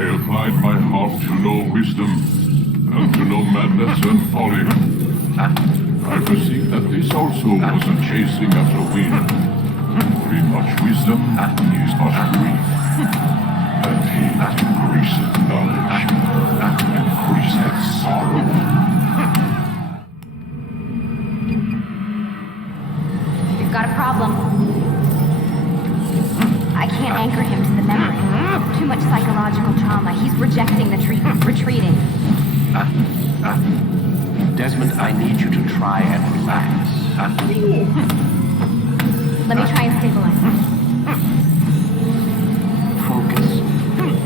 I applied my heart to know wisdom, and to know madness and folly. I perceived that this also was a chasing after wind. Very much wisdom is much grief, and hate increaseth knowledge, increaseth sorrow. We've got a problem. I can't anchor him to the memory. Too much psychological trauma. He's rejecting the treatment, retreating. Desmond, I need you to try and relax. Let me try and stabilize him. Focus.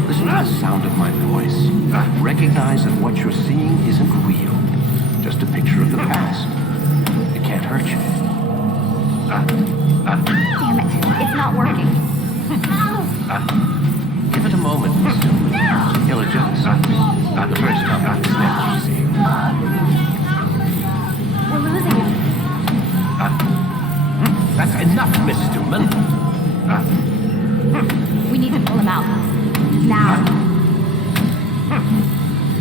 Listen to the sound of my voice. Recognize that what you're seeing isn't real. Just a picture of the past. It can't hurt you. Damn it. It's not working. Give it a moment. He'll adjust. The first time it's never easy. We're losing him. That's enough, Mr. Newman. We need to pull him out. Now.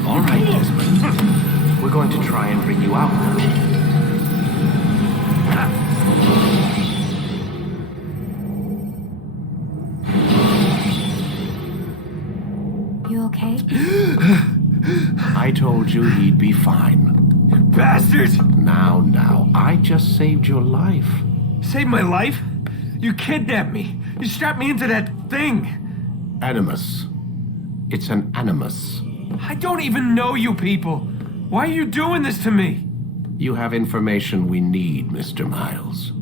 All right, Desmond. We're going to try and bring you out now. You okay? I told you he'd be fine. Bastards! Now, I just saved your life. Saved my life? You kidnapped me. You strapped me into that thing. Animus. It's an animus. I don't even know you people. Why are you doing this to me? You have information we need, Mr. Miles.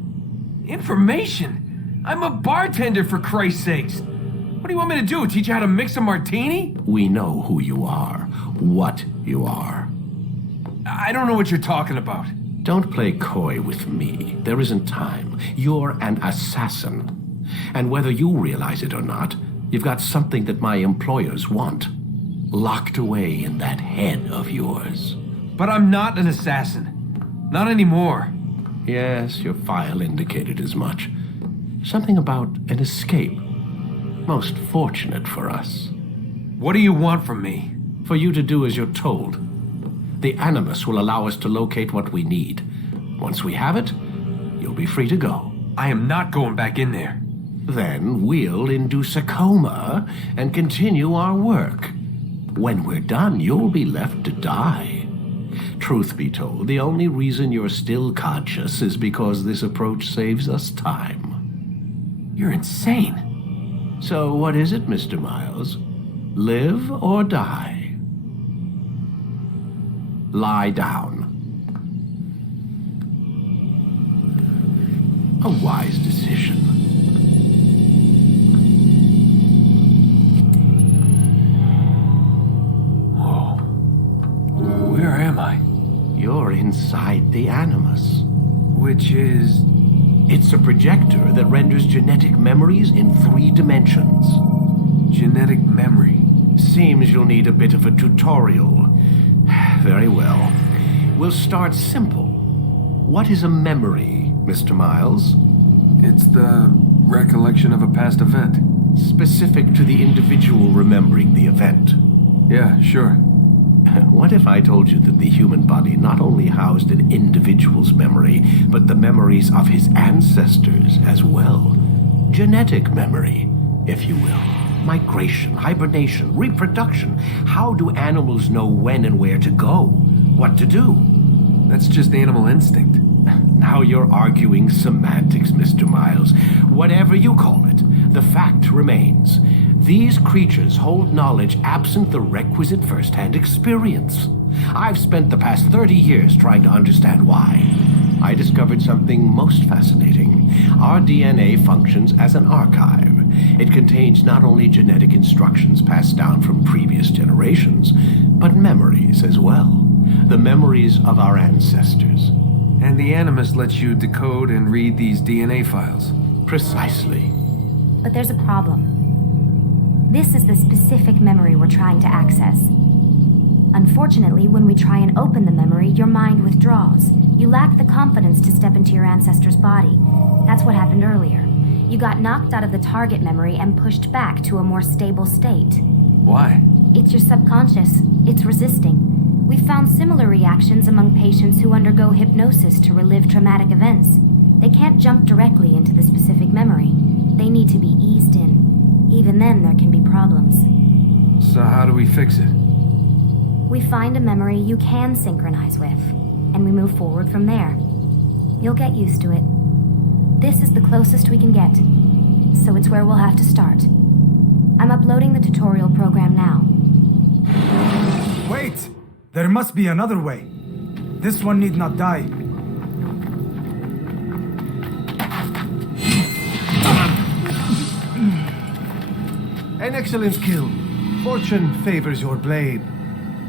Information? I'm a bartender, for Christ's sakes. What do you want me to do? Teach you how to mix a martini? We know who you are, what you are. I don't know what you're talking about. Don't play coy with me. There isn't time. You're an assassin. And whether you realize it or not, you've got something that my employers want. Locked away in that head of yours. But I'm not an assassin. Not anymore. Yes, your file indicated as much. Something about an escape. Most fortunate for us. What do you want from me? For you to do as you're told. The Animus will allow us to locate what we need. Once we have it, you'll be free to go. I am not going back in there. Then we'll induce a coma and continue our work. When we're done, you'll be left to die. Truth be told, the only reason you're still conscious is because this approach saves us time. You're insane. So what is it, Mr. Miles? Live or die? Lie down. A wise decision. Whoa. Where am I? You're inside the Animus. Which is... It's a projector that renders genetic memories in 3 dimensions. genetic memory. Seems you'll need a bit of a tutorial. Very well. We'll start simple. What is a memory, Mr. Miles? It's the recollection of a past event. Specific to the individual remembering the event. Yeah, sure. What if I told you that the human body not only housed an individual's memory, but the memories of his ancestors as well? Genetic memory, if you will. Migration, hibernation, reproduction. How do animals know when and where to go? What to do? That's just animal instinct. Now you're arguing semantics, Mr. Miles. Whatever you call it, the fact remains. These creatures hold knowledge absent the requisite first-hand experience. I've spent the past 30 years trying to understand why. I discovered something most fascinating. Our DNA functions as an archive. It contains not only genetic instructions passed down from previous generations, but memories as well. The memories of our ancestors. And the Animus lets you decode and read these DNA files. Precisely. But there's a problem. This is the specific memory we're trying to access. Unfortunately, when we try and open the memory, your mind withdraws. You lack the confidence to step into your ancestor's body. That's what happened earlier. You got knocked out of the target memory and pushed back to a more stable state. Why? It's your subconscious. It's resisting. We've found similar reactions among patients who undergo hypnosis to relive traumatic events. They can't jump directly into the specific memory. They need to be eased in. Even then, there can be problems. So how do we fix it? We find a memory you can synchronize with, and we move forward from there. You'll get used to it. This is the closest we can get, so it's where we'll have to start. I'm uploading the tutorial program now. Wait! There must be another way. This one need not die. An excellent kill. Fortune favors your blade.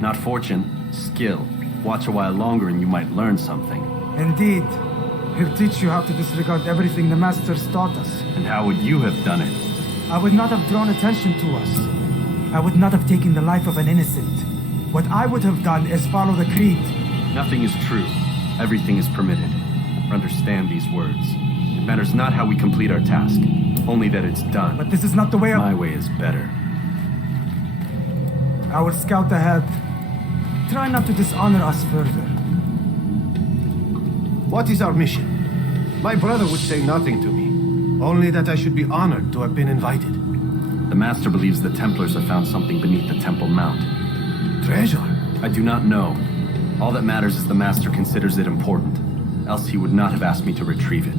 Not fortune, skill. Watch a while longer and you might learn something. Indeed. He'll teach you how to disregard everything the Masters taught us. And how would you have done it? I would not have drawn attention to us. I would not have taken the life of an innocent. What I would have done is follow the creed. Nothing is true. Everything is permitted. Understand these words. It matters not how we complete our task, only that it's done. But this is not the way My way is better. I will scout ahead. Try not to dishonor us further. What is our mission? My brother would say nothing to me, only that I should be honored to have been invited. The Master believes the Templars have found something beneath the Temple Mount. Treasure? I do not know. All that matters is the Master considers it important, else he would not have asked me to retrieve it.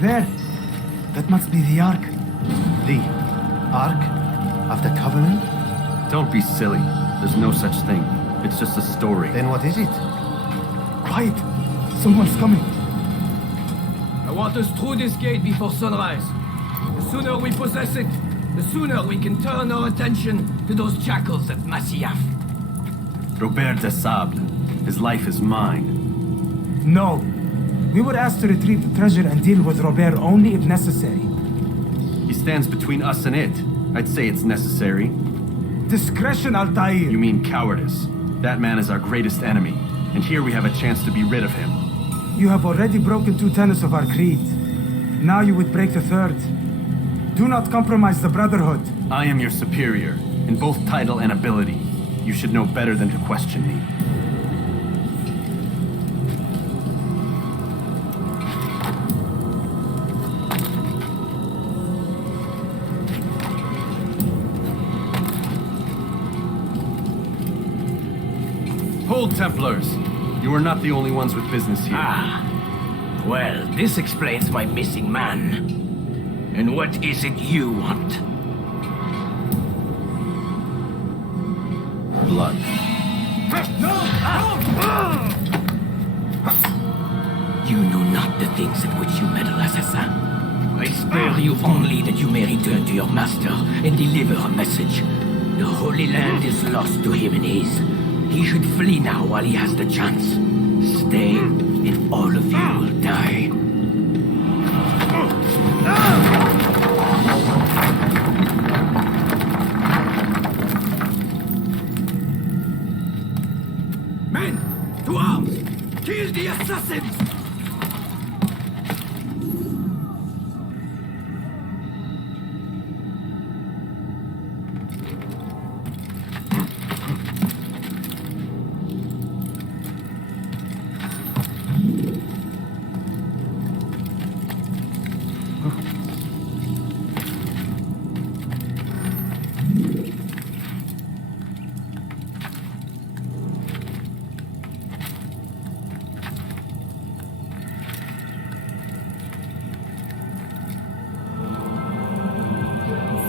There. That must be the Ark. The Ark of the Covenant? Don't be silly. There's no such thing. It's just a story. Then what is it? Quiet. Someone's coming. I want us through this gate before sunrise. The sooner we possess it, the sooner we can turn our attention to those jackals at Masyaf. Robert de Sable. His life is mine. No. We were asked to retrieve the treasure and deal with Robert only if necessary. He stands between us and it. I'd say it's necessary. Discretion, Altair. You mean cowardice. That man is our greatest enemy, and here we have a chance to be rid of him. You have already broken 2 tenets of our creed. Now you would break the 3rd. Do not compromise the Brotherhood. I am your superior, in both title and ability. You should know better than to question me. Hold, Templars! You are not the only ones with business here. Ah. Well, this explains my missing man. And what is it you want? Blood. You know not the things at which you meddle, assassin. I spare you only that you may return to your master and deliver a message. The Holy Land is lost to him and his. He should flee now while he has the chance. Stay, and all of you will die. Men, to arms! Kill the assassins!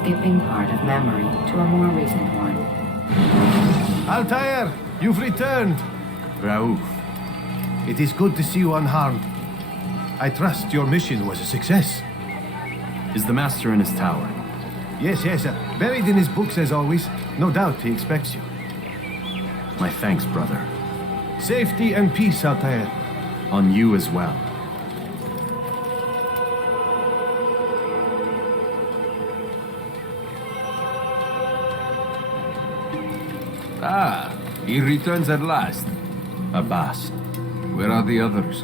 Skipping part of memory to a more recent one. Altair, you've returned. Raouf. It is good to see you unharmed. I trust your mission was a success. Is the Master in his tower? Yes, yes, buried in his books as always. No doubt he expects you. My thanks, brother. Safety and peace, Altair. On you as well. Ah, he returns at last. Abbas. Where are the others?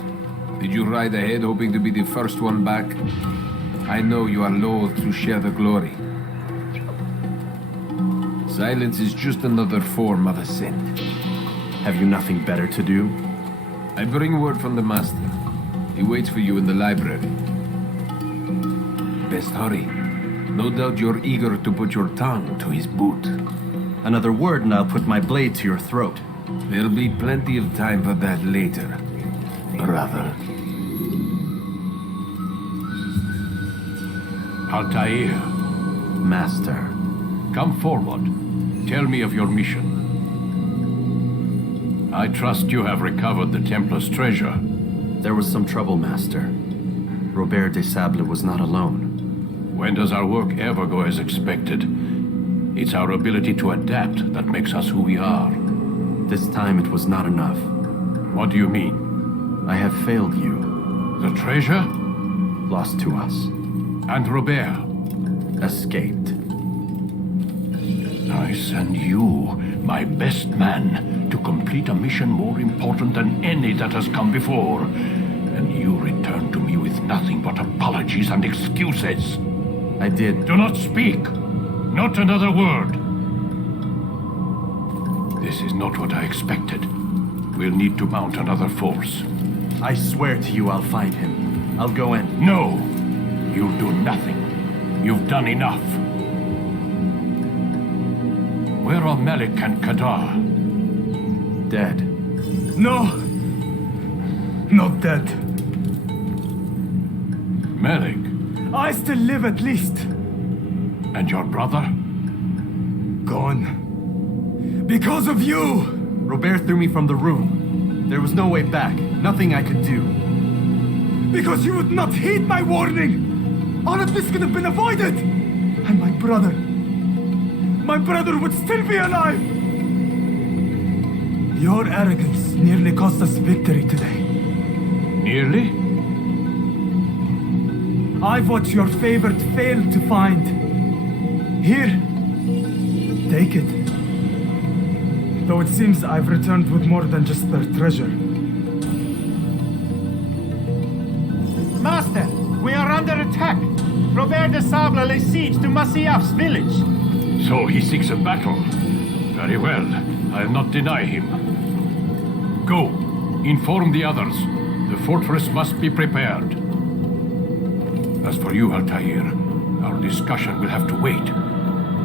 Did you ride ahead hoping to be the first one back? I know you are loath to share the glory. Silence is just another form of assent. Have you nothing better to do? I bring word from the Master. He waits for you in the library. Best hurry. No doubt you're eager to put your tongue to his boot. Another word and I'll put my blade to your throat. There'll be plenty of time for that later, brother. Altair, Master. come forward. Tell me of your mission. I trust you have recovered the Templar's treasure. There was some trouble, Master. Robert de Sable was not alone. When does our work ever go as expected? It's our ability to adapt that makes us who we are. This time it was not enough. What do you mean? I have failed you. The treasure? Lost to us. And Robert? Escaped. I send you, my best man, to complete a mission more important than any that has come before. And you return to me with nothing but apologies and excuses. I did. Do not speak. Not another word. This is not what I expected. We'll need to mount another force. I swear to you I'll find him. I'll go in. No! You'll do nothing. You've done enough. Where are Malik and Kadar? Dead. No! Not dead. Malik? I still live at least. And your brother? Gone. Because of you! Robert threw me from the room. There was no way back. Nothing I could do. Because you would not heed my warning! All of this could have been avoided! And my brother would still be alive! Your arrogance nearly cost us victory today. Nearly? I've watched your favorite fail to find. Here, take it. Though it seems I've returned with more than just their treasure. Master, we are under attack. Robert de Sable lays siege to Masyaf's village. So he seeks a battle. Very well. I'll not deny him. Go. Inform the others. The fortress must be prepared. As for you, Altair, our discussion will have to wait.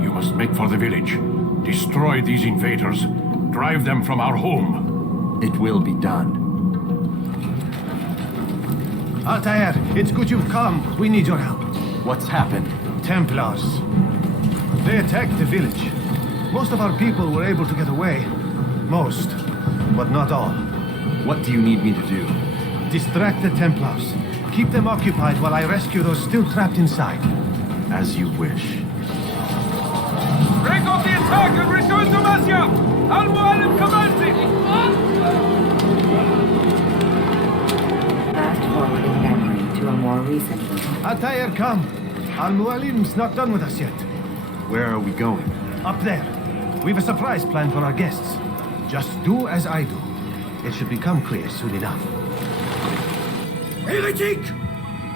You must make for the village. Destroy these invaders. Drive them from our home. It will be done. Altair, it's good you've come. We need your help. What's happened? Templars. They attacked the village. Most of our people were able to get away. Most, but not all. What do you need me to do? Distract the Templars. Keep them occupied while I rescue those still trapped inside. As you wish. Break off the attack and return to Masyaf! Al-Mualim commands it! Fast forwarding memory to a more recent one. Altair, come. Al-Mualim's not done with us yet. Where are we going? Up there. We've a surprise plan for our guests. Just do as I do. It should become clear soon enough. Heretic!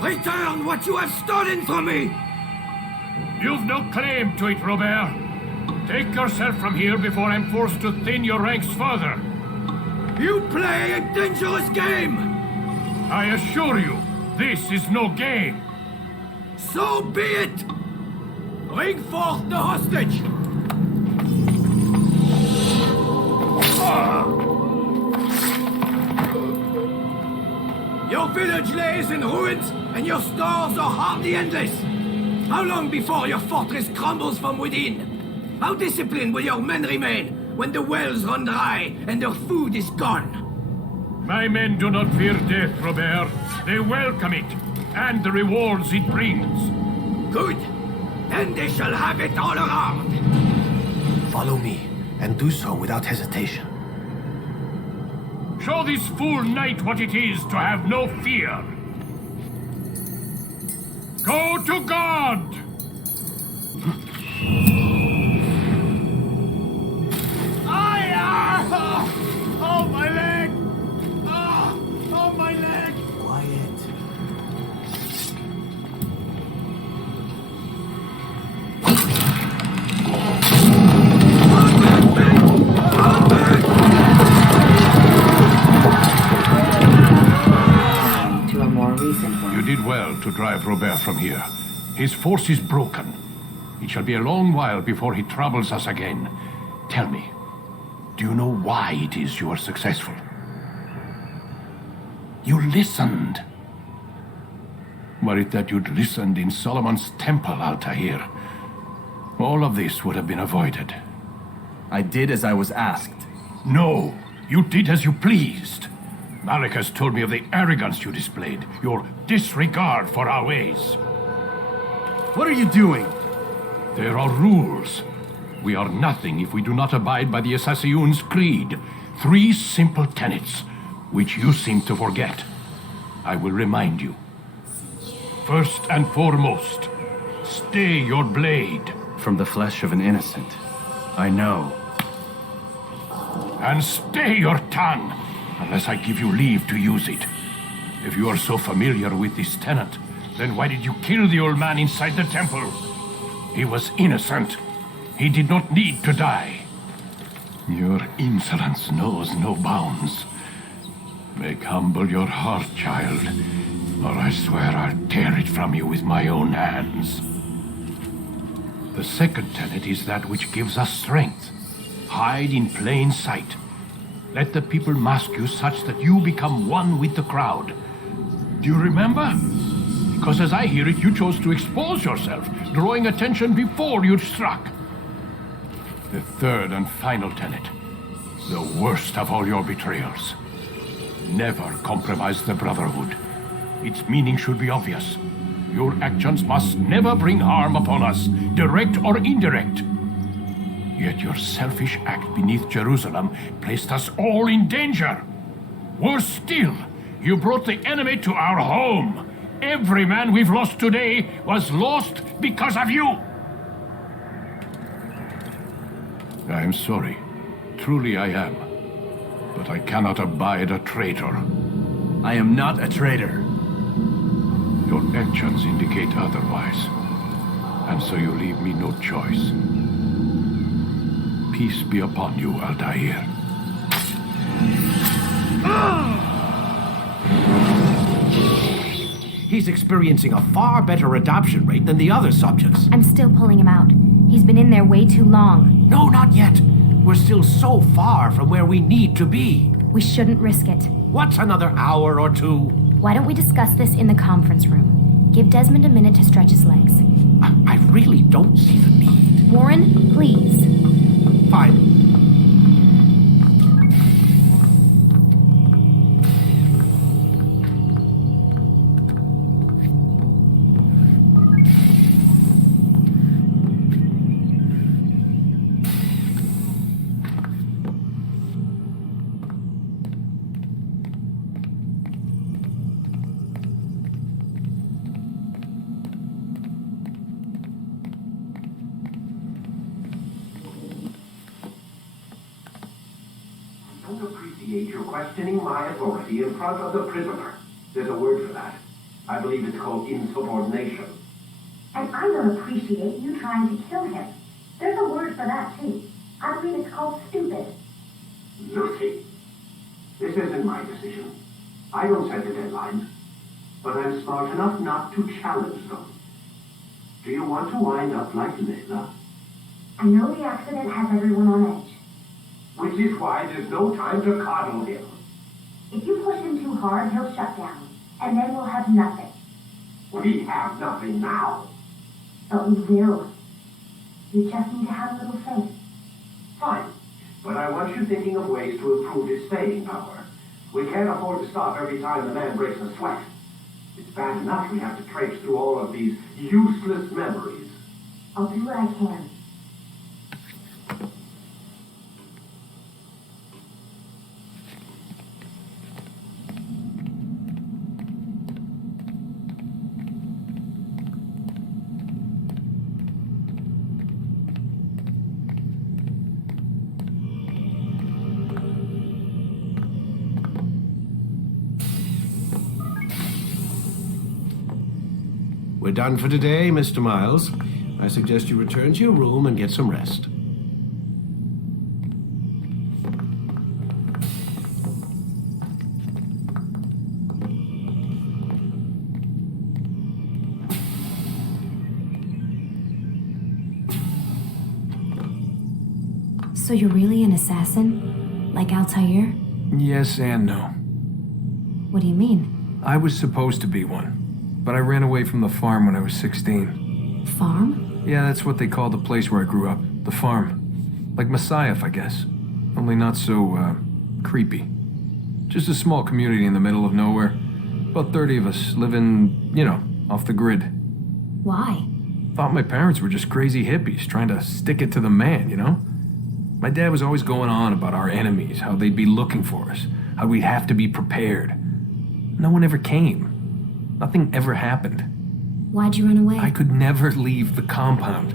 Return what you have stolen from me! You've no claim to it, Robert. Take yourself from here before I'm forced to thin your ranks further. You play a dangerous game! I assure you, this is no game. So be it! Bring forth the hostage! Your village lays in ruins, and your stores are hardly endless. How long before your fortress crumbles from within? How disciplined will your men remain when the wells run dry and their food is gone? My men do not fear death, Robert. They welcome it, and the rewards it brings. Good. then they shall have it all around! Follow me, and do so without hesitation. Show this fool knight what it is to have no fear. Go to God! Oh, my leg! Oh, my leg! Quiet. To a more recent one. You did well to drive Robert from here. His force is broken. It shall be a long while before he troubles us again. Tell me, do you know why it is you are successful? You listened. Were it that you'd listened in Solomon's temple, Altair, all of this would have been avoided. I did as I was asked. No, you did as you pleased. Malik has told me of the arrogance you displayed, your disregard for our ways. What are you doing? There are rules. We are nothing if we do not abide by the Assassin's creed. 3 simple tenets, which you seem to forget. I will remind you. First and foremost, stay your blade. From the flesh of an innocent. I know. And stay your tongue, unless I give you leave to use it. If you are so familiar with this tenet, then why did you kill the old man inside the temple? He was innocent. He did not need to die. Your insolence knows no bounds. Make humble your heart, child, or I swear I'll tear it from you with my own hands. The second tenet is that which gives us strength. Hide in plain sight. Let the people mask you such that you become one with the crowd. Do you remember? Because as I hear it, you chose to expose yourself, drawing attention before you'd struck. The third and final tenet, the worst of all your betrayals. Never compromise the Brotherhood. Its meaning should be obvious. Your actions must never bring harm upon us, direct or indirect. Yet your selfish act beneath Jerusalem placed us all in danger. Worse still, you brought the enemy to our home. Every man we've lost today was lost because of you. I am sorry. Truly I am. But I cannot abide a traitor. I am not a traitor. Your actions indicate otherwise. And so you leave me no choice. Peace be upon you, Altair. He's experiencing a far better adoption rate than the other subjects. I'm still pulling him out. He's been in there way too long. No, not yet. We're still so far from where we need to be. We shouldn't risk it. What's another hour or 2? Why don't we discuss this in the conference room? Give Desmond a minute to stretch his legs. I really don't see the need. Warren, please. Fine. You're questioning my authority in front of the prisoner. There's a word for that. I believe it's called insubordination. And I don't appreciate you trying to kill him. There's a word for that, too. I believe it's called stupid. Lucy, this isn't my decision. I don't set the deadlines. But I'm smart enough not to challenge them. Do you want to wind up like Layla? I know the accident has everyone on edge. Which is why there's no time to coddle him. If you push him too hard, he'll shut down. And then we'll have nothing. We have nothing now. But we will. You just need to have a little faith. Fine. But I want you thinking of ways to improve his staying power. We can't afford to stop every time the man breaks a sweat. It's bad enough we have to traipse through all of these useless memories. I'll do what I can. We're done for today, Mr. Miles. I suggest you return to your room and get some rest. So you're really an assassin? Like Altair? Yes and no. What do you mean? I was supposed to be one, but I ran away from the farm when I was 16. Farm? Yeah, that's what they called the place where I grew up. The farm. Like Messiah, I guess. Only not so, creepy. Just a small community in the middle of nowhere. About 30 of us living, off the grid. Why? Thought my parents were just crazy hippies trying to stick it to the man, My dad was always going on about our enemies, how they'd be looking for us, how we'd have to be prepared. No one ever came. Nothing ever happened. Why'd you run away? I could never leave the compound.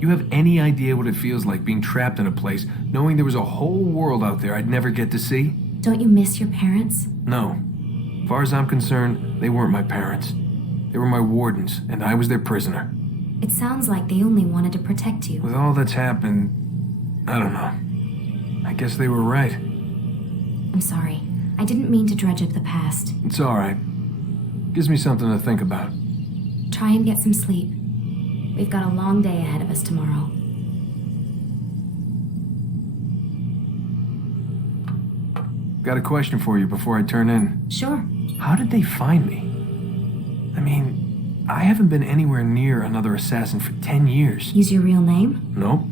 You have any idea what it feels like being trapped in a place, knowing there was a whole world out there I'd never get to see? Don't you miss your parents? No. As far as I'm concerned, they weren't my parents. They were my wardens, and I was their prisoner. It sounds like they only wanted to protect you. With all that's happened, I don't know. I guess they were right. I'm sorry. I didn't mean to dredge up the past. It's all right. Gives me something to think about. Try and get some sleep. We've got a long day ahead of us tomorrow. Got a question for you before I turn in. Sure. How did they find me? I mean, I haven't been anywhere near another assassin for 10 years. Use your real name? Nope.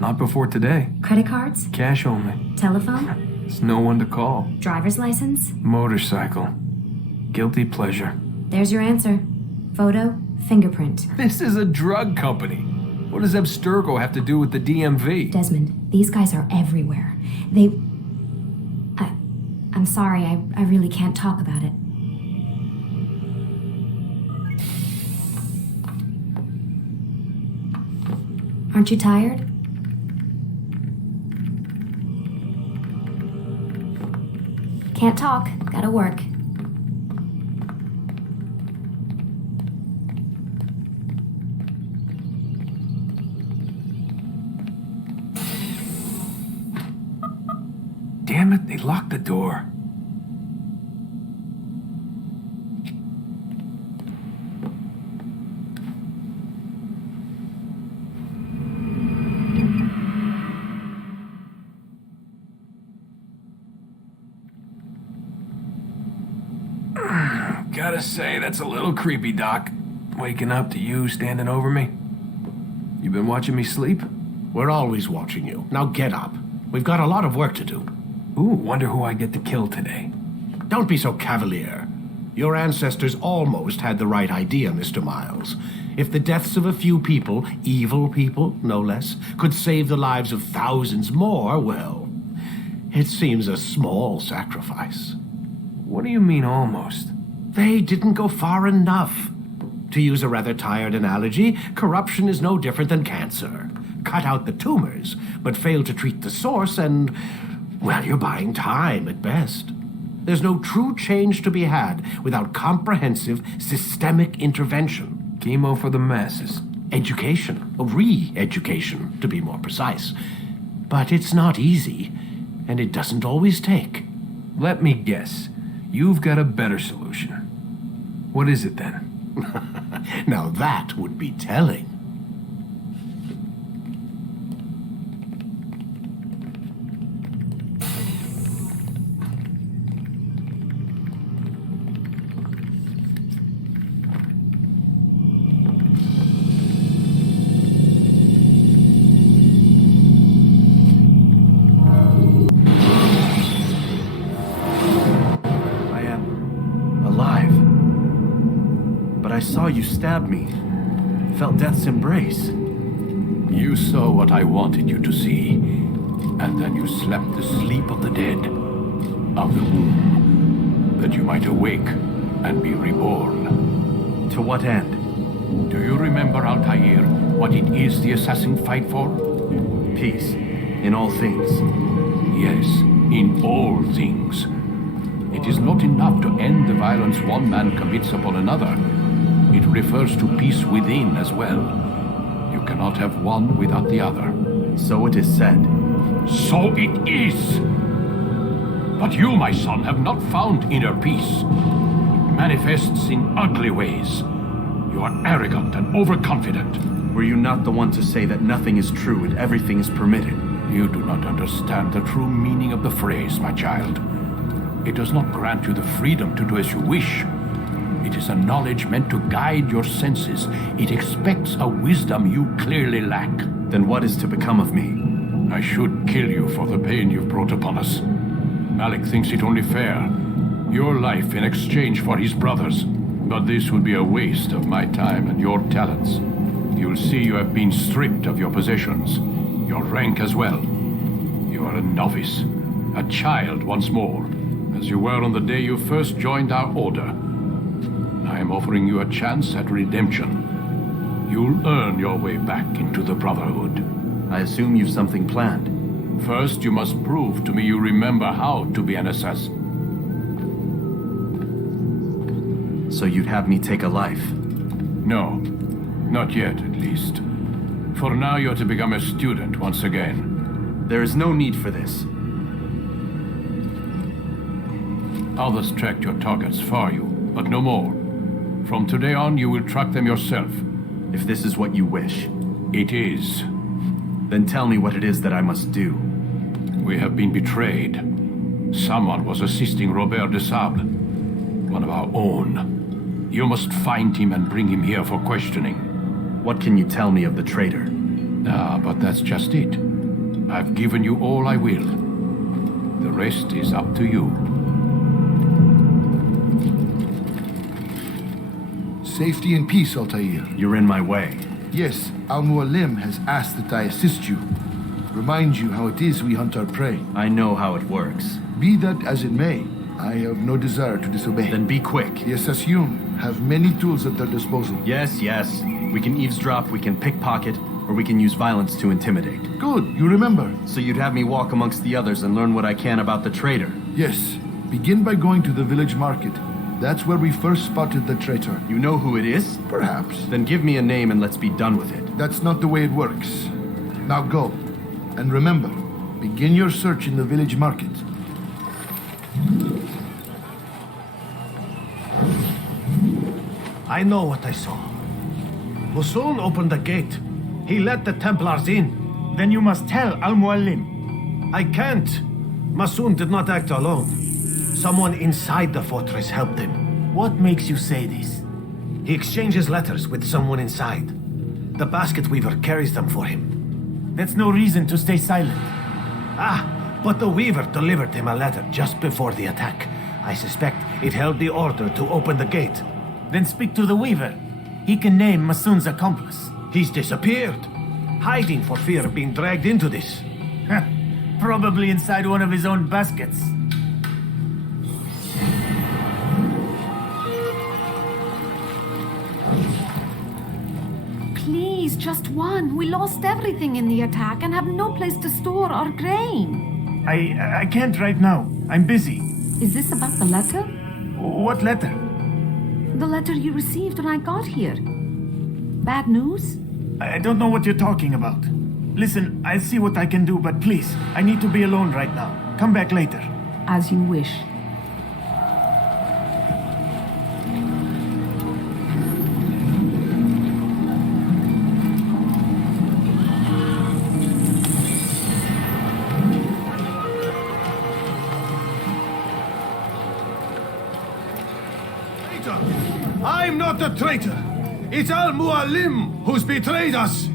Not before today. Credit cards? Cash only. Telephone? There's no one to call. Driver's license? Motorcycle. Guilty pleasure. There's your answer. Photo, fingerprint. This is a drug company. What does Abstergo have to do with the DMV? Desmond, these guys are everywhere. I'm sorry, I really can't talk about it. Aren't you tired? Can't talk. Gotta work. Damn it, they locked the door. Gotta say, that's a little creepy, Doc. Waking up to you standing over me. You been watching me sleep? We're always watching you. Now get up. We've got a lot of work to do. Ooh, wonder who I get to kill today. Don't be so cavalier. Your ancestors almost had the right idea, Mr. Miles. If the deaths of a few people, evil people, no less, could save the lives of thousands more, well, it seems a small sacrifice. What do you mean, almost? They didn't go far enough. To use a rather tired analogy, corruption is no different than cancer. Cut out the tumors, but fail to treat the source and, well, you're buying time at best. There's no true change to be had without comprehensive, systemic intervention. Chemo for the masses. Education, re-education, to be more precise. But it's not easy, and it doesn't always take. Let me guess. You've got a better solution. What is it then? Now that would be telling. I saw you stab me. Felt death's embrace. You saw what I wanted you to see, and then you slept the sleep of the dead, of the womb, that you might awake and be reborn. To what end? Do you remember, Altair, what it is the assassin fight for? Peace. In all things. Yes, in all things. It is not enough to end the violence one man commits upon another. It refers to peace within as well. You cannot have one without the other. So it is said. So it is! But you, my son, have not found inner peace. It manifests in ugly ways. You are arrogant and overconfident. Were you not the one to say that nothing is true and everything is permitted? You do not understand the true meaning of the phrase, my child. It does not grant you the freedom to do as you wish. It is a knowledge meant to guide your senses. It expects a wisdom you clearly lack. Then what is to become of me? I should kill you for the pain you've brought upon us. Malik thinks it only fair. Your life in exchange for his brother's. But this would be a waste of my time and your talents. You'll see you have been stripped of your possessions, your rank as well. You are a novice, a child once more, as you were on the day you first joined our order. I am offering you a chance at redemption. You'll earn your way back into the Brotherhood. I assume you've something planned. First, you must prove to me you remember how to be an assassin. So you'd have me take a life? No, not yet, at least. For now, you're to become a student once again. There is no need for this. Others tracked your targets for you, but no more. From today on, you will track them yourself. If this is what you wish. It is. Then tell me what it is that I must do. We have been betrayed. Someone was assisting Robert de Sable, one of our own. You must find him and bring him here for questioning. What can you tell me of the traitor? Ah, but that's just it. I've given you all I will. The rest is up to you. Safety and peace, Altair. You're in my way. Yes, Al-Mualim has asked that I assist you. Remind you how it is we hunt our prey. I know how it works. Be that as it may, I have no desire to disobey. Then be quick. The Assassin have many tools at their disposal. Yes. We can eavesdrop, we can pickpocket, or we can use violence to intimidate. Good, you remember. So you'd have me walk amongst the others and learn what I can about the traitor? Yes. Begin by going to the village market. That's where we first spotted the traitor. You know who it is? Perhaps. Then give me a name and let's be done with it. That's not the way it works. Now go. And remember, begin your search in the village market. I know what I saw. Musoon opened the gate. He let the Templars in. Then you must tell Al-Mualim. I can't. Musoon did not act alone. Someone inside the fortress helped him. What makes you say this? He exchanges letters with someone inside. The basket weaver carries them for him. That's no reason to stay silent. But the weaver delivered him a letter just before the attack. I suspect it held the order to open the gate. Then speak to the weaver. He can name Masoon's accomplice. He's disappeared, hiding for fear of being dragged into this. Probably inside one of his own baskets. Please, just one. We lost everything in the attack and have no place to store our grain. I can't right now. I'm busy. Is this about the letter? What letter? The letter you received when I got here. Bad news? I don't know what you're talking about. Listen, I'll see what I can do, but please, I need to be alone right now. Come back later. As you wish. I'm not the traitor. It's Al-Mualim who's betrayed us.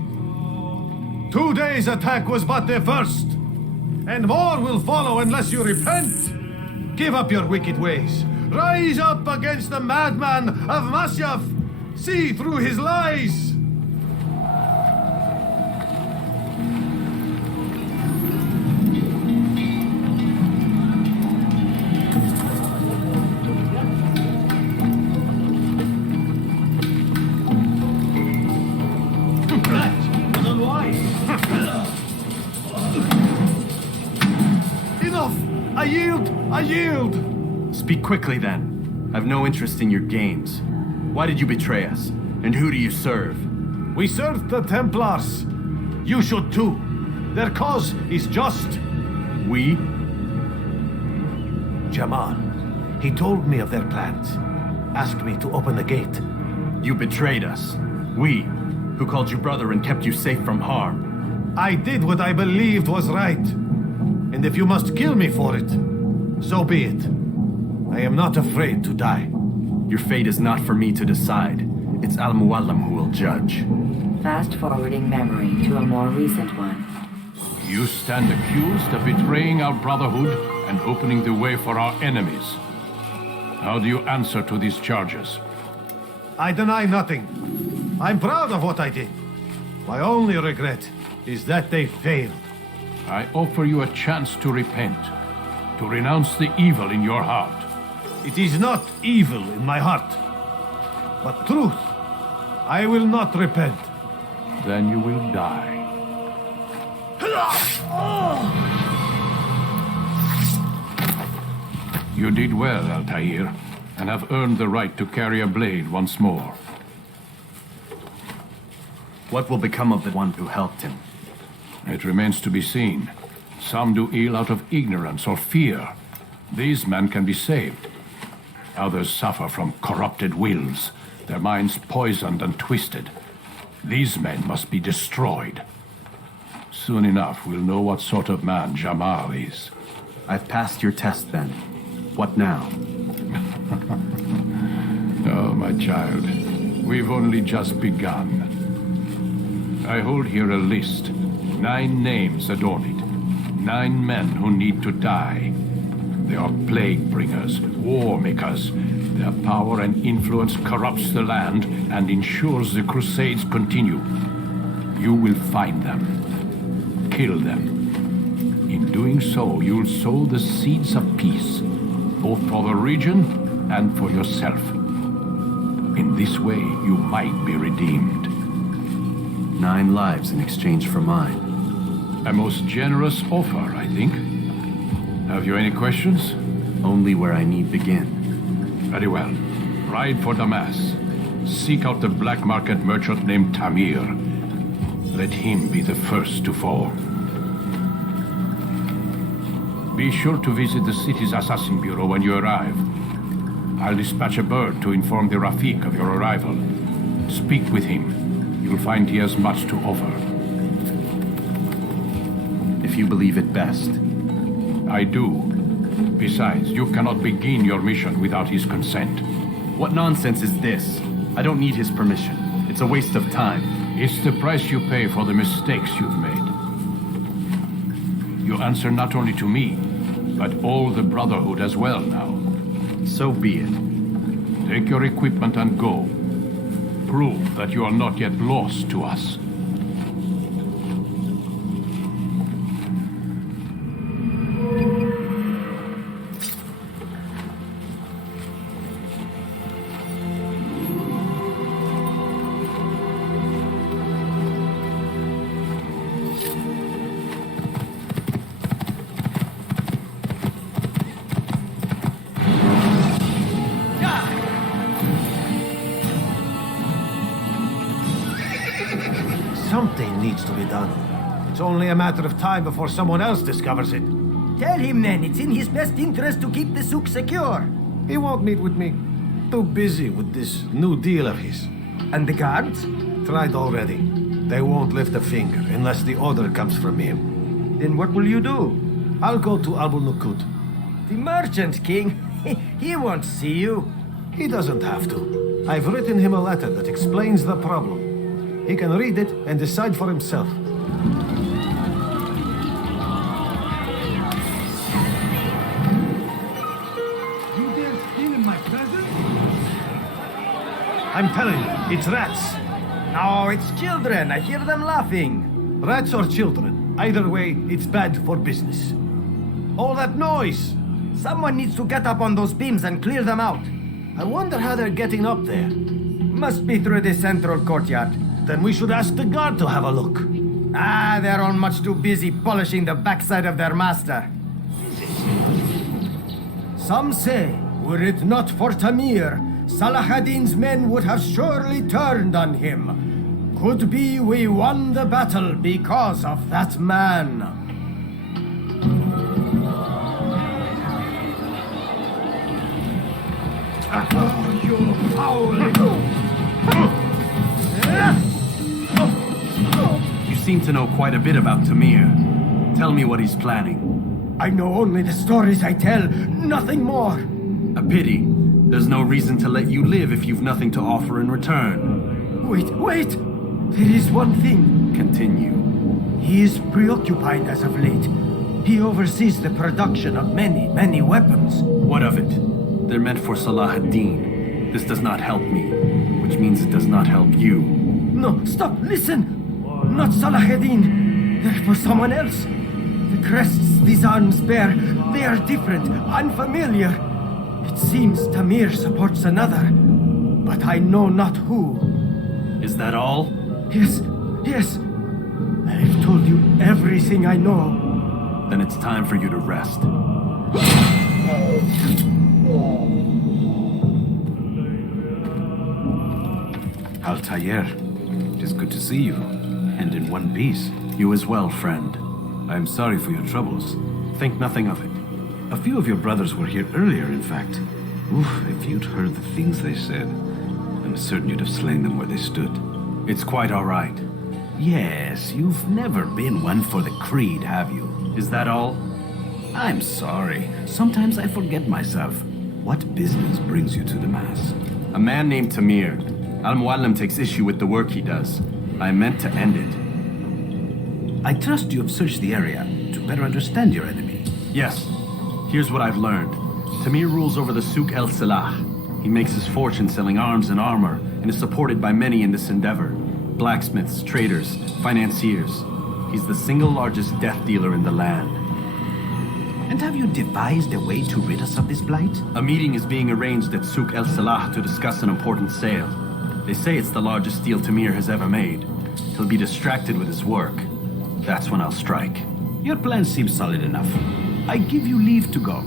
Today's attack was but the first. And more will follow unless you repent. Give up your wicked ways. Rise up against the madman of Masyaf. See through his lies. I yield! I yield! Speak quickly then. I've no interest in your games. Why did you betray us? And who do you serve? We serve the Templars. You should too. Their cause is just. We? Jamal. He told me of their plans. Asked me to open the gate. You betrayed us. We, who called you brother and kept you safe from harm. I did what I believed was right. And if you must kill me for it, so be it. I am not afraid to die. Your fate is not for me to decide. It's Al-Muallim who will judge. Fast-forwarding memory to a more recent one. You stand accused of betraying our brotherhood and opening the way for our enemies. How do you answer to these charges? I deny nothing. I'm proud of what I did. My only regret is that they failed. I offer you a chance to repent, to renounce the evil in your heart. It is not evil in my heart, but truth. I will not repent. Then you will die. You did well, Altair, and have earned the right to carry a blade once more. What will become of the one who helped him? It remains to be seen. Some do ill out of ignorance or fear. These men can be saved. Others suffer from corrupted wills, their minds poisoned and twisted. These men must be destroyed. Soon enough, we'll know what sort of man Jamal is. I've passed your test then. What now? Oh, my child. We've only just begun. I hold here a list. 9 names adorn it. 9 men who need to die. They are plague bringers, war makers. Their power and influence corrupts the land and ensures the crusades continue. You will find them. Kill them. In doing so, you'll sow the seeds of peace, both for the region and for yourself. In this way, you might be redeemed. 9 lives in exchange for mine. A most generous offer, I think. Have you any questions? Only where I need begin. Very well. Ride for Damas. Seek out the black market merchant named Tamir. Let him be the first to fall. Be sure to visit the city's assassin bureau when you arrive. I'll dispatch a bird to inform the Rafik of your arrival. Speak with him. You'll find he has much to offer. If you believe it best. I do. Besides, you cannot begin your mission without his consent. What nonsense is this? I don't need his permission. It's a waste of time. It's the price you pay for the mistakes you've made. You answer not only to me, but all the Brotherhood as well now. So be it. Take your equipment and go. Prove that you are not yet lost to us. Something needs to be done. It's only a matter of time before someone else discovers it. Tell him then it's in his best interest to keep the souk secure. He won't meet with me. Too busy with this new deal of his. And the guards? Tried already. They won't lift a finger unless the order comes from him. Then what will you do? I'll go to Abu Nukud. The merchant king? He won't see you. He doesn't have to. I've written him a letter that explains the problem. He can read it and decide for himself. You dare steal in my presence? I'm telling you, it's rats. No, it's children. I hear them laughing. Rats or children. Either way, it's bad for business. All that noise! Someone needs to get up on those beams and clear them out. I wonder how they're getting up there. Must be through the central courtyard. Then we should ask the guard to have a look. Ah, they're all much too busy polishing the backside of their master. Some say, were it not for Tamir, Salah ad-Din's men would have surely turned on him. Could be we won the battle because of that man. You foul! You seem to know quite a bit about Tamir. Tell me what he's planning. I know only the stories I tell, nothing more. A pity. There's no reason to let you live if you've nothing to offer in return. Wait! There is one thing. Continue. He is preoccupied as of late. He oversees the production of many weapons. What of it? They're meant for Salah ad-Din. This does not help me, which means it does not help you. No, stop, listen! Not Salah ad-Din. They're for someone else. The crests these arms bear, they are different, unfamiliar. It seems Tamir supports another, but I know not who. Is that all? Yes. I've told you everything I know. Then it's time for you to rest. Altair, it is good to see you, and in one piece. You as well, friend. I am sorry for your troubles. Think nothing of it. A few of your brothers were here earlier, in fact. Oof, if you'd heard the things they said, I'm certain you'd have slain them where they stood. It's quite all right. Yes, you've never been one for the creed, have you? Is that all? I'm sorry. Sometimes I forget myself. What business brings you to the Mass? A man named Tamir. Al-Muallim takes issue with the work he does. I meant to end it. I trust you have searched the area to better understand your enemy. Yes. Here's what I've learned. Tamir rules over the Souk El Salah. He makes his fortune selling arms and armor, and is supported by many in this endeavor. Blacksmiths, traders, financiers. He's the single largest death dealer in the land. And have you devised a way to rid us of this blight? A meeting is being arranged at Souk El Salah to discuss an important sale. They say it's the largest deal Tamir has ever made. He'll be distracted with his work. That's when I'll strike. Your plan seems solid enough. I give you leave to go.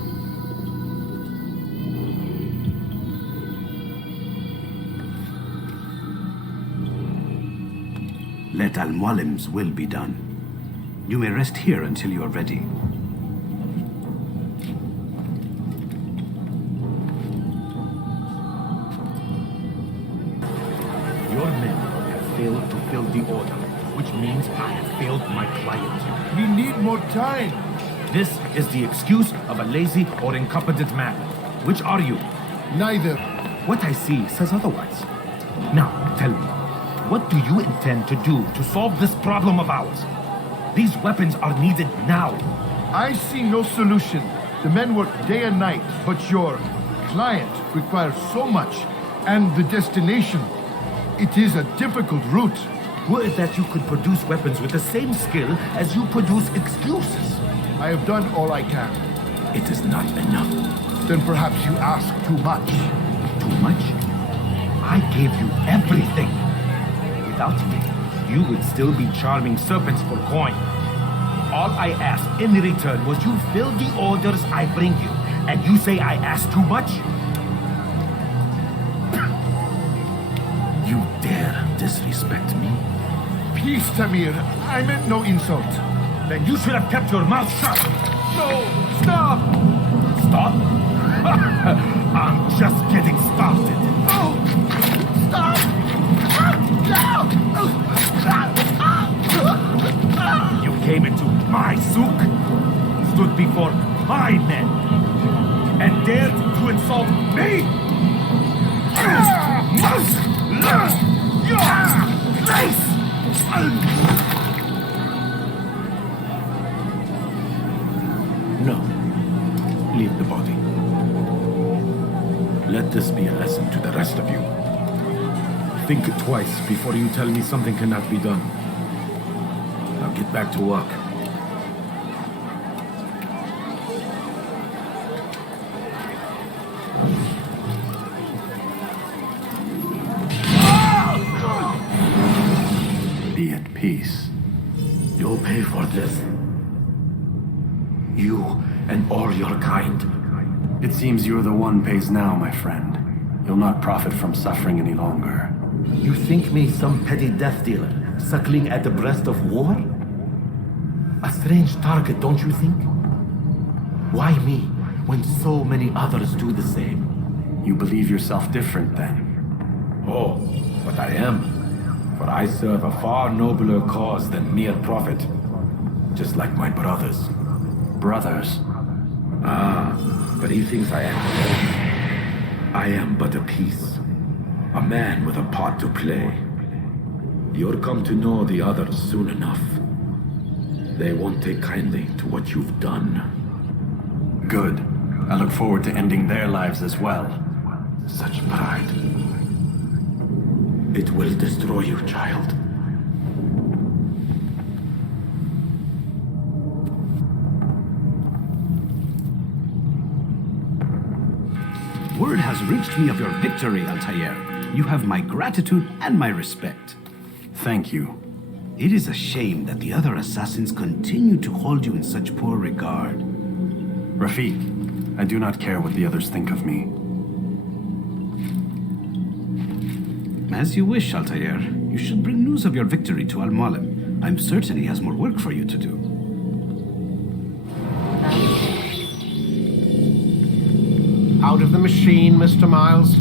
Let Al-Muallim's will be done. You may rest here until you are ready. Your men have failed to fill the order, which means I have failed my client. We need more time. This is the excuse of a lazy or incompetent man. Which are you? Neither. What I see says otherwise. Now, tell me, what do you intend to do to solve this problem of ours? These weapons are needed now. I see no solution. The men work day and night, but your client requires so much, and the destination. It is a difficult route. Were it that you could produce weapons with the same skill as you produce excuses? I have done all I can. It is not enough. Then perhaps you ask too much. Too much? I gave you everything. Without me, you would still be charming serpents for coin. All I asked in return was you fill the orders I bring you, and you say I asked too much? You dare disrespect me? Peace, Tamir. I meant no insult. Then you should have kept your mouth shut. No! Stop! Stop? I'm just getting started. No! Stop! You came into my souk, stood before my men, and dared to insult me? No. Leave the body. Let this be a lesson to the rest of you. Think twice before you tell me something cannot be done. Now get back to work. Be at peace. You'll pay for this. You and all your kind. It seems you're the one pays now, my friend. You'll not profit from suffering any longer. You think me some petty death dealer, suckling at the breast of war? A strange target, don't you think? Why me, when so many others do the same? You believe yourself different, then? Oh, but I am. For I serve a far nobler cause than mere profit. Just like my brothers. Brothers? Ah, but he thinks I am. I am but a piece. A man with a part to play. You'll come to know the others soon enough. They won't take kindly to what you've done. Good. I look forward to ending their lives as well. Such pride. It will destroy you, child. Word has reached me of your victory, Altair. You have my gratitude and my respect. Thank you. It is a shame that the other assassins continue to hold you in such poor regard. Rafiq, I do not care what the others think of me. As you wish, Altair. You should bring news of your victory to Al-Mualim. I'm certain he has more work for you to do. Out of the machine, Mr. Miles.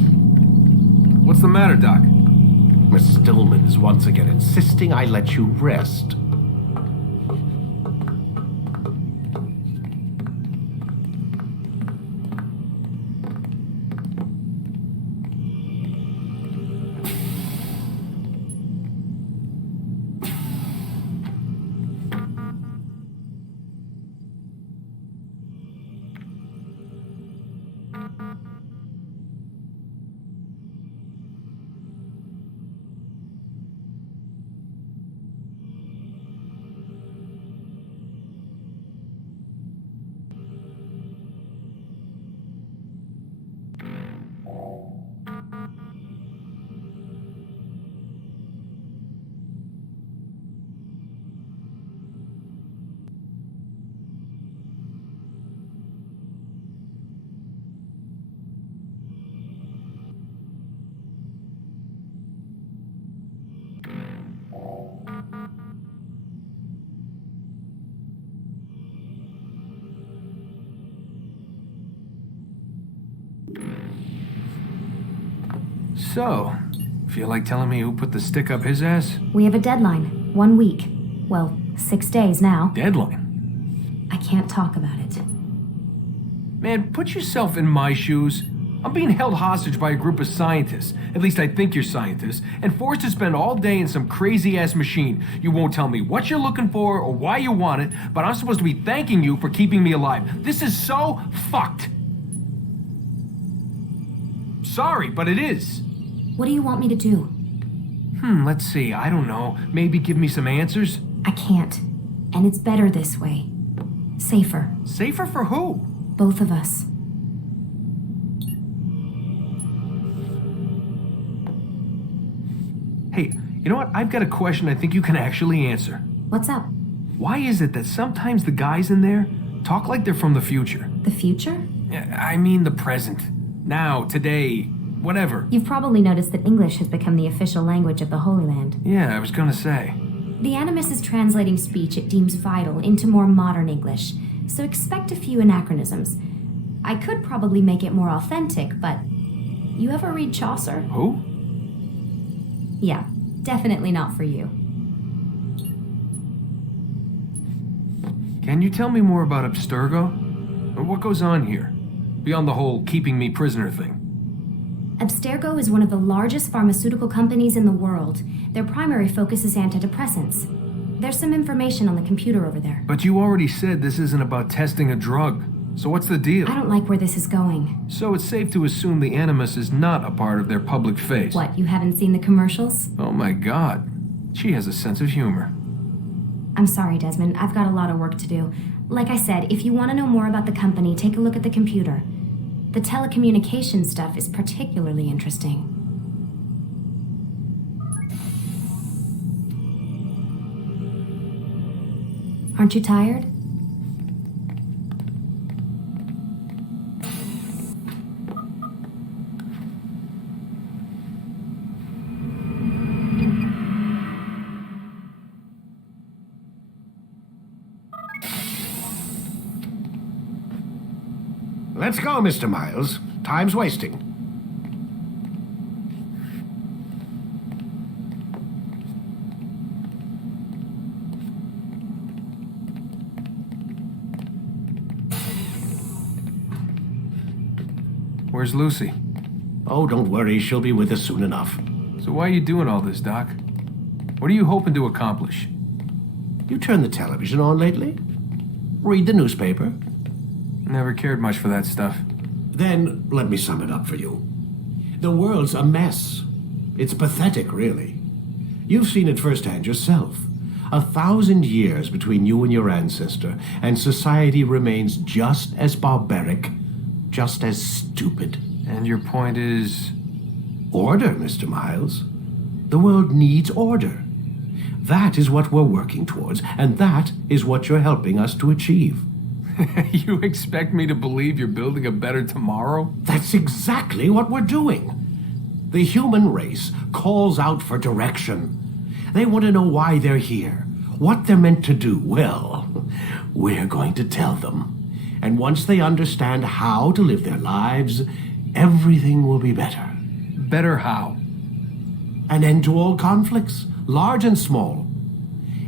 What's the matter, Doc? Miss Stillman is once again insisting I let you rest. So, feel like telling me who put the stick up his ass? We have a deadline. 1 week. Well, 6 days now. Deadline? I can't talk about it. Man, put yourself in my shoes. I'm being held hostage by a group of scientists, at least I think you're scientists, and forced to spend all day in some crazy-ass machine. You won't tell me what you're looking for or why you want it, but I'm supposed to be thanking you for keeping me alive. This is so fucked. Sorry, but it is. What do you want me to do? Let's see, I don't know. Maybe give me some answers? I can't. And it's better this way. Safer. Safer for who? Both of us. Hey, you know what? I've got a question I think you can actually answer. What's up? Why is it that sometimes the guys in there talk like they're from the future? The future? I mean the present. Now, today, whatever. You've probably noticed that English has become the official language of the Holy Land. Yeah, I was gonna say. The Animus is translating speech it deems vital into more modern English, so expect a few anachronisms. I could probably make it more authentic, but... You ever read Chaucer? Who? Yeah, definitely not for you. Can you tell me more about Abstergo? What goes on here? Beyond the whole keeping me prisoner thing. Abstergo is one of the largest pharmaceutical companies in the world. Their primary focus is antidepressants. There's some information on the computer over there. But you already said this isn't about testing a drug. So what's the deal? I don't like where this is going. So it's safe to assume the Animus is not a part of their public face. What, you haven't seen the commercials? Oh my god. She has a sense of humor. I'm sorry, Desmond. I've got a lot of work to do. Like I said, if you want to know more about the company, take a look at the computer. The telecommunications stuff is particularly interesting. Aren't you tired? Let's go, Mr. Miles. Time's wasting. Where's Lucy? Oh, don't worry. She'll be with us soon enough. So why are you doing all this, Doc? What are you hoping to accomplish? You turned the television on lately? Read the newspaper? Never cared much for that stuff. Then let me sum it up for you. The world's a mess. It's pathetic, really. You've seen it firsthand yourself. 1,000 years between you and your ancestor, and society remains just as barbaric, just as stupid. And your point is? Order, Mr. Miles. The world needs order. That is what we're working towards, and that is what you're helping us to achieve. You expect me to believe you're building a better tomorrow? That's exactly what we're doing. The human race calls out for direction. They want to know why they're here, what they're meant to do. Well, we're going to tell them. And once they understand how to live their lives, everything will be better. Better how? An end to all conflicts, large and small.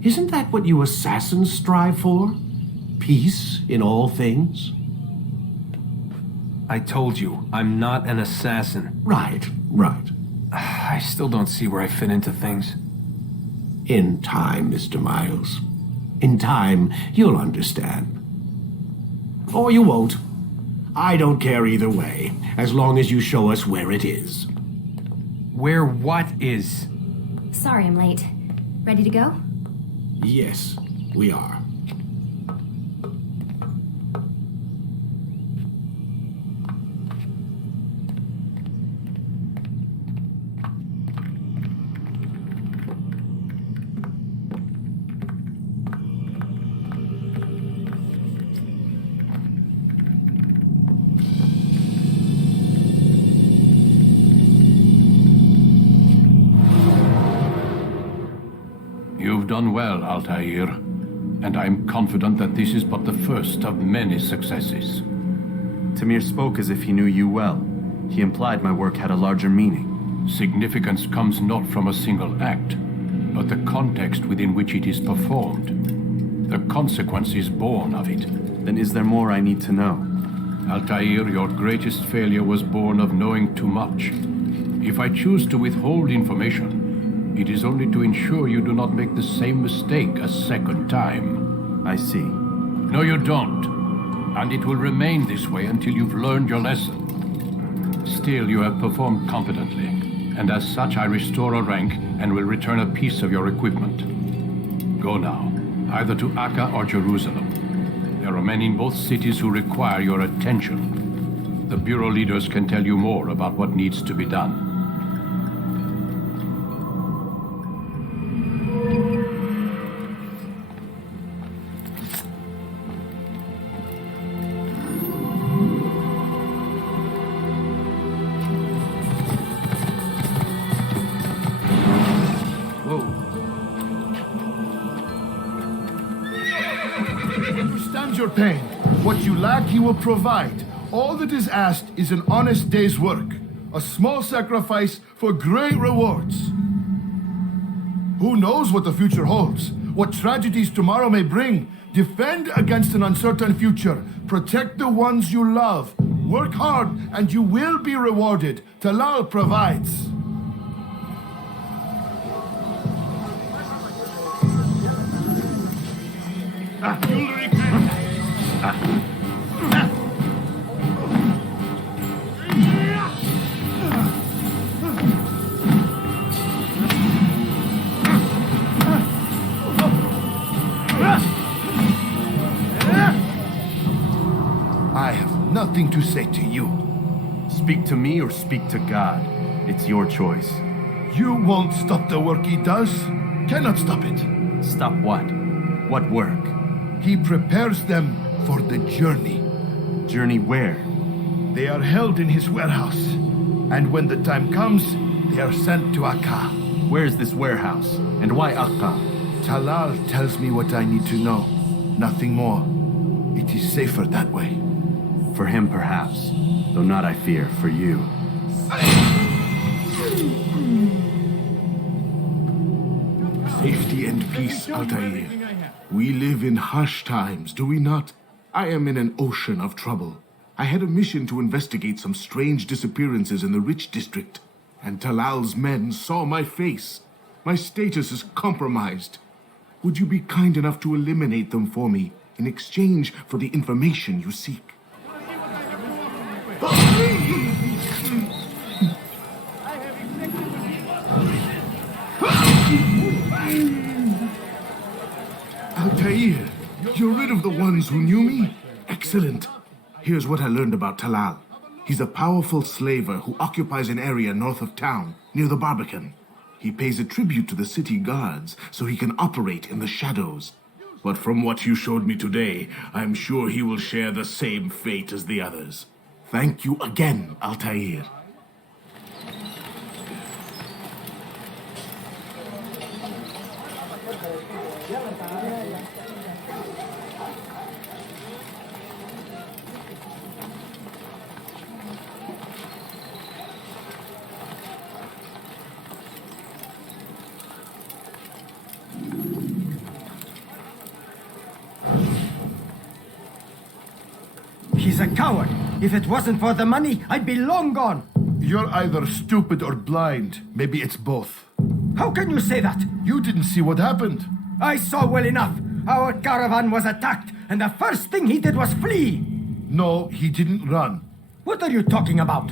Isn't that what you assassins strive for? Peace in all things? I told you, I'm not an assassin. Right. I still don't see where I fit into things. In time, Mr. Miles. In time, you'll understand. Or you won't. I don't care either way, as long as you show us where it is. Where what is? Sorry I'm late. Ready to go? Yes, we are. You've done well, Altair, and I'm confident that this is but the first of many successes. Tamir spoke as if he knew you well. He implied my work had a larger meaning. Significance comes not from a single act, but the context within which it is performed. The consequences born of it. Then is there more I need to know? Altair, your greatest failure was born of knowing too much. If I choose to withhold information, it is only to ensure you do not make the same mistake a second time. I see. No, you don't. And it will remain this way until you've learned your lesson. Still, you have performed competently, and as such I restore a rank and will return a piece of your equipment. Go now, either to Akka or Jerusalem. There are men in both cities who require your attention. The Bureau leaders can tell you more about what needs to be done. Your pain. What you lack, he will provide. All that is asked is an honest day's work. A small sacrifice for great rewards. Who knows what the future holds? What tragedies tomorrow may bring? Defend against an uncertain future. Protect the ones you love. Work hard and you will be rewarded. Talal provides. You'll regret. I have nothing to say to you. Speak to me or speak to God. It's your choice. You won't stop the work he does. Cannot stop it. Stop what? What work? He prepares them for the journey. Journey where? They are held in his warehouse. And when the time comes, they are sent to Akka. Where is this warehouse? And why Akka? Talal tells me what I need to know. Nothing more. It is safer that way. For him, perhaps. Though not, I fear, for you. Safety and peace, Altair. We live in harsh times, do we not? I am in an ocean of trouble. I had a mission to investigate some strange disappearances in the rich district, and Talal's men saw my face. My status is compromised. Would you be kind enough to eliminate them for me in exchange for the information you seek? Altair, you're rid of the ones who knew me? Excellent. Here's what I learned about Talal. He's a powerful slaver who occupies an area north of town, near the Barbican. He pays a tribute to the city guards so he can operate in the shadows. But from what you showed me today, I'm sure he will share the same fate as the others. Thank you again, Altair. He's a coward. If it wasn't for the money, I'd be long gone. You're either stupid or blind. Maybe it's both. How can you say that? You didn't see what happened. I saw well enough. Our caravan was attacked, and the first thing he did was flee. No, he didn't run. What are you talking about?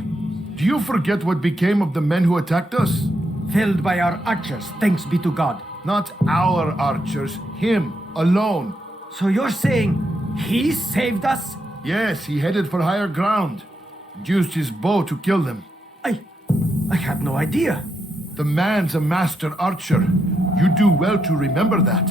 Do you forget what became of the men who attacked us? Felled by our archers, thanks be to God. Not our archers, him, alone. So you're saying he saved us? Yes, he headed for higher ground. Used his bow to kill them. I had no idea. The man's a master archer. You do well to remember that.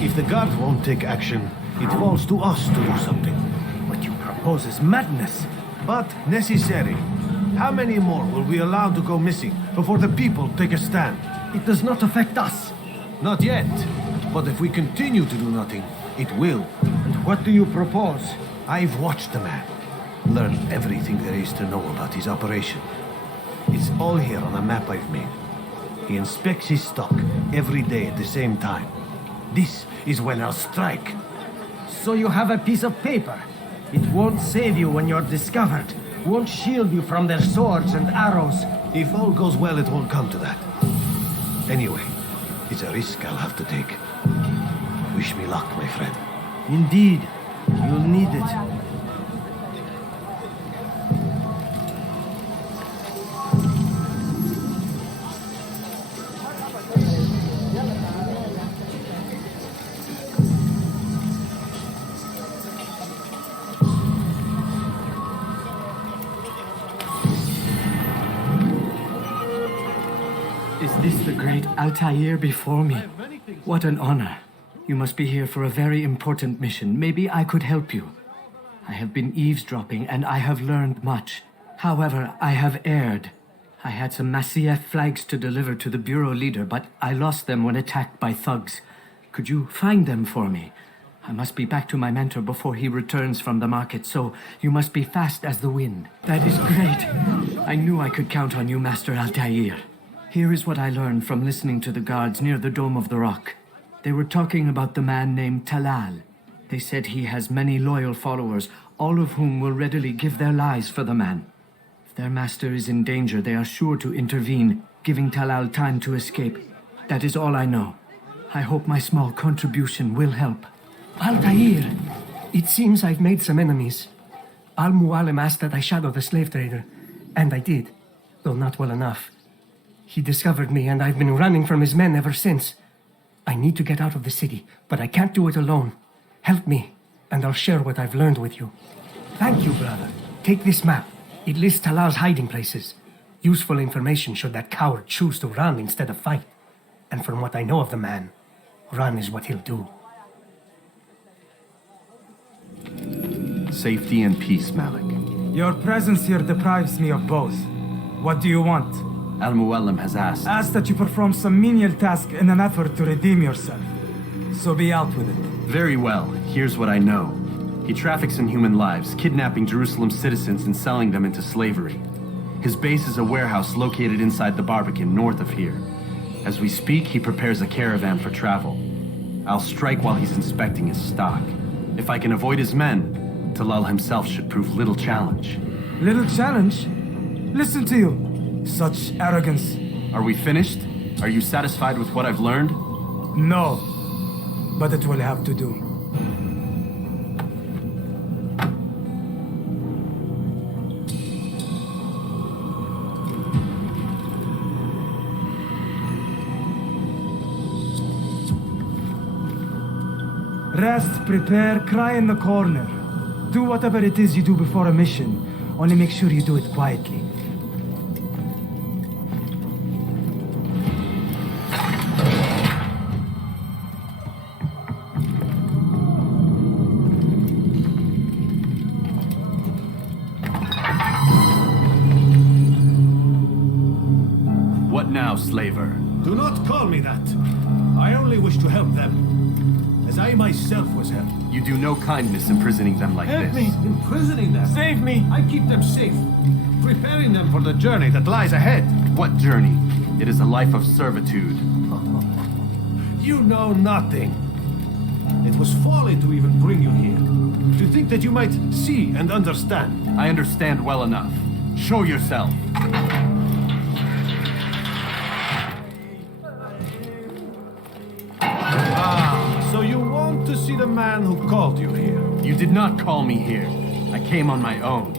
If the guards won't take action, it falls to us to do something. What you propose is madness. But necessary. How many more will we allow to go missing before the people take a stand? It does not affect us. Not yet. But if we continue to do nothing, it will. And what do you propose? I've watched the man. Learned everything there is to know about his operation. It's all here on a map I've made. He inspects his stock every day at the same time. This is when I'll strike. So you have a piece of paper. It won't save you when you're discovered. Won't shield you from their swords and arrows. If all goes well, it won't come to that. Anyway, it's a risk I'll have to take. Wish me luck, my friend. Indeed, you'll need it. Is this the great Altair before me? What an honor. You must be here for a very important mission. Maybe I could help you. I have been eavesdropping and I have learned much. However, I have erred. I had some Masyaf flags to deliver to the bureau leader, but I lost them when attacked by thugs. Could you find them for me? I must be back to my mentor before he returns from the market, so you must be fast as the wind. That is great. I knew I could count on you, Master Altair. Here is what I learned from listening to the guards near the Dome of the Rock. They were talking about the man named Talal. They said he has many loyal followers, all of whom will readily give their lives for the man. If their master is in danger, they are sure to intervene, giving Talal time to escape. That is all I know. I hope my small contribution will help. Altair, it seems I've made some enemies. Al-Mualim asked that I shadow the slave trader, and I did, though not well enough. He discovered me, and I've been running from his men ever since. I need to get out of the city, but I can't do it alone. Help me, and I'll share what I've learned with you. Thank you, brother. Take this map. It lists Talal's hiding places. Useful information should that coward choose to run instead of fight. And from what I know of the man, run is what he'll do. Safety and peace, Malik. Your presence here deprives me of both. What do you want? Al-Muallim has asked. Ask that you perform some menial task in an effort to redeem yourself. So be out with it. Very well. Here's what I know. He traffics in human lives, kidnapping Jerusalem citizens and selling them into slavery. His base is a warehouse located inside the Barbican, north of here. As we speak, he prepares a caravan for travel. I'll strike while he's inspecting his stock. If I can avoid his men, Talal himself should prove little challenge. Little challenge? Listen to you. Such arrogance. Are we finished? Are you satisfied with what I've learned? No. But it will have to do. Rest, prepare, cry in the corner. Do whatever it is you do before a mission. Only make sure you do it quietly. What now, slaver? Do not call me that. I only wish to help them. As I myself was helped. You do no kindness imprisoning them like Help this. me! Imprisoning them! Save me! I keep them safe. Preparing them for the journey that lies ahead. What journey? It is a life of servitude. You know nothing. It was folly to even bring you here. To think that you might see and understand. I understand well enough. Show yourself. So you want to see the man who called you here? You did not call me here. I came on my own.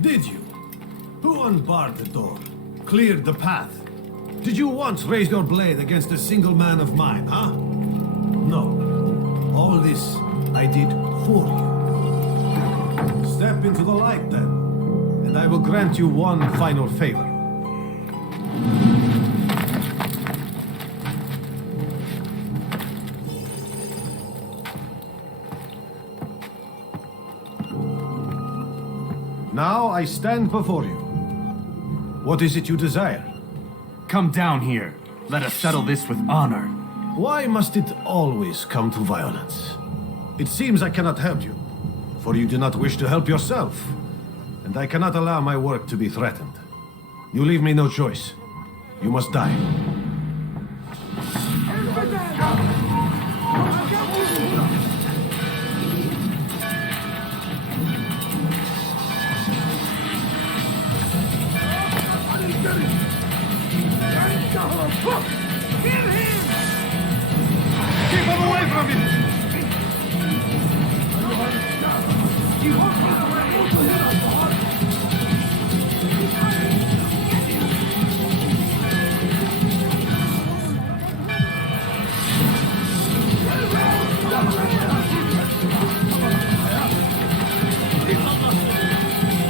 Did you? Who unbarred the door? Cleared the path? Did you once raise your blade against a single man of mine, huh? No. All this I did for you. Step into the light then, and I will grant you one final favor. Now I stand before you. What is it you desire? Come down here. Let us settle this with honor. Why must it always come to violence? It seems I cannot help you, for you do not wish to help yourself, and I cannot allow my work to be threatened. You leave me no choice. You must die. Keep him away from me!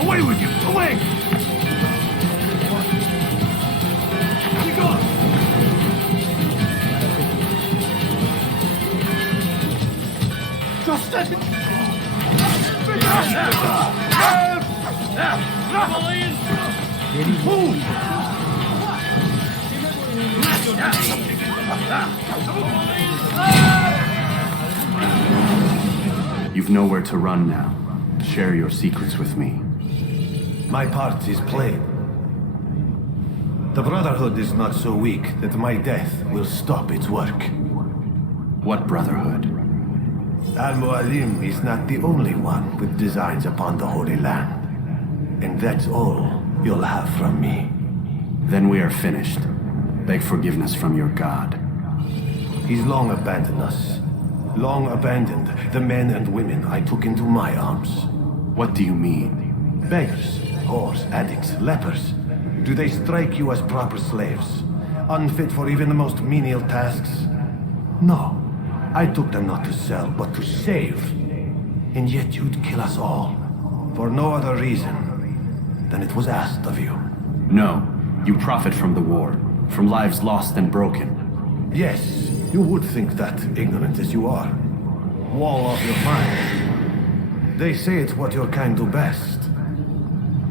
Away with you! Away! Be gone! Just let it! You've nowhere to run now. Share your secrets with me. My part is plain. The Brotherhood is not so weak that my death will stop its work. What Brotherhood? Al-Muallim is not the only one with designs upon the Holy Land. And that's all you'll have from me. Then we are finished. Beg forgiveness from your God. He's long abandoned us. Long abandoned the men and women I took into my arms. What do you mean? Beggars, whores, addicts, lepers. Do they strike you as proper slaves? Unfit for even the most menial tasks? No. I took them not to sell, but to save. And yet you'd kill us all. For no other reason than it was asked of you. No. You profit from the war. From lives lost and broken. Yes, you would think that, ignorant as you are. Wall off your mind. They say it's what your kind do best.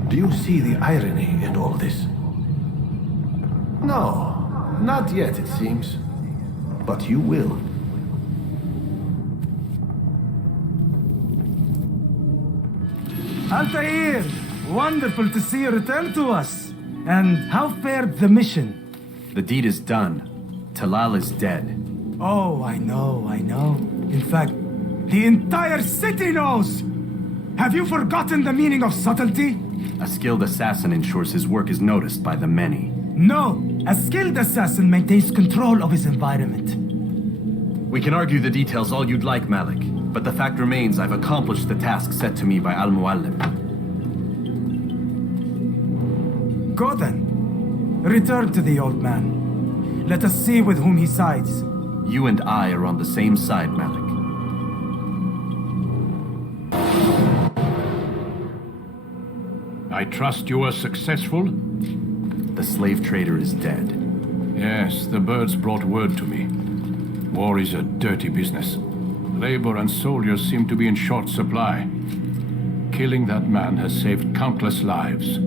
Do you see the irony in all this? No, not yet, it seems. But you will. Altair! Wonderful to see you return to us. And how fared the mission? The deed is done. Talal is dead. Oh, I know. In fact, the entire city knows! Have you forgotten the meaning of subtlety? A skilled assassin ensures his work is noticed by the many. No! A skilled assassin maintains control of his environment. We can argue the details all you'd like, Malik, but the fact remains I've accomplished the task set to me by Al-Muallim. Go then. Return to the old man. Let us see with whom he sides. You and I are on the same side, Malik. I trust you were successful? The slave trader is dead. Yes, the birds brought word to me. War is a dirty business. Labor and soldiers seem to be in short supply. Killing that man has saved countless lives.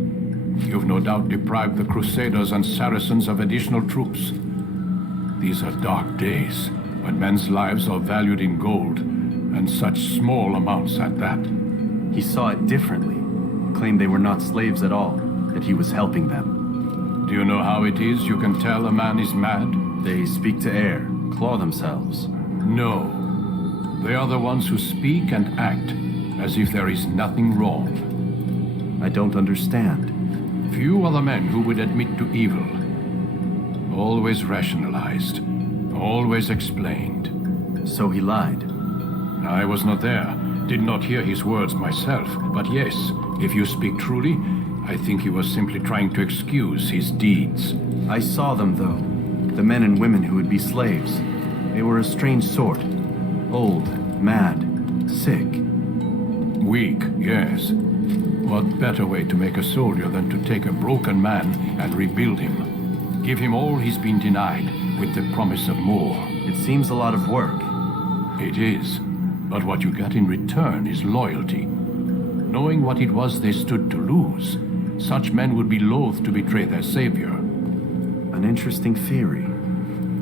You've no doubt deprived the Crusaders and Saracens of additional troops. These are dark days, when men's lives are valued in gold, and such small amounts at that. He saw it differently. Claimed they were not slaves at all, that he was helping them. Do you know how it is you can tell a man is mad? They speak to air, claw themselves. No. They are the ones who speak and act as if there is nothing wrong. I don't understand. Few are the men who would admit to evil. Always rationalized. Always explained. So he lied. I was not there. Did not hear his words myself. But yes, if you speak truly, I think he was simply trying to excuse his deeds. I saw them, though. The men and women who would be slaves. They were a strange sort. Old, mad, sick. Weak, yes. What better way to make a soldier than to take a broken man and rebuild him? Give him all he's been denied, with the promise of more. It seems a lot of work. It is. But what you get in return is loyalty. Knowing what it was they stood to lose, such men would be loath to betray their savior. An interesting theory.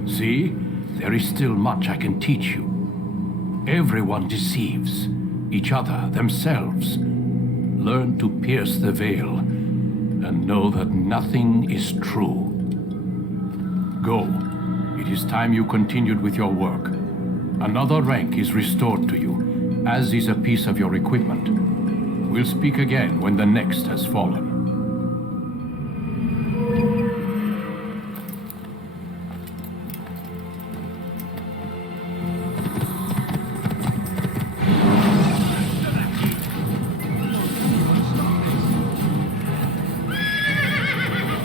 See? There is still much I can teach you. Everyone deceives. Each other, themselves. Learn to pierce the veil, and know that nothing is true. Go. It is time you continued with your work. Another rank is restored to you, as is a piece of your equipment. We'll speak again when the next has fallen.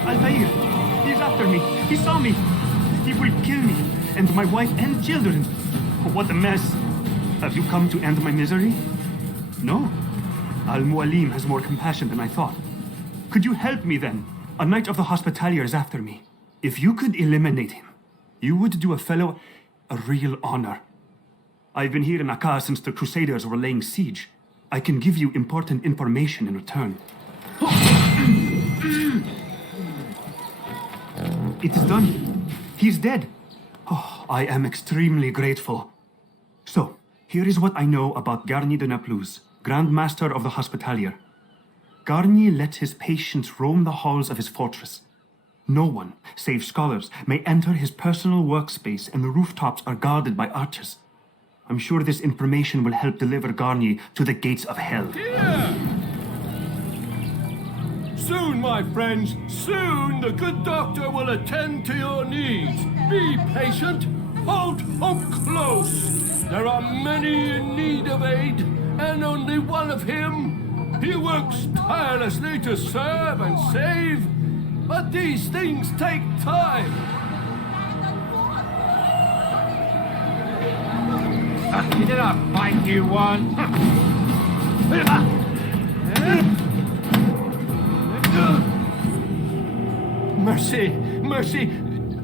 Altair! He's after me! He saw me! He will kill me, and my wife and children! What a mess! Have you come to end my misery? No. Al-Muallim has more compassion than I thought. Could you help me then? A knight of the Hospitalier is after me. If you could eliminate him, you would do a fellow a real honor. I've been here in Akkar since the Crusaders were laying siege. I can give you important information in return. It is done. He's dead. Oh, I am extremely grateful. So, here is what I know about Garnier de Naplouse, Grand Master of the Hospitalier. Garnier let his patients roam the halls of his fortress. No one, save scholars, may enter his personal workspace, and the rooftops are guarded by archers. I'm sure this information will help deliver Garnier to the gates of hell. Here! Soon, my friends, soon the good doctor will attend to your needs. Be patient. Hold close. There are many in need of aid, and only one of him. He works tirelessly to serve and save, but these things take time. Did I fight you one? Mercy, mercy,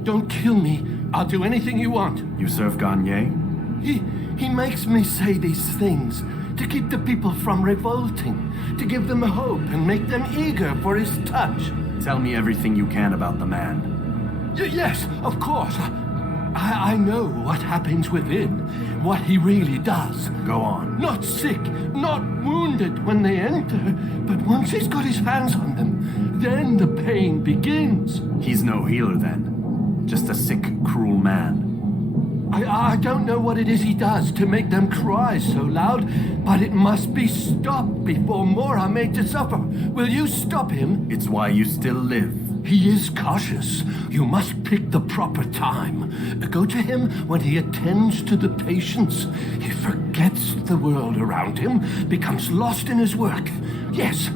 don't kill me. I'll do anything you want. You serve Garnier? He makes me say these things to keep the people from revolting, to give them hope and make them eager for his touch. Tell me everything you can about the man. Yes, of course. I know what happens within, what he really does. Go on. Not sick, not wounded when they enter, but once he's got his hands on them, then the pain begins. He's no healer then. Just a sick, cruel man. I don't know what it is he does to make them cry so loud, but it must be stopped before more are made to suffer. Will you stop him? It's why you still live. He is cautious. You must pick the proper time. Go to him when he attends to the patients. He forgets the world around him, becomes lost in his work. Yes,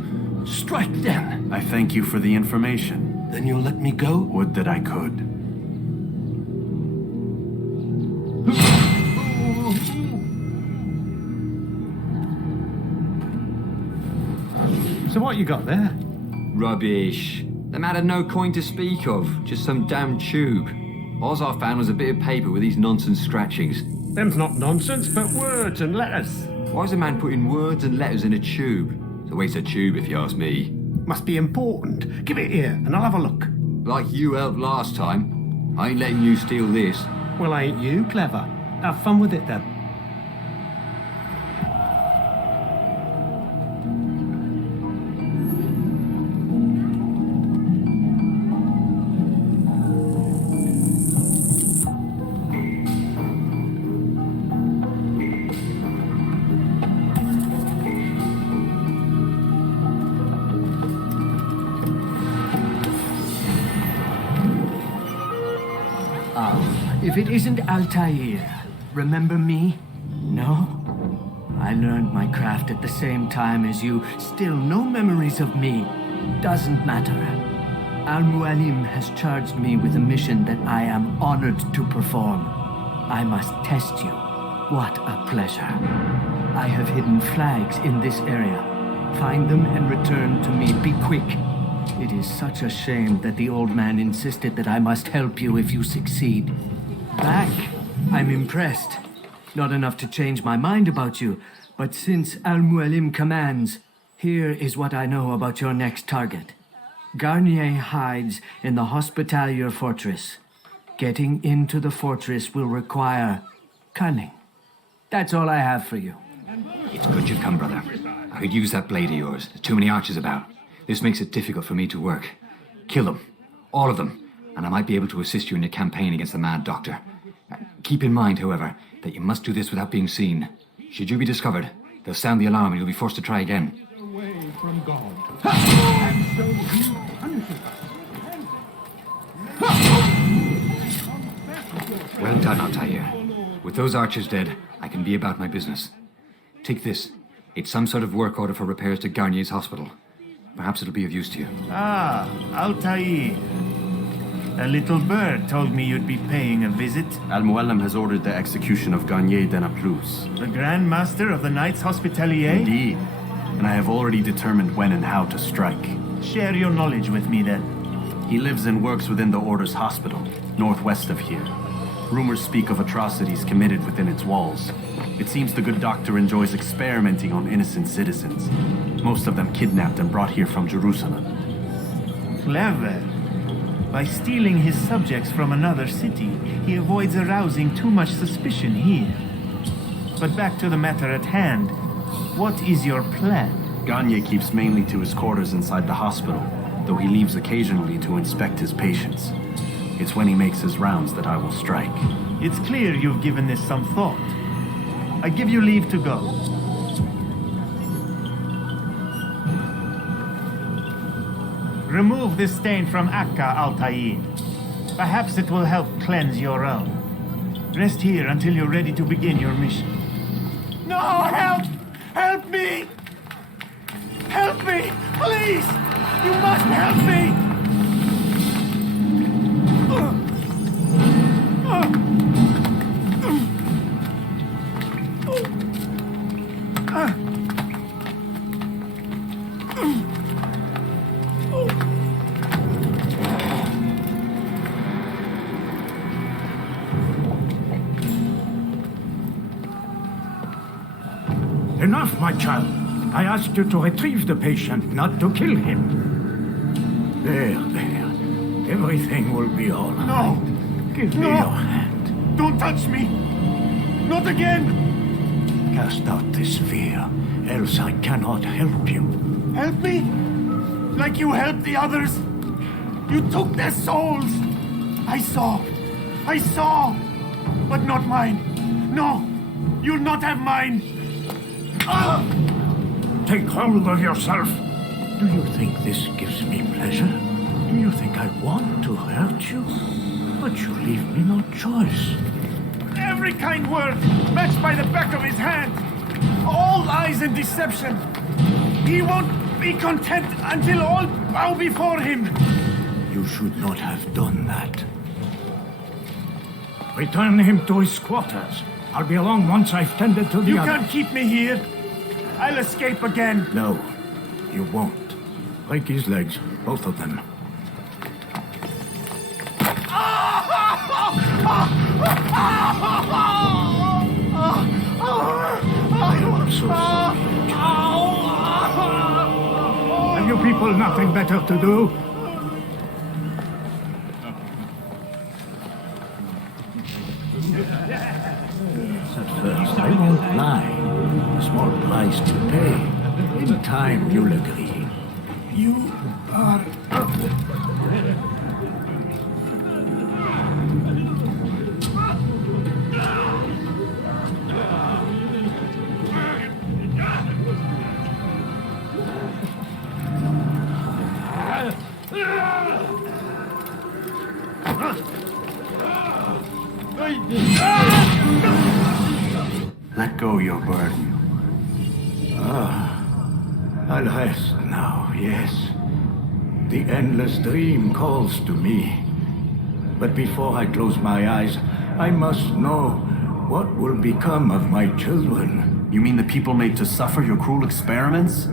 strike then. I thank you for the information. Then you'll let me go? Would that I could. So what you got there? Rubbish. The man had no coin to speak of, just some damn tube. All I found was a bit of paper with these nonsense scratchings. Them's not nonsense, but words and letters. Why is a man putting words and letters in a tube? It's a waste of tube, if you ask me. Must be important. Give it here, and I'll have a look. Like you helped last time. I ain't letting you steal this. Well, ain't you clever? Have fun with it, then. If it isn't Altair, remember me? No? I learned my craft at the same time as you. Still no memories of me. Doesn't matter. Al-Mualim has charged me with a mission that I am honored to perform. I must test you. What a pleasure. I have hidden flags in this area. Find them and return to me. Be quick. It is such a shame that the old man insisted that I must help you if you succeed. Back. I'm impressed. Not enough to change my mind about you, but since Al-Mualim commands, here is what I know about your next target. Garnier hides in the Hospitalier Fortress. Getting into the fortress will require cunning. That's all I have for you. It's good you've come, brother. I could use that blade of yours. There's too many archers about. This makes it difficult for me to work. Kill them. All of them. And I might be able to assist you in your campaign against the Mad Doctor. Keep in mind, however, that you must do this without being seen. Should you be discovered, they'll sound the alarm and you'll be forced to try again. Away from God. Well done, Altair. With those archers dead, I can be about my business. Take this. It's some sort of work order for repairs to Garnier's hospital. Perhaps it'll be of use to you. Ah, Altair. A little bird told me you'd be paying a visit. Al-Mualim has ordered the execution of Garnier de Naplouse. The Grand Master of the Knights Hospitalier? Indeed. And I have already determined when and how to strike. Share your knowledge with me, then. He lives and works within the Order's hospital, northwest of here. Rumors speak of atrocities committed within its walls. It seems the good doctor enjoys experimenting on innocent citizens. Most of them kidnapped and brought here from Jerusalem. Clever. By stealing his subjects from another city, he avoids arousing too much suspicion here. But back to the matter at hand. What is your plan? Garnier keeps mainly to his quarters inside the hospital, though he leaves occasionally to inspect his patients. It's when he makes his rounds that I will strike. It's clear you've given this some thought. I give you leave to go. Remove this stain from Akka, Altair. Perhaps it will help cleanse your own. Rest here until you're ready to begin your mission. No, help! Help me! Help me! Please! You must help me! They're Enough, my child. I asked you to retrieve the patient, not to kill him. There. Everything will be all right. No! Give me your hand. Don't touch me! Not again! Cast out this fear, else I cannot help you. Help me? Like you helped the others? You took their souls! I saw! But not mine! No! You'll not have mine! Ah! Take hold of yourself. Do you think this gives me pleasure? Do you think I want to hurt you? But you leave me no choice. Every kind word matched by the back of his hand! All lies and deception! He won't be content until all bow before him! You should not have done that. Return him to his quarters. I'll be along once I've tended to the You others. can't keep me here! I'll escape again! No, you won't. Break his legs, both of them. I'm so sorry. Have you people nothing better to do? At first, I won't lie. A small price to pay. In time, you'll agree. You are... Let go your burden. I'll rest now, yes. The endless dream calls to me. But before I close my eyes, I must know what will become of my children. You mean the people made to suffer your cruel experiments?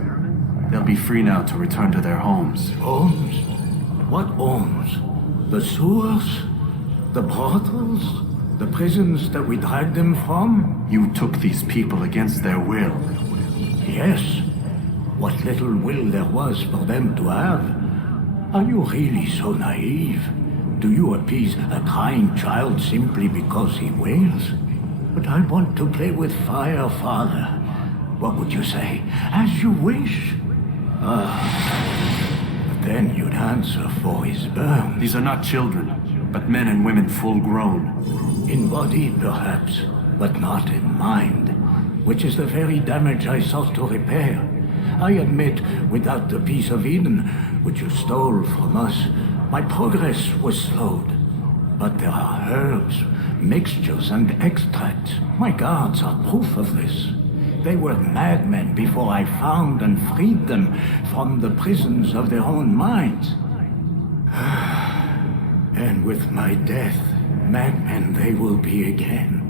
They'll be free now to return to their homes. Homes? What homes? The sewers? The brothels? The prisons that we dragged them from? You took these people against their will. Yes. What little will there was for them to have. Are you really so naive? Do you appease a crying child simply because he wails? But I want to play with fire, Father. What would you say? As you wish. But then you'd answer for his burn. These are not children, but men and women full grown. In body, perhaps, but not in mind, which is the very damage I sought to repair. I admit, without the piece of Eden, which you stole from us, my progress was slowed. But there are herbs, mixtures, and extracts. My guards are proof of this. They were madmen before I found and freed them from the prisons of their own minds. And with my death, madmen they will be again.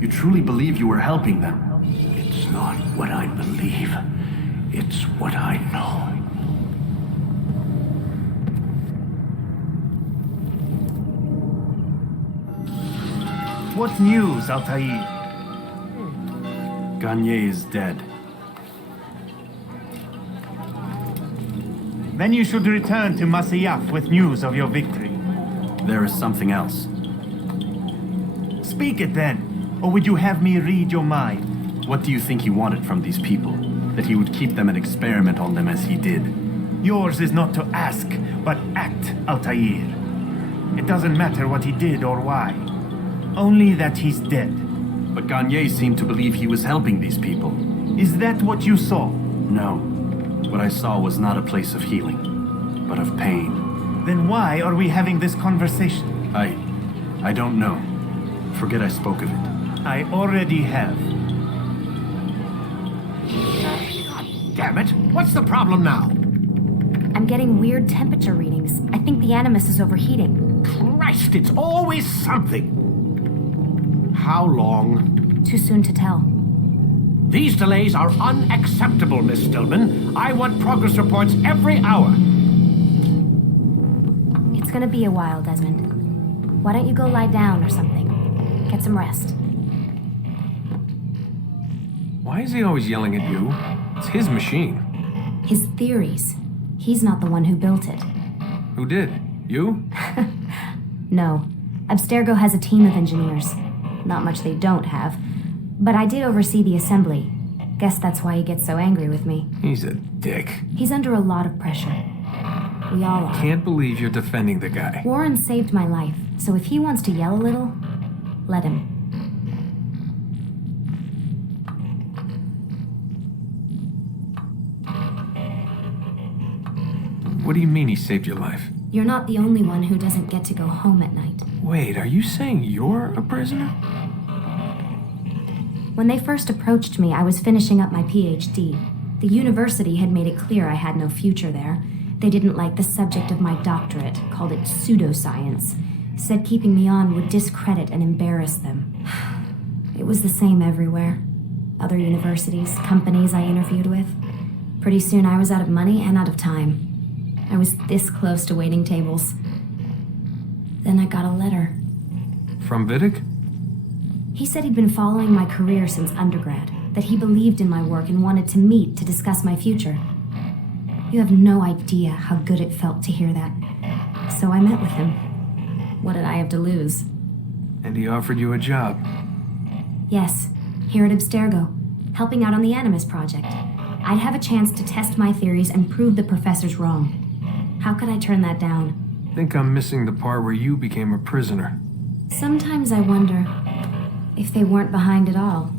You truly believe you were helping them? It's not what I believe. It's what I know. What news, Altair? Gagne is dead. Then you should return to Masyaf with news of your victory. There is something else. Speak it then, or would you have me read your mind? What do you think he wanted from these people? That he would keep them and experiment on them as he did? Yours is not to ask, but act, Altair. It doesn't matter what he did or why. Only that he's dead. But Gagne seemed to believe he was helping these people. Is that what you saw? No. What I saw was not a place of healing, but of pain. Then why are we having this conversation? I don't know. Forget I spoke of it. I already have. Damn it! What's the problem now? I'm getting weird temperature readings. I think the Animus is overheating. Christ, it's always something! How long? Too soon to tell. These delays are unacceptable, Miss Stillman. I want progress reports every hour. It's gonna be a while, Desmond. Why don't you go lie down or something? Get some rest. Why Why is he always yelling at you? It's his machine. His theories. He's not the one who built it. Who did? You? No. Abstergo has a team of engineers. Not much they don't have. But I did oversee the assembly. Guess that's why he gets so angry with me. He's a dick. He's under a lot of pressure. We all are. Can't believe you're defending the guy. Warren saved my life, so if he wants to yell a little, let him. What do you mean he saved your life? You're not the only one who doesn't get to go home at night. Wait, are you saying you're a prisoner? When they first approached me, I was finishing up my PhD. The university had made it clear I had no future there. They didn't like the subject of my doctorate, called it pseudoscience. Said keeping me on would discredit and embarrass them. It was the same everywhere. Other universities, companies I interviewed with. Pretty soon I was out of money and out of time. I was this close to waiting tables. Then I got a letter. From Vidic? He said he'd been following my career since undergrad, that he believed in my work and wanted to meet to discuss my future. You have no idea how good it felt to hear that. So I met with him. What did I have to lose? And he offered you a job? Yes, here at Abstergo, helping out on the Animus project. I'd have a chance to test my theories and prove the professors wrong. How could I turn that down? Think I'm missing the part where you became a prisoner. Sometimes I wonder if they weren't behind it all.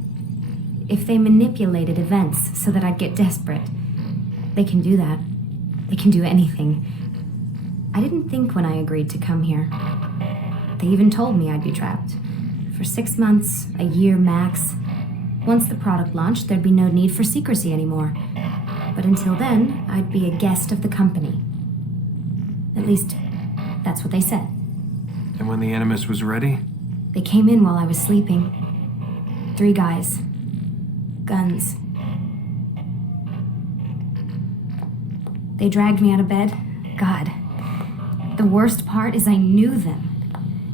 If they manipulated events so that I'd get desperate. They can do that. They can do anything. I didn't think when I agreed to come here. They even told me I'd be trapped. For 6 months, a year max. Once the product launched, there'd be no need for secrecy anymore. But until then, I'd be a guest of the company. At least, that's what they said. And when the Animus was ready? They came in while I was sleeping. 3 guys. Guns. They dragged me out of bed. God. The worst part is I knew them.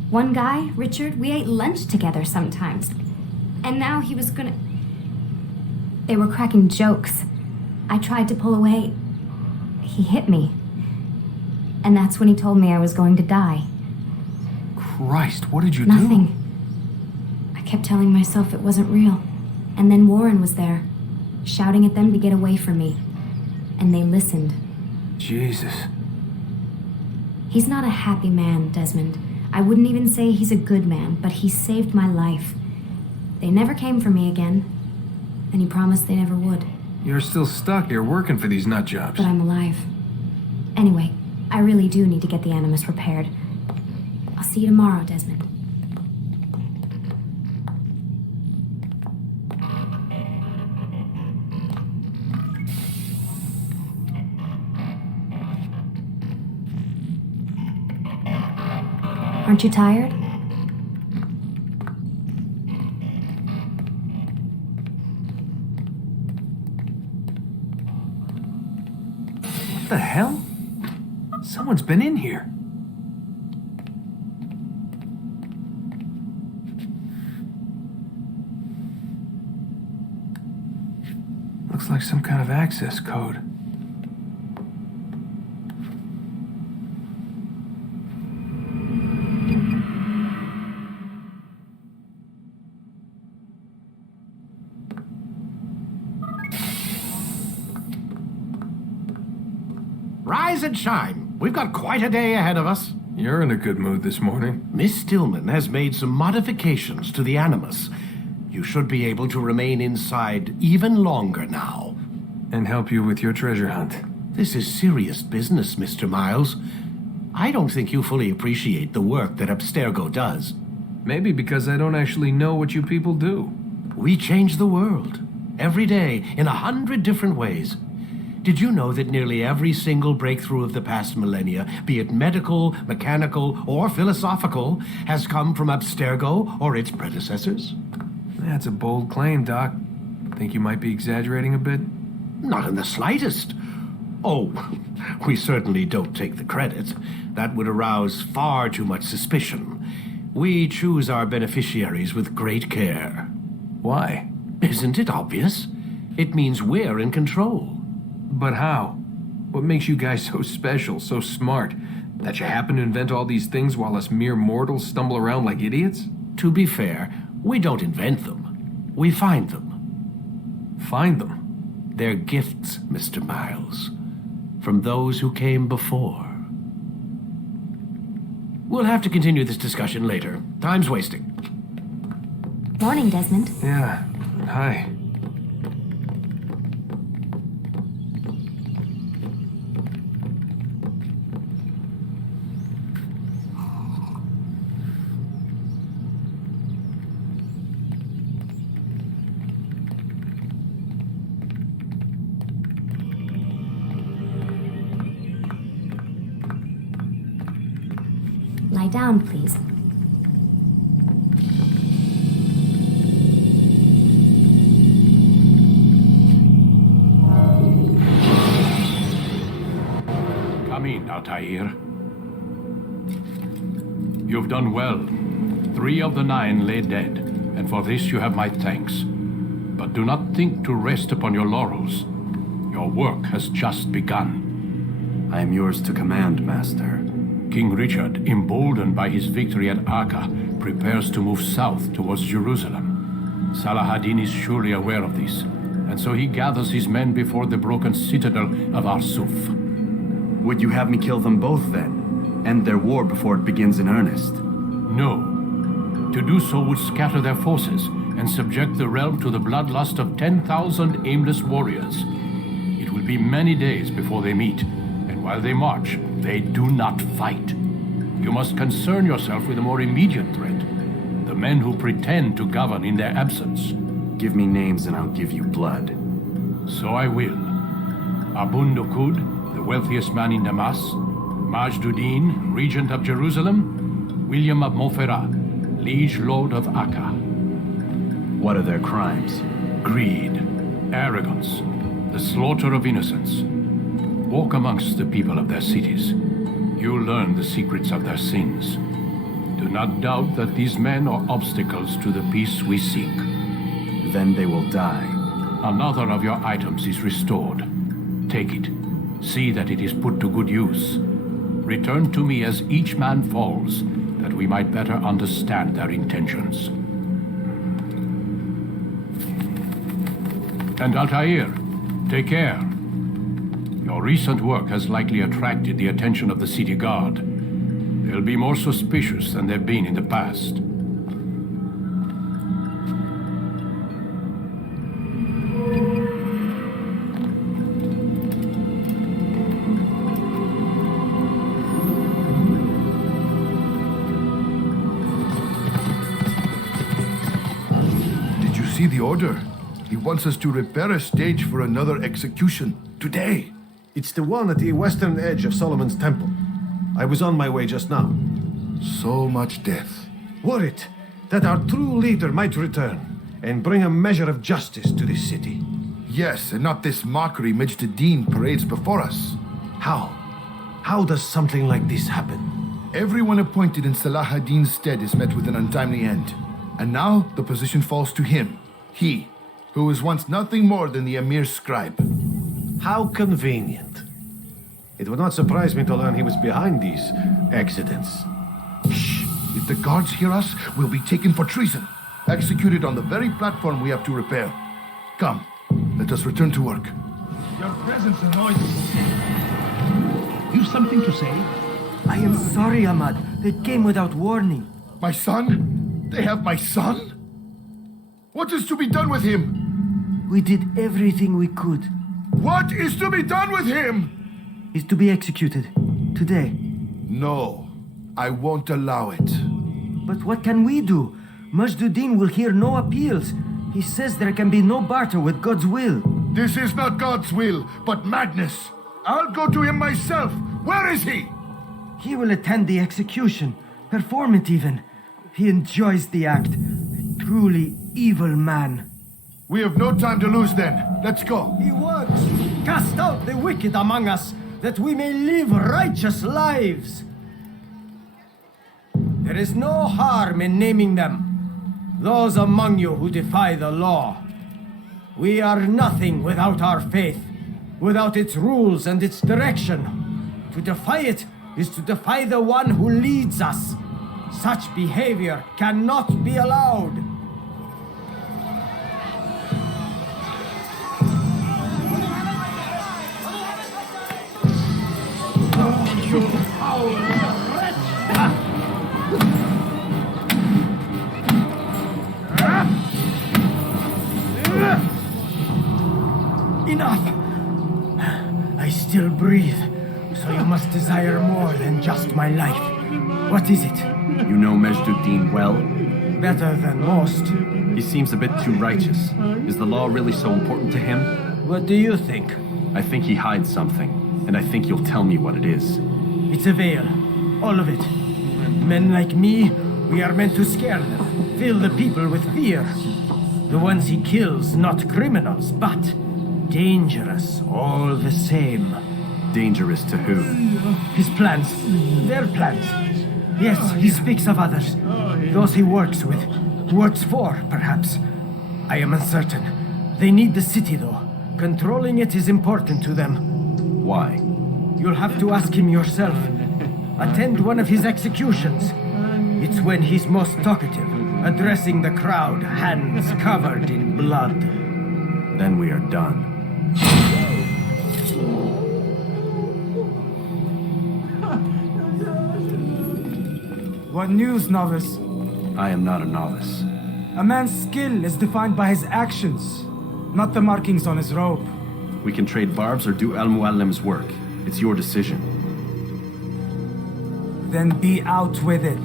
One guy, Richard, we ate lunch together sometimes. And now he was gonna... They were cracking jokes. I tried to pull away. He hit me. And that's when he told me I was going to die. Christ, what did you Nothing. do? I kept telling myself it wasn't real. And then Warren was there, shouting at them to get away from me. And they listened. Jesus. He's not a happy man, Desmond. I wouldn't even say he's a good man, but he saved my life. They never came for me again, and he promised they never would. You're still stuck here working for these nut jobs. But I'm alive. Anyway, I really do need to get the Animus repaired. I'll see you tomorrow, Desmond. Aren't you tired? What the hell? Someone's been in here. Looks like some kind of access code. Rise and shine. We've got quite a day ahead of us. You're in a good mood this morning. Miss Stillman has made some modifications to the Animus. You should be able to remain inside even longer now. And help you with your treasure hunt. This is serious business, Mr. Miles. I don't think you fully appreciate the work that Abstergo does. Maybe because I don't actually know what you people do. We change the world. Every day, in 100 different ways. Did you know that nearly every single breakthrough of the past millennia, be it medical, mechanical, or philosophical, has come from Abstergo or its predecessors? That's a bold claim, Doc. Think you might be exaggerating a bit? Not in the slightest. Oh, we certainly don't take the credit. That would arouse far too much suspicion. We choose our beneficiaries with great care. Why? Isn't it obvious? It means we're in control. But how? What makes you guys so special, so smart? That you happen to invent all these things while us mere mortals stumble around like idiots? To be fair, we don't invent them. We find them. Find them? They're gifts, Mr. Miles. From those who came before. We'll have to continue this discussion later. Time's wasting. Morning, Desmond. Yeah. Hi. Lie down, please. Come in, Altair. You've done well. 3 of the 9 lay dead, and for this you have my thanks. But do not think to rest upon your laurels. Your work has just begun. I am yours to command, Master. King Richard, emboldened by his victory at Acre, prepares to move south towards Jerusalem. Salah ad-Din is surely aware of this, and so he gathers his men before the broken citadel of Arsuf. Would you have me kill them both then? End their war before it begins in earnest? No. To do so would scatter their forces and subject the realm to the bloodlust of 10,000 aimless warriors. It will be many days before they meet, and while they march, they do not fight. You must concern yourself with a more immediate threat. The men who pretend to govern in their absence. Give me names and I'll give you blood. So I will. Abun Nukud, the wealthiest man in Damas. Majduddin, regent of Jerusalem. William of Montferrat, liege lord of Acre. What are their crimes? Greed, arrogance, the slaughter of innocents. Walk amongst the people of their cities. You'll learn the secrets of their sins. Do not doubt that these men are obstacles to the peace we seek. Then they will die. Another of your items is restored. Take it. See that it is put to good use. Return to me as each man falls, that we might better understand their intentions. And Altair, take care. Your recent work has likely attracted the attention of the city guard. They'll be more suspicious than they've been in the past. Did you see the order? He wants us to repair a stage for another execution today. It's the one at the western edge of Solomon's Temple. I was on my way just now. So much death. Worried that our true leader might return and bring a measure of justice to this city. Yes, and not this mockery Majduddin parades before us. How? How does something like this happen? Everyone appointed in Salah ad-Din's stead is met with an untimely end. And now the position falls to him. He, who was once nothing more than the Emir's scribe. How convenient. It would not surprise me to learn he was behind these accidents. Shh! If the guards hear us, we'll be taken for treason. Executed on the very platform we have to repair. Come, let us return to work. Your presence annoys me. You've something to say? I am sorry, Ahmad. They came without warning. My son? They have my son? What is to be done with him? We did everything we could. What is to be done with him? He's to be executed. Today. No, I won't allow it. But what can we do? Majduddin will hear no appeals. He says there can be no barter with God's will. This is not God's will, but madness. I'll go to him myself. Where is he? He will attend the execution. Perform it even. He enjoys the act. Truly evil man. We have no time to lose then. Let's go. He works. Cast out the wicked among us, that we may live righteous lives. There is no harm in naming them. Those among you who defy the law. We are nothing without our faith, without its rules and its direction. To defy it is to defy the one who leads us. Such behavior cannot be allowed. Enough! I still breathe, so you must desire more than just my life. What is it? You know Majd well? Better than most. He seems a bit too righteous. Is the law really so important to him? What do you think? I think he hides something, and I think you'll tell me what it is. It's a veil. All of it. Men like me, we are meant to scare them, fill the people with fear. The ones he kills, not criminals, but dangerous all the same. Dangerous to who? His plans. Their plans. Yes, he speaks of others. Those he works with. Works for, perhaps. I am uncertain. They need the city, though. Controlling it is important to them. Why? You'll have to ask him yourself. Attend one of his executions. It's when he's most talkative, addressing the crowd, hands covered in blood. Then we are done. What news, novice? I am not a novice. A man's skill is defined by his actions, not the markings on his robe. We can trade barbs or do Al-Muallim's work. It's your decision. Then be out with it.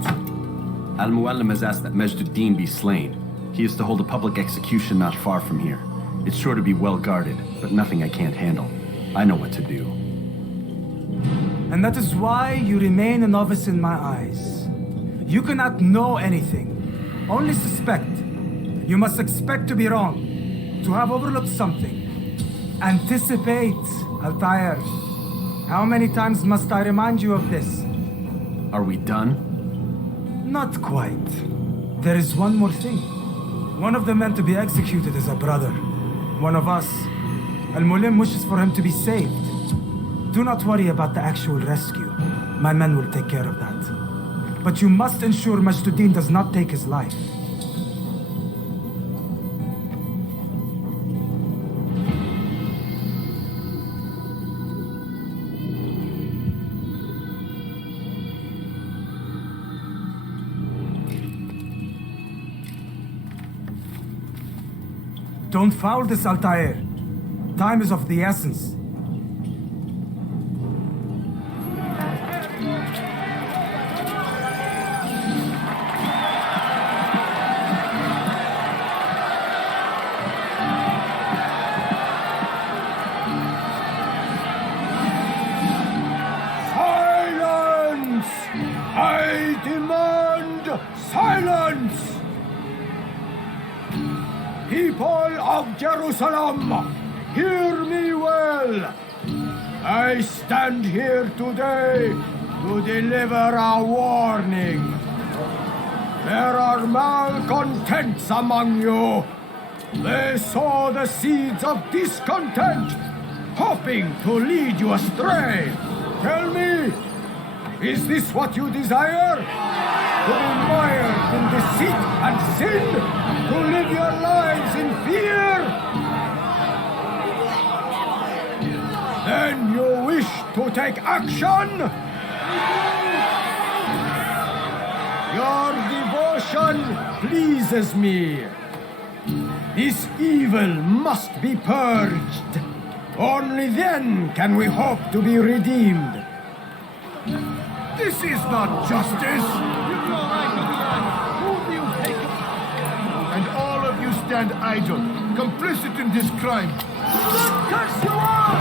Al-Muallim has asked that Majd be slain. He is to hold a public execution not far from here. It's sure to be well guarded, but nothing I can't handle. I know what to do. And that is why you remain a novice in my eyes. You cannot know anything, only suspect. You must expect to be wrong, to have overlooked something. Anticipate, Altair. How many times must I remind you of this? Are we done? Not quite. There is one more thing. One of the men to be executed is a brother. One of us. Al-Mulim wishes for him to be saved. Do not worry about the actual rescue. My men will take care of that. But you must ensure Majd does not take his life. Don't foul this, Altair. Time is of the essence. Silence! I demand silence! People of Jerusalem, hear me well. I stand here today to deliver a warning. There are malcontents among you. They sow the seeds of discontent, hoping to lead you astray. Tell me, is this what you desire? To be mired in deceit and sin? To live your lives in fear? Then you wish to take action? Your devotion pleases me. This evil must be purged. Only then can we hope to be redeemed. This is not justice. And all of you stand idle, complicit in this crime. Curse you all!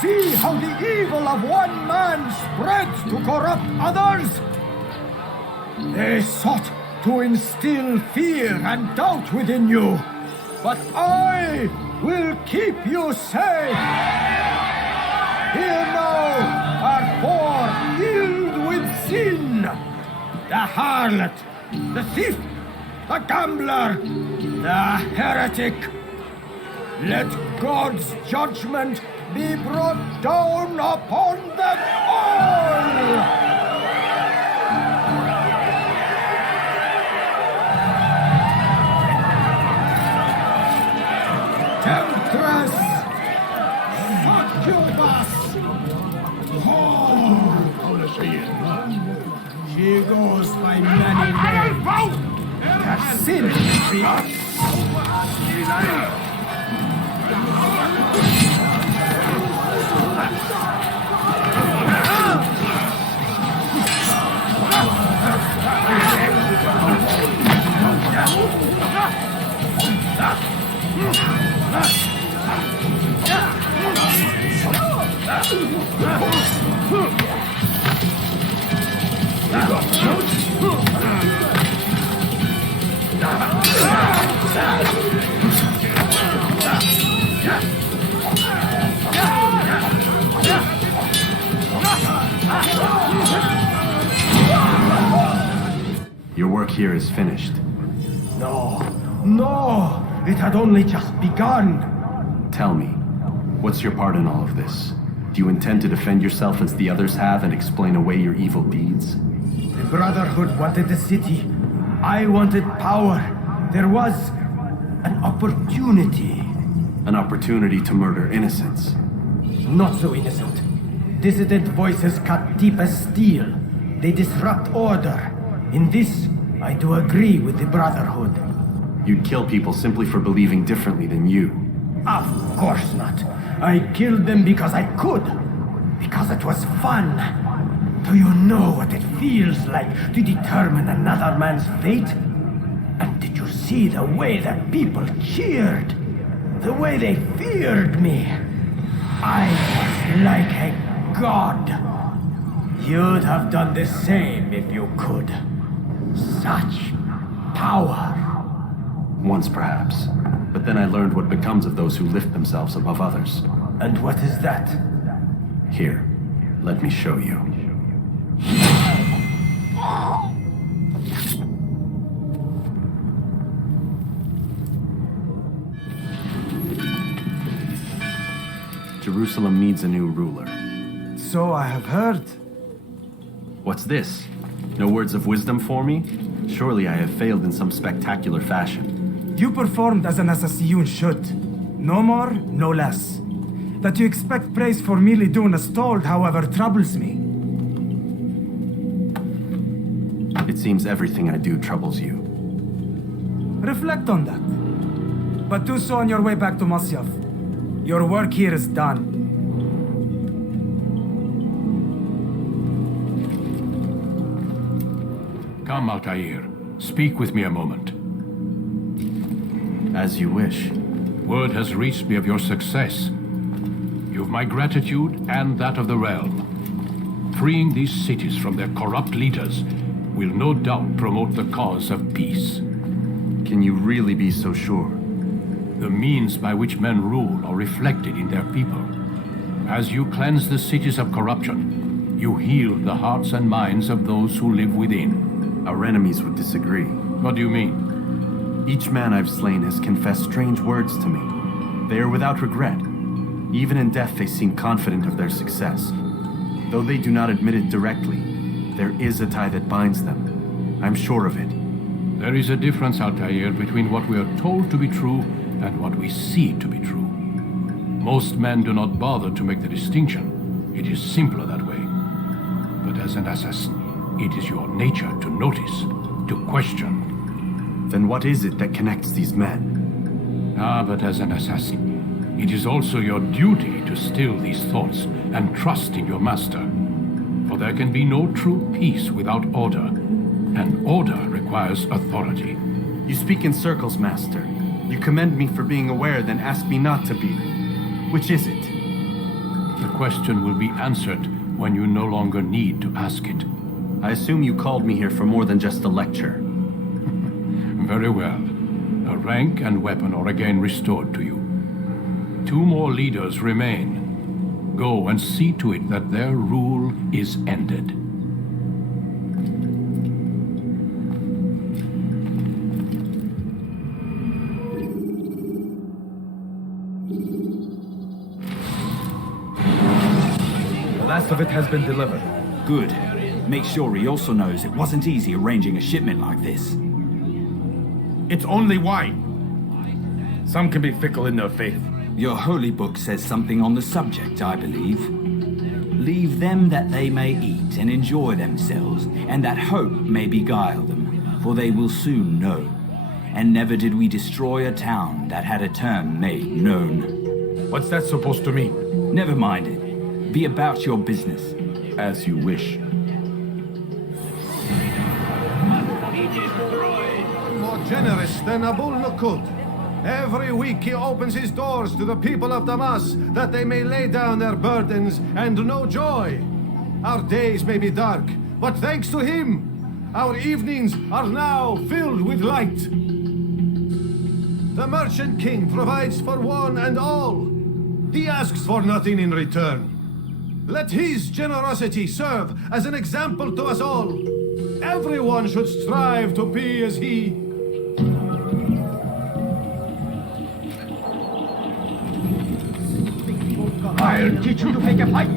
See how the evil of one man spreads to corrupt others? They sought to instill fear and doubt within you, but I will keep you safe. Here now are four filled with sin. The harlot, the thief, the gambler, the heretic. Let God's judgment be brought down upon them all! Temptress! Succubus! She goes by many names. Cassini! Your work here is finished. No, no! It had only just begun! Tell me, what's your part in all of this? Do you intend to defend yourself as the others have and explain away your evil deeds? The Brotherhood wanted the city. I wanted power. There was an opportunity. An opportunity to murder innocents. Not so innocent. Dissident voices cut deep as steel. They disrupt order. In this, I do agree with the Brotherhood. You'd kill people simply for believing differently than you. Of course not. I killed them because I could. Because it was fun. Do you know what it feels like to determine another man's fate? And did you see the way that people cheered? The way they feared me? I was like a god. You'd have done the same if you could. Such power. Once perhaps. But then I learned what becomes of those who lift themselves above others. And what is that? Here, let me show you. Jerusalem needs a new ruler. So I have heard. What's this? No words of wisdom for me? Surely I have failed in some spectacular fashion. You performed as an assassin should. No more, no less. That you expect praise for merely doing as told, however, troubles me. It seems everything I do troubles you. Reflect on that. But do so on your way back to Masyaf. Your work here is done. Come, Altair. Speak with me a moment. As you wish. Word has reached me of your success. You've my gratitude and that of the realm. Freeing these cities from their corrupt leaders will no doubt promote the cause of peace. Can you really be so sure? The means by which men rule are reflected in their people. As you cleanse the cities of corruption, you heal the hearts and minds of those who live within. Our enemies would disagree. What do you mean? Each man I've slain has confessed strange words to me. They are without regret. Even in death they seem confident of their success. Though they do not admit it directly, there is a tie that binds them. I'm sure of it. There is a difference, Altair, between what we are told to be true and what we see to be true. Most men do not bother to make the distinction. It is simpler that way. But as an assassin, it is your nature to notice, to question. Then what is it that connects these men? But as an assassin, it is also your duty to still these thoughts and trust in your master. For there can be no true peace without order, and order requires authority. You speak in circles, master. You commend me for being aware, then ask me not to be. Which is it? The question will be answered when you no longer need to ask it. I assume you called me here for more than just a lecture. Very well. A rank and weapon are again restored to you. 2 more leaders remain. Go and see to it that their rule is ended. The last of it has been delivered. Good. Make sure he also knows it wasn't easy arranging a shipment like this. It's only wine. Some can be fickle in their faith. Your holy book says something on the subject, I believe. Leave them that they may eat and enjoy themselves, and that hope may beguile them, for they will soon know. And never did we destroy a town that had a term made known. What's that supposed to mean? Never mind it. Be about your business. As you wish. More generous than Abul Nukud. Every week he opens his doors to the people of Damas, that they may lay down their burdens and know joy. Our days may be dark, but thanks to him, our evenings are now filled with light. The Merchant King provides for one and all. He asks for nothing in return. Let his generosity serve as an example to us all. Everyone should strive to be as he. I'll teach you to make a fight.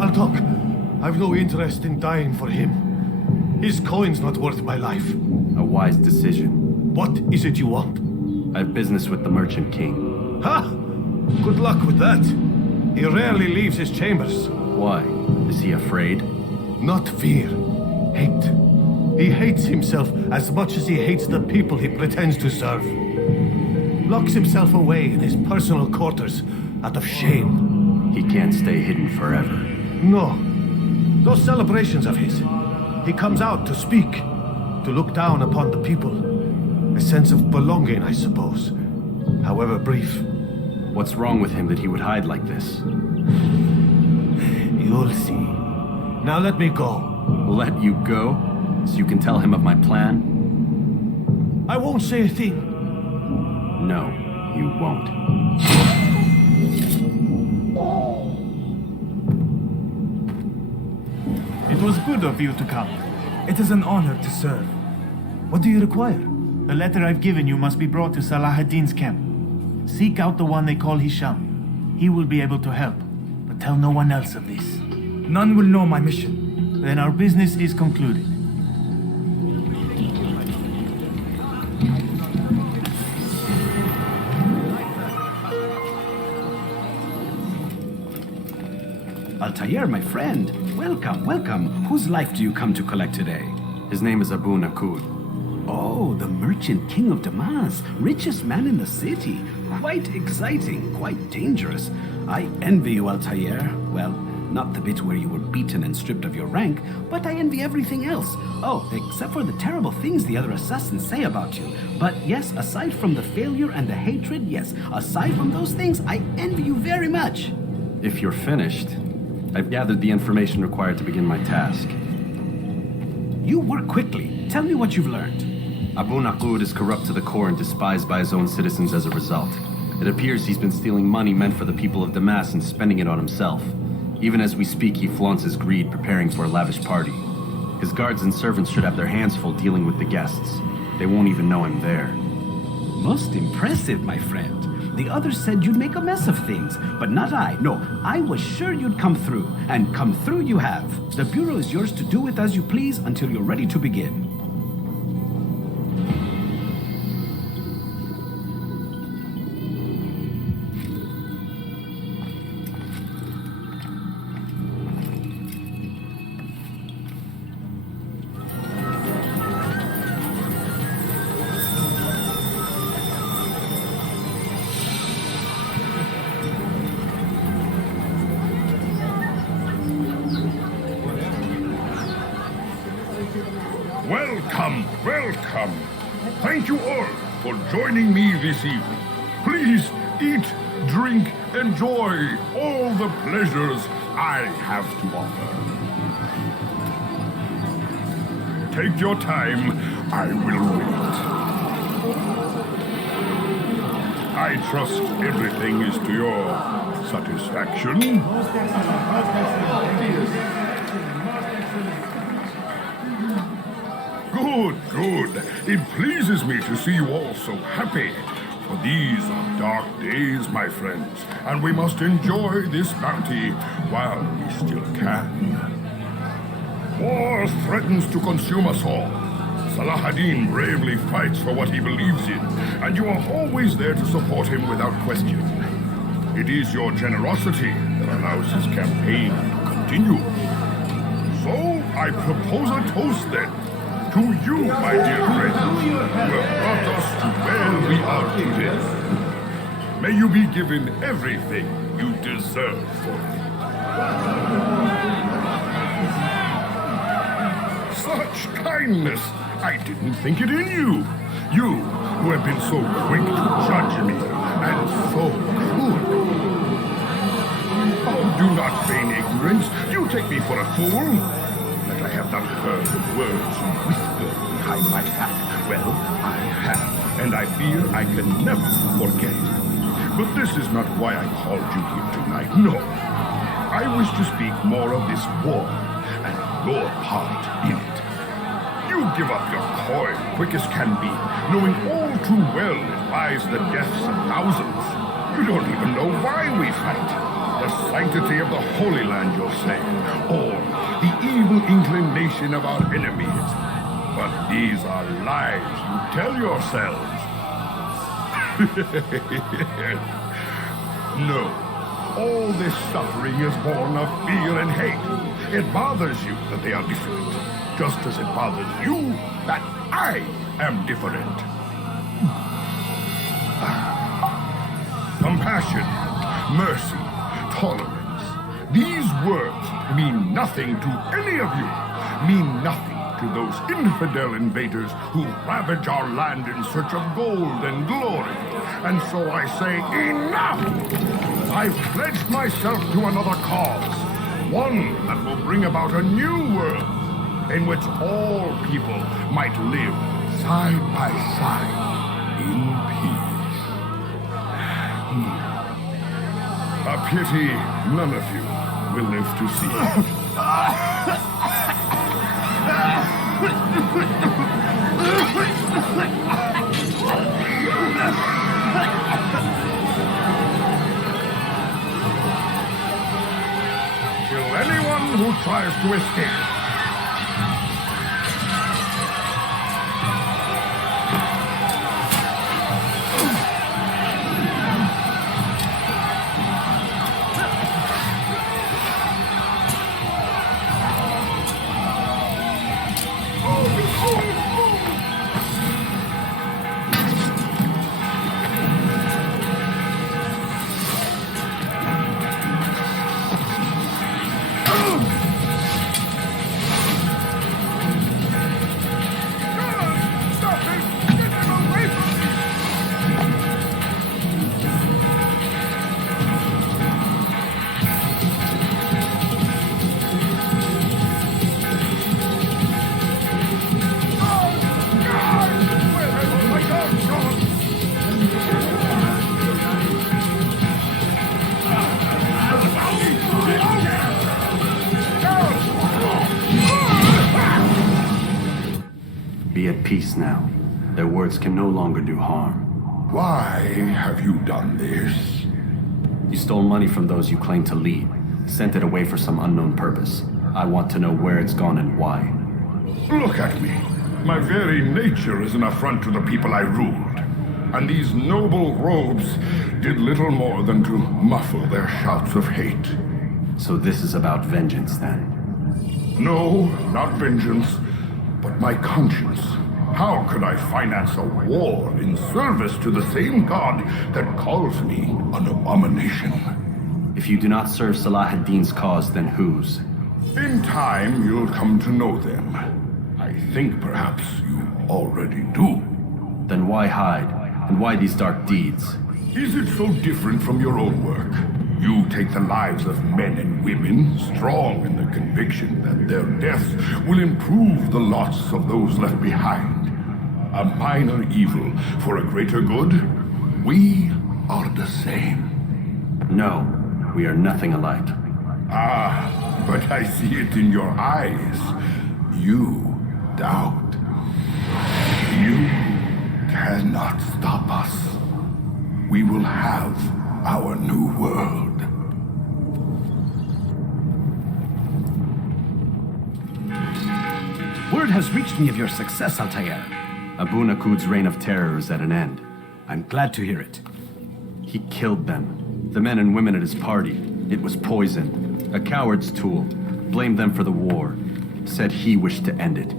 I'll talk. I've no interest in dying for him. His coin's not worth my life. A wise decision. What is it you want? I have business with the Merchant King. Ha! Good luck with that. He rarely leaves his chambers. Why? Is he afraid? Not fear. Hate. He hates himself as much as he hates the people he pretends to serve. Locks himself away in his personal quarters out of shame. He can't stay hidden forever. No. Those celebrations of his. He comes out to speak, to look down upon the people. A sense of belonging, I suppose. However brief. What's wrong with him that he would hide like this? You'll see. Now let me go. Let you go? So you can tell him of my plan? I won't say a thing. No, you won't. It was good of you to come. It is an honor to serve. What do you require? The letter I've given you must be brought to Salah ad-Din's camp. Seek out the one they call Hisham. He will be able to help, but tell no one else of this. None will know my mission. Then our business is concluded. Altair, my friend. Welcome, welcome. Whose life do you come to collect today? His name is Abu Nakud. Oh, the Merchant King of Damas. Richest man in the city. Quite exciting, quite dangerous. I envy you, Altair. Well, not the bit where you were beaten and stripped of your rank, but I envy everything else. Oh, except for the terrible things the other assassins say about you. But yes, aside from the failure and the hatred, yes, aside from those things, I envy you very much. If you're finished, I've gathered the information required to begin my task. You work quickly. Tell me what you've learned. Abu Nakud is corrupt to the core and despised by his own citizens as a result. It appears he's been stealing money meant for the people of Damas and spending it on himself. Even as we speak, he flaunts his greed, preparing for a lavish party. His guards and servants should have their hands full dealing with the guests. They won't even know I'm there. Most impressive, my friend. The others said you'd make a mess of things, but not I. No, I was sure you'd come through, and come through you have. The Bureau is yours to do with as you please until you're ready to begin. thank you all for joining me this evening. Please eat, drink, enjoy all the pleasures I have to offer. Take your time, I will wait. I trust everything is to your satisfaction. Good, good. It pleases me to see you all so happy. For these are dark days, my friends, and we must enjoy this bounty while we still can. War threatens to consume us all. Salah ad-Din bravely fights for what he believes in, and you are always there to support him without question. It is your generosity that allows his campaign to continue. So, I propose a toast then, to you, my dear friends, who have brought us to where we are today. May you be given everything you deserve for it. Such kindness! I didn't think it in you. You, who have been so quick to judge me, and so cruel. Oh, do not feign ignorance. You take me for a fool. That I have not heard the words you whisper behind my back. Well, I have, and I fear I can never forget. But this is not why I called you here tonight. No. I wish to speak more of this war, and your part in it. You give up your coin quick as can be, knowing all too well it buys the deaths of thousands. You don't even know why we fight. The sanctity of the Holy Land, you'll say, or the evil inclination of our enemies. But these are lies you tell yourselves. No, all this suffering is born of fear and hate. It bothers you that they are different, just as it bothers you that I am different. Compassion, mercy, tolerance. These words mean nothing to any of you, mean nothing to those infidel invaders who ravage our land in search of gold and glory. And so I say, enough! I've pledged myself to another cause, one that will bring about a new world in which all people might live side by side in peace. A pity none of you will live to see it. Kill anyone who tries to escape. Be at peace now. Their words can no longer do harm. Why have you done this? You stole money from those you claim to lead, sent it away for some unknown purpose. I want to know where it's gone and why. Look at me. My very nature is an affront to the people I ruled. And these noble robes did little more than to muffle their shouts of hate. So this is about vengeance, then? No, not vengeance, but my conscience. How could I finance a war in service to the same god that calls me an abomination? If you do not serve Salah ad-Din's cause, then whose? In time, you'll come to know them. I think perhaps you already do. Then why hide? And why these dark deeds? Is it so different from your own work? You take the lives of men and women, strong in the conviction that their deaths will improve the lots of those left behind. A minor evil for a greater good? We are the same. No, we are nothing alike. Ah, but I see it in your eyes. You doubt. You cannot stop us. We will have our new world. Word has reached me of your success, Altair. Abu Nakud's reign of terror is at an end. I'm glad to hear it. He killed them. The men and women at his party. It was poison. A coward's tool. Blamed them for the war. Said he wished to end it.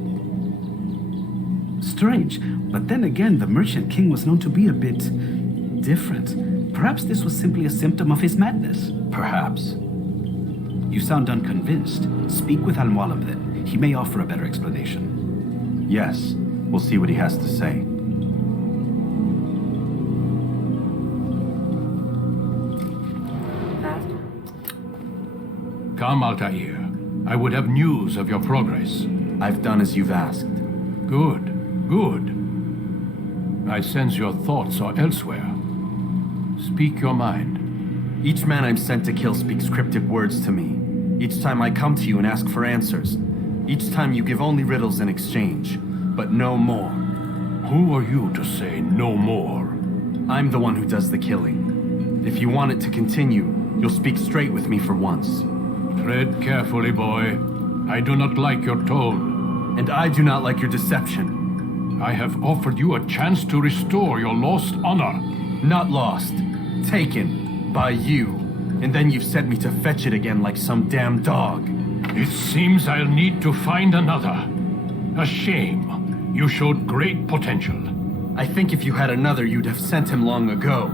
Strange, but then again, the Merchant King was known to be a bit different. Perhaps this was simply a symptom of his madness. Perhaps. You sound unconvinced. Speak with Al-Mualim then. He may offer a better explanation. Yes, we'll see what he has to say. Come, Altair. I would have news of your progress. I've done as you've asked. Good, good. I sense your thoughts are elsewhere. Speak your mind. Each man I'm sent to kill speaks cryptic words to me. Each time I come to you and ask for answers. Each time you give only riddles in exchange, but no more. Who are you to say no more? I'm the one who does the killing. If you want it to continue, you'll speak straight with me for once. Tread carefully, boy. I do not like your tone. And I do not like your deception. I have offered you a chance to restore your lost honor. Not lost. Taken. By you. And then you've sent me to fetch it again like some damn dog. It seems I'll need to find another. A shame. You showed great potential. I think if you had another, you'd have sent him long ago.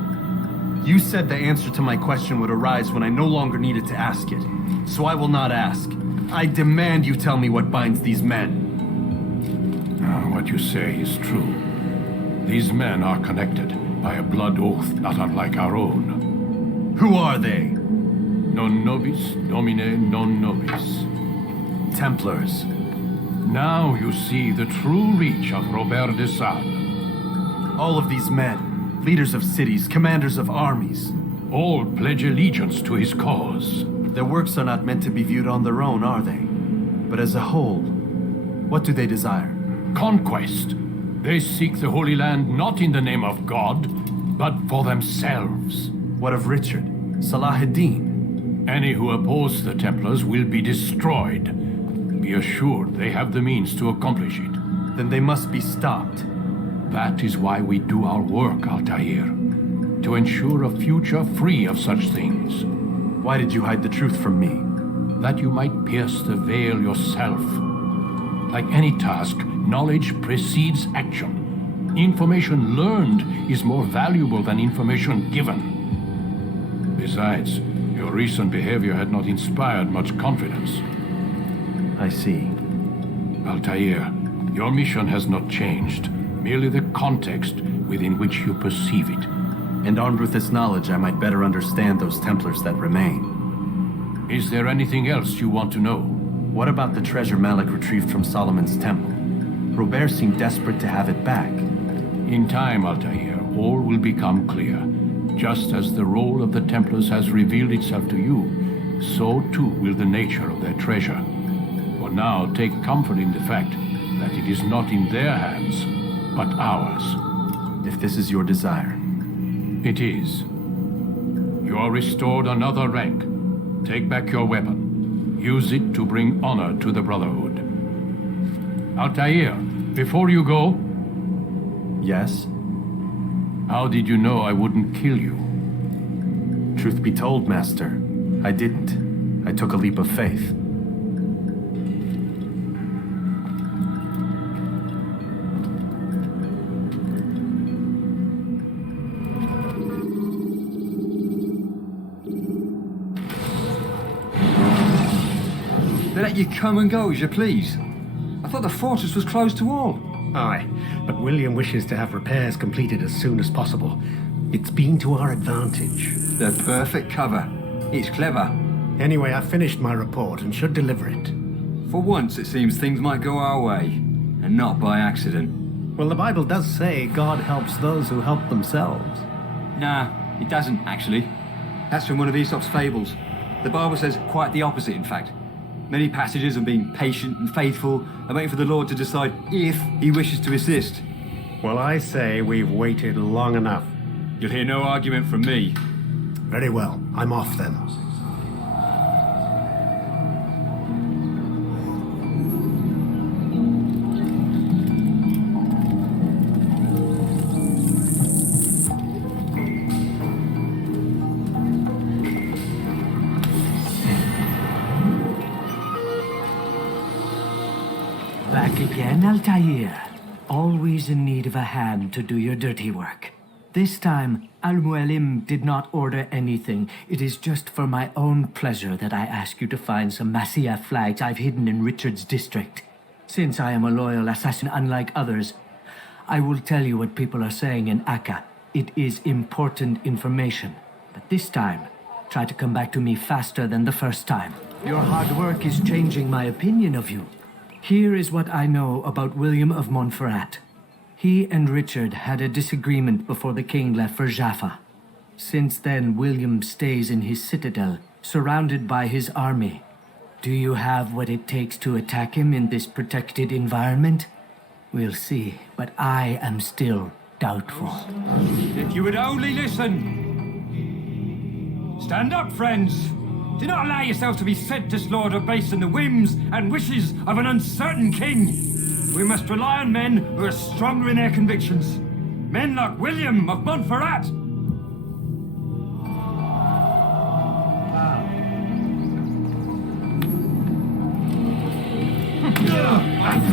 You said the answer to my question would arise when I no longer needed to ask it. So I will not ask. I demand you tell me what binds these men. What you say is true. These men are connected by a blood oath not unlike our own. Who are they? Non nobis, domine non nobis. Templars. Now you see the true reach of Robert de Sade. All of these men, leaders of cities, commanders of armies. All pledge allegiance to his cause. Their works are not meant to be viewed on their own, are they? But as a whole, what do they desire? Conquest. They seek the Holy Land not in the name of God, but for themselves. What of Richard? Salahuddin? Any who oppose the Templars will be destroyed. Be assured they have the means to accomplish it. Then they must be stopped. That is why we do our work, Altair. To ensure a future free of such things. Why did you hide the truth from me? That you might pierce the veil yourself. Like any task, knowledge precedes action. Information learned is more valuable than information given. Besides, your recent behavior had not inspired much confidence. I see. Altair, your mission has not changed. Merely the context within which you perceive it. And armed with this knowledge, I might better understand those Templars that remain. Is there anything else you want to know? What about the treasure Malik retrieved from Solomon's temple? Robert seemed desperate to have it back. In time, Altair, all will become clear. Just as the role of the Templars has revealed itself to you, so too will the nature of their treasure. For now, take comfort in the fact that it is not in their hands, but ours. If this is your desire. It is. You are restored another rank. Take back your weapon. Use it to bring honor to the Brotherhood. Altair, before you go... Yes? How did you know I wouldn't kill you? Truth be told, Master, I didn't. I took a leap of faith. They let you come and go as you please. I thought the fortress was closed to all. Aye, but William wishes to have repairs completed as soon as possible. It's been to our advantage. The perfect cover. It's clever. Anyway, I finished my report and should deliver it. For once, it seems things might go our way, and not by accident. Well, the Bible does say God helps those who help themselves. Nah, it doesn't, actually. That's from one of Aesop's fables. The Bible says quite the opposite, in fact. Many passages of being patient and faithful and waiting for the Lord to decide if he wishes to assist. Well, I say we've waited long enough. You'll hear no argument from me. Very well. I'm off then. Back again, Altair. Always in need of a hand to do your dirty work. This time, Al-Mualim did not order anything. It is just for my own pleasure that I ask you to find some Masyaf flags I've hidden in Richard's district. Since I am a loyal assassin unlike others, I will tell you what people are saying in Akka. It is important information. But this time, try to come back to me faster than the first time. Your hard work is changing my opinion of you. Here is what I know about William of Montferrat. He and Richard had a disagreement before the king left for Jaffa. Since then, William stays in his citadel, surrounded by his army. Do you have what it takes to attack him in this protected environment? We'll see, but I am still doubtful. If you would only listen! Stand up, friends! Do not allow yourselves to be sent to slaughter based on the whims and wishes of an uncertain king. We must rely on men who are stronger in their convictions. Men like William of Montferrat.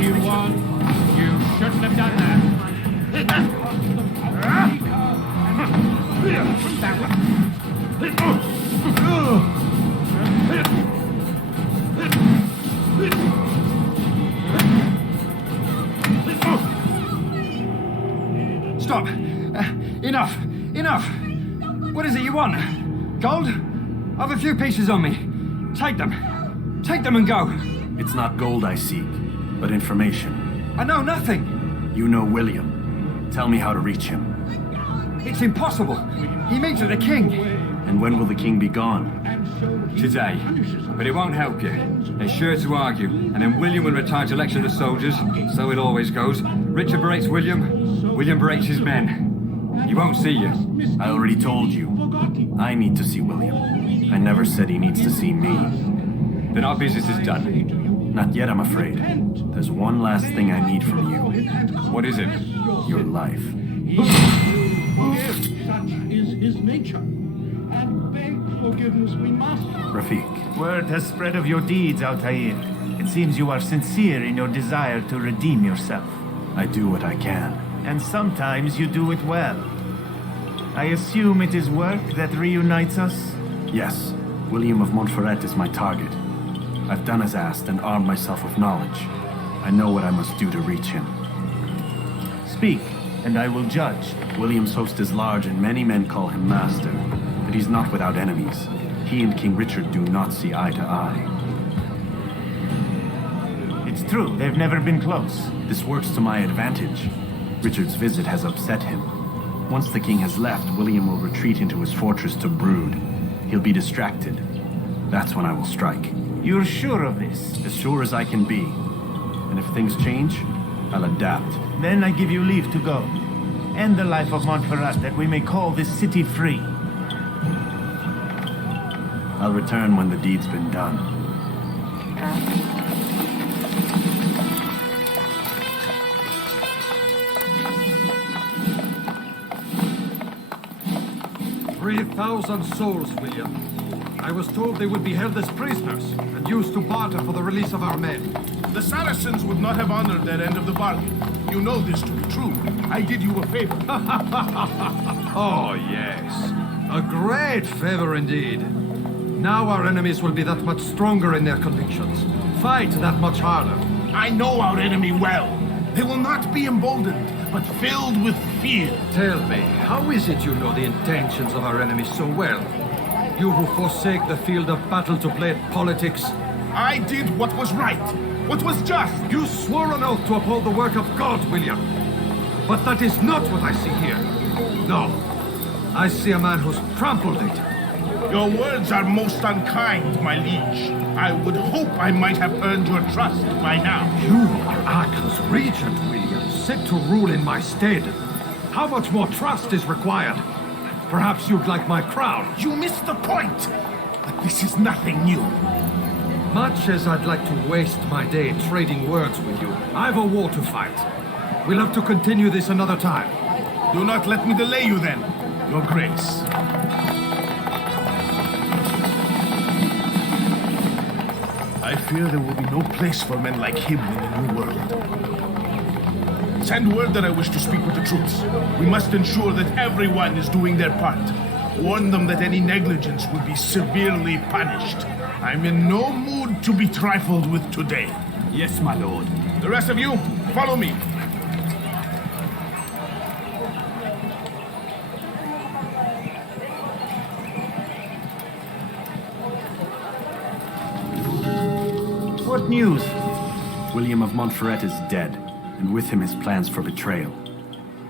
You won. You shouldn't have done that. Stop! Enough! Enough! What is it you want? Gold? I've a few pieces on me. Take them. Take them and go. It's not gold I seek, but information. I know nothing. You know William. Tell me how to reach him. It's impossible. He meets with the king. And when will the king be gone? Today. But it won't help you. They're sure to argue, and then William will retire to lecture the soldiers. So it always goes. Richard berates William. William berates his men. He won't see you. I already told you. I need to see William. I never said he needs to see me. Then our business is done. Not yet, I'm afraid. There's one last thing I need from you. What is it? Your life. Such is his nature. And beg forgiveness we must. Rafiq. Word has spread of your deeds, Altair. It seems you are sincere in your desire to redeem yourself. I do what I can. And sometimes you do it well. I assume it is work that reunites us? Yes. William of Montferrat is my target. I've done as asked and armed myself with knowledge. I know what I must do to reach him. Speak, and I will judge. William's host is large and many men call him master, but he's not without enemies. He and King Richard do not see eye to eye. It's true, they've never been close. This works to my advantage. Richard's visit has upset him. Once the king has left, William will retreat into his fortress to brood. He'll be distracted. That's when I will strike. You're sure of this? As sure as I can be. And if things change, I'll adapt. Then I give you leave to go. End the life of Montferrat, that we may call this city free. I'll return when the deed's been done. 3,000 souls, William. I was told they would be held as prisoners and used to barter for the release of our men. The Saracens would not have honored their end of the bargain. You know this to be true. I did you a favor. Oh, yes. A great favor indeed. Now our enemies will be that much stronger in their convictions. Fight that much harder. I know our enemy well. They will not be emboldened, but filled with fear. Tell me, how is it you know the intentions of our enemies so well? You who forsake the field of battle to play at politics. I did what was right, what was just. You swore an oath to uphold the work of God, William. But that is not what I see here. No, I see a man who's trampled it. Your words are most unkind, my liege. I would hope I might have earned your trust by now. You are Acre's regent, William, set to rule in my stead. How much more trust is required? Perhaps you'd like my crown. You missed the point. But this is nothing new. Much as I'd like to waste my day trading words with you, I've a war to fight. We'll have to continue this another time. Do not let me delay you then, Your Grace. I fear there will be no place for men like him in the New World. Send word that I wish to speak with the troops. We must ensure that everyone is doing their part. Warn them that any negligence will be severely punished. I'm in no mood to be trifled with today. Yes, my lord. The rest of you, follow me. What news? William of Montferrat is dead, and with him his plans for betrayal.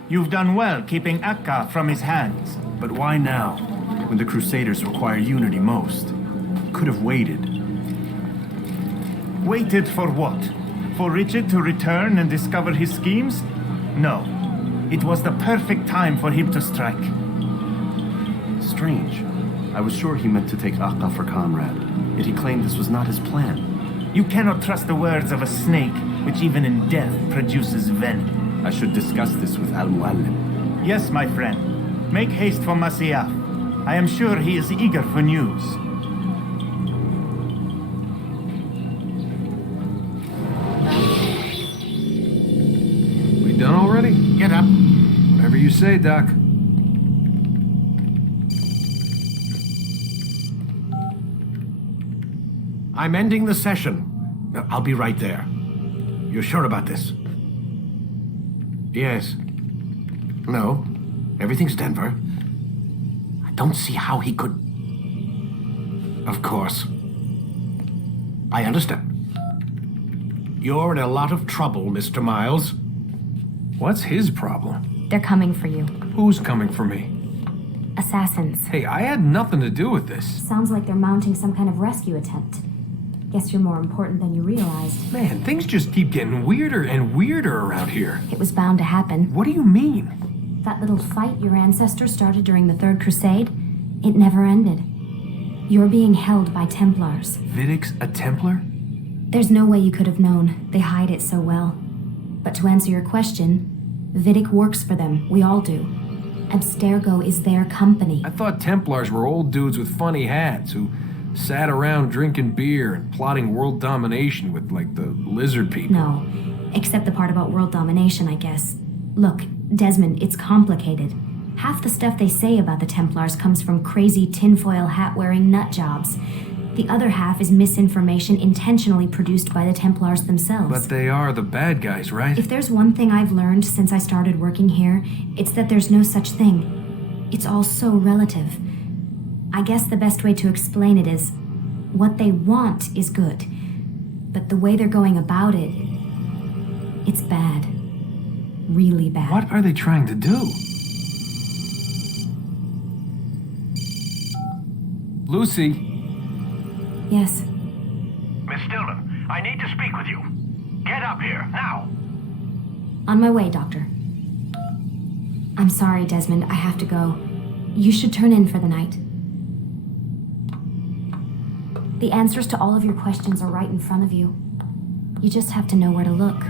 You've done well keeping Akka from his hands. But why now, when the Crusaders require unity most? Could have waited. Waited for what? For Richard to return and discover his schemes? No. It was the perfect time for him to strike. Strange. I was sure he meant to take Akka for comrade, yet he claimed this was not his plan. You cannot trust the words of a snake, which even in death produces venom. I should discuss this with Al-Muallim. Yes, my friend. Make haste for Masyaf. I am sure he is eager for news. We done already? Get up. Whatever you say, Doc. I'm ending the session. I'll be right there. You're sure about this? Yes. No. Everything's Denver. I don't see how he could... Of course. I understand. You're in a lot of trouble, Mr. Miles. What's his problem? They're coming for you. Who's coming for me? Assassins. Hey, I had nothing to do with this. Sounds like they're mounting some kind of rescue attempt. Guess you're more important than you realized. Man, things just keep getting weirder and weirder around here. It was bound to happen. What do you mean? That little fight your ancestors started during the Third Crusade, it never ended. You're being held by Templars. Vidic's a Templar? There's no way you could have known. They hide it so well. But to answer your question, Vidic works for them. We all do. Abstergo is their company. I thought Templars were old dudes with funny hats who sat around drinking beer and plotting world domination with, like, the lizard people. No, except the part about world domination, I guess. Look, Desmond, it's complicated. Half the stuff they say about the Templars comes from crazy tinfoil hat-wearing nut jobs. The other half is misinformation intentionally produced by the Templars themselves. But they are the bad guys, right? If there's one thing I've learned since I started working here, it's that there's no such thing. It's all so relative. I guess the best way to explain it is, what they want is good. But the way they're going about it, it's bad. Really bad. What are they trying to do? Lucy? Yes. Miss Stillman, I need to speak with you. Get up here, now! On my way, Doctor. I'm sorry, Desmond, I have to go. You should turn in for the night. The answers to all of your questions are right in front of you. You just have to know where to look.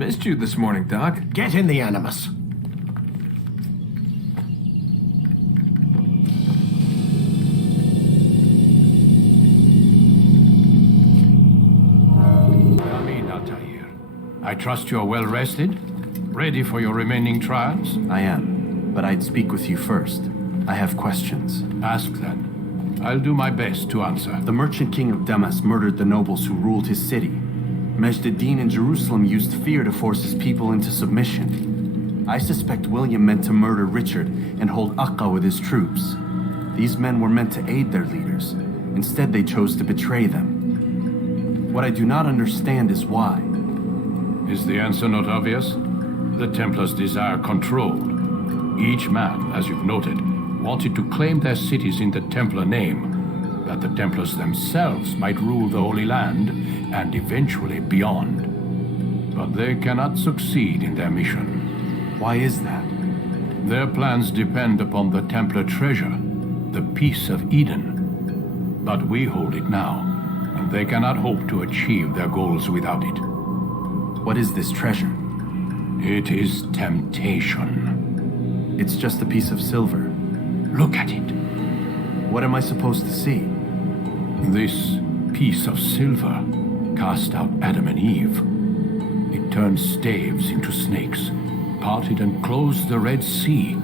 Missed you this morning, Doc. Get in the Animus. Come in, Altair. I trust you're well rested? Ready for your remaining trials? I am, but I'd speak with you first. I have questions. Ask then. I'll do my best to answer. The merchant king of Damas murdered the nobles who ruled his city. Majd-ad-Din in Jerusalem used fear to force his people into submission. I suspect William meant to murder Richard and hold Akka with his troops. These men were meant to aid their leaders. Instead, they chose to betray them. What I do not understand is why. Is the answer not obvious? The Templars desire control. Each man, as you've noted, wanted to claim their cities in the Templar name, that the Templars themselves might rule the Holy Land and eventually beyond. But they cannot succeed in their mission. Why is that? Their plans depend upon the Templar treasure, the Peace of Eden. But we hold it now, and they cannot hope to achieve their goals without it. What is this treasure? It is temptation. It's just a piece of silver. Look at it. What am I supposed to see? This piece of silver cast out Adam and Eve. It turned staves into snakes, parted and closed the Red Sea.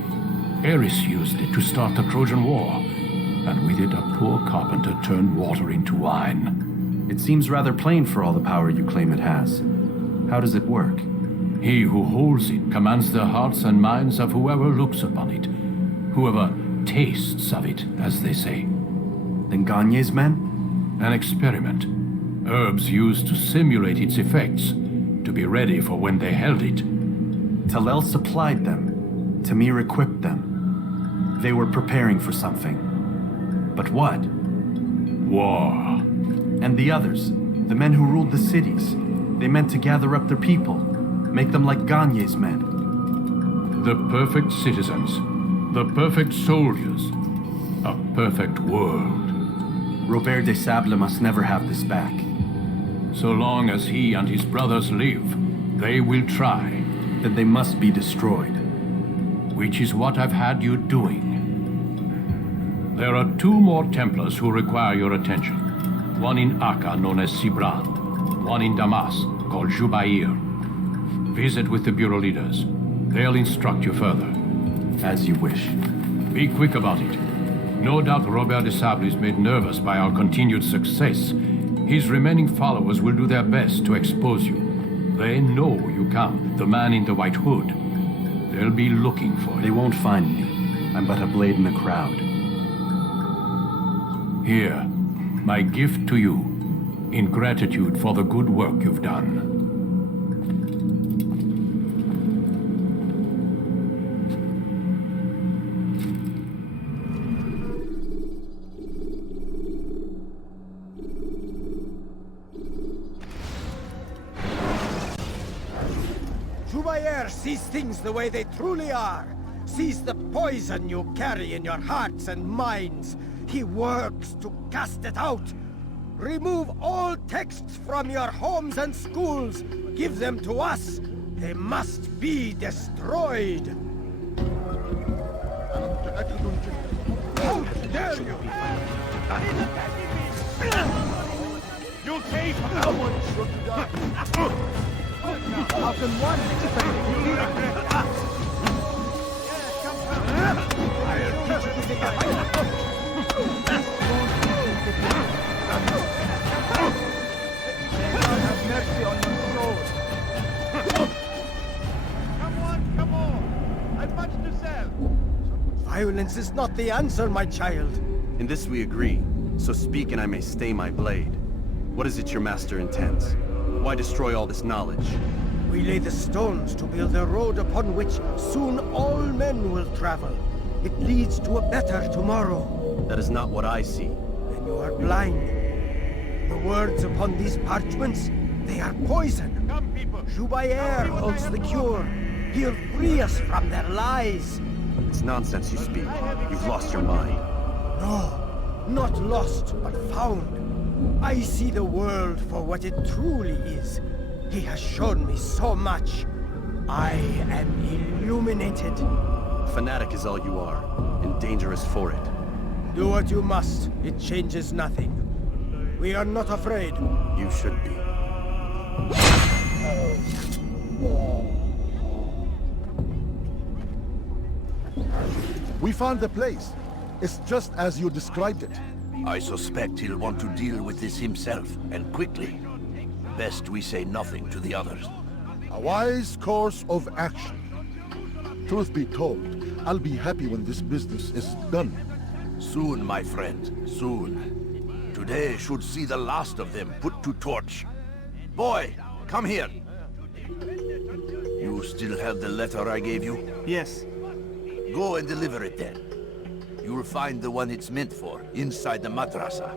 Ares used it to start the Trojan War, and with it a poor carpenter turned water into wine. It seems rather plain for all the power you claim it has. How does it work? He who holds it commands the hearts and minds of whoever looks upon it, whoever tastes of it, as they say. Then Gagne's men? An experiment. Herbs used to simulate its effects, to be ready for when they held it. Talel supplied them. Tamir equipped them. They were preparing for something. But what? War. And the others, the men who ruled the cities, they meant to gather up their people, make them like Gagne's men. The perfect citizens, the perfect soldiers, a perfect world. Robert de Sable must never have this back. So long as he and his brothers live, they will try. Then they must be destroyed. Which is what I've had you doing. There are 2 more Templars who require your attention. One in Akka, known as Sibrand. One in Damas, called Jubair. Visit with the Bureau leaders. They'll instruct you further. As you wish. Be quick about it. No doubt Robert de Sable is made nervous by our continued success. His remaining followers will do their best to expose you. They know you come, the man in the white hood. They'll be looking for you. They won't find me. I'm but a blade in the crowd. Here, my gift to you, in gratitude for the good work you've done. Jubayer sees things the way they truly are. Sees the poison you carry in your hearts and minds. He works to cast it out. Remove all texts from your homes and schools. Give them to us. They must be destroyed. How dare you! You'll pay for that one, should How can one expect to lead have mercy on your soul. Come on. I've much to sell. Violence is not the answer, my child. In this we agree, so speak and I may stay my blade. What is it your master intends? Why destroy all this knowledge? We lay the stones to build a road upon which soon all men will travel. It leads to a better tomorrow. That is not what I see. Then you are blind. The words upon these parchments, they are poison. Come, people. Jubayer holds the cure. He'll free us from their lies. It's nonsense you speak. You've lost your mind. No, not lost, but found. I see the world for what it truly is. He has shown me so much. I am illuminated. A fanatic is all you are, and dangerous for it. Do what you must. It changes nothing. We are not afraid. You should be. We found the place. It's just as you described it. I suspect he'll want to deal with this himself, and quickly. Best we say nothing to the others. A wise course of action. Truth be told, I'll be happy when this business is done. Soon, my friend, soon. Today should see the last of them put to torch. Boy, come here. You still have the letter I gave you? Yes. Go and deliver it then. You'll find the one it's meant for inside the madrasa.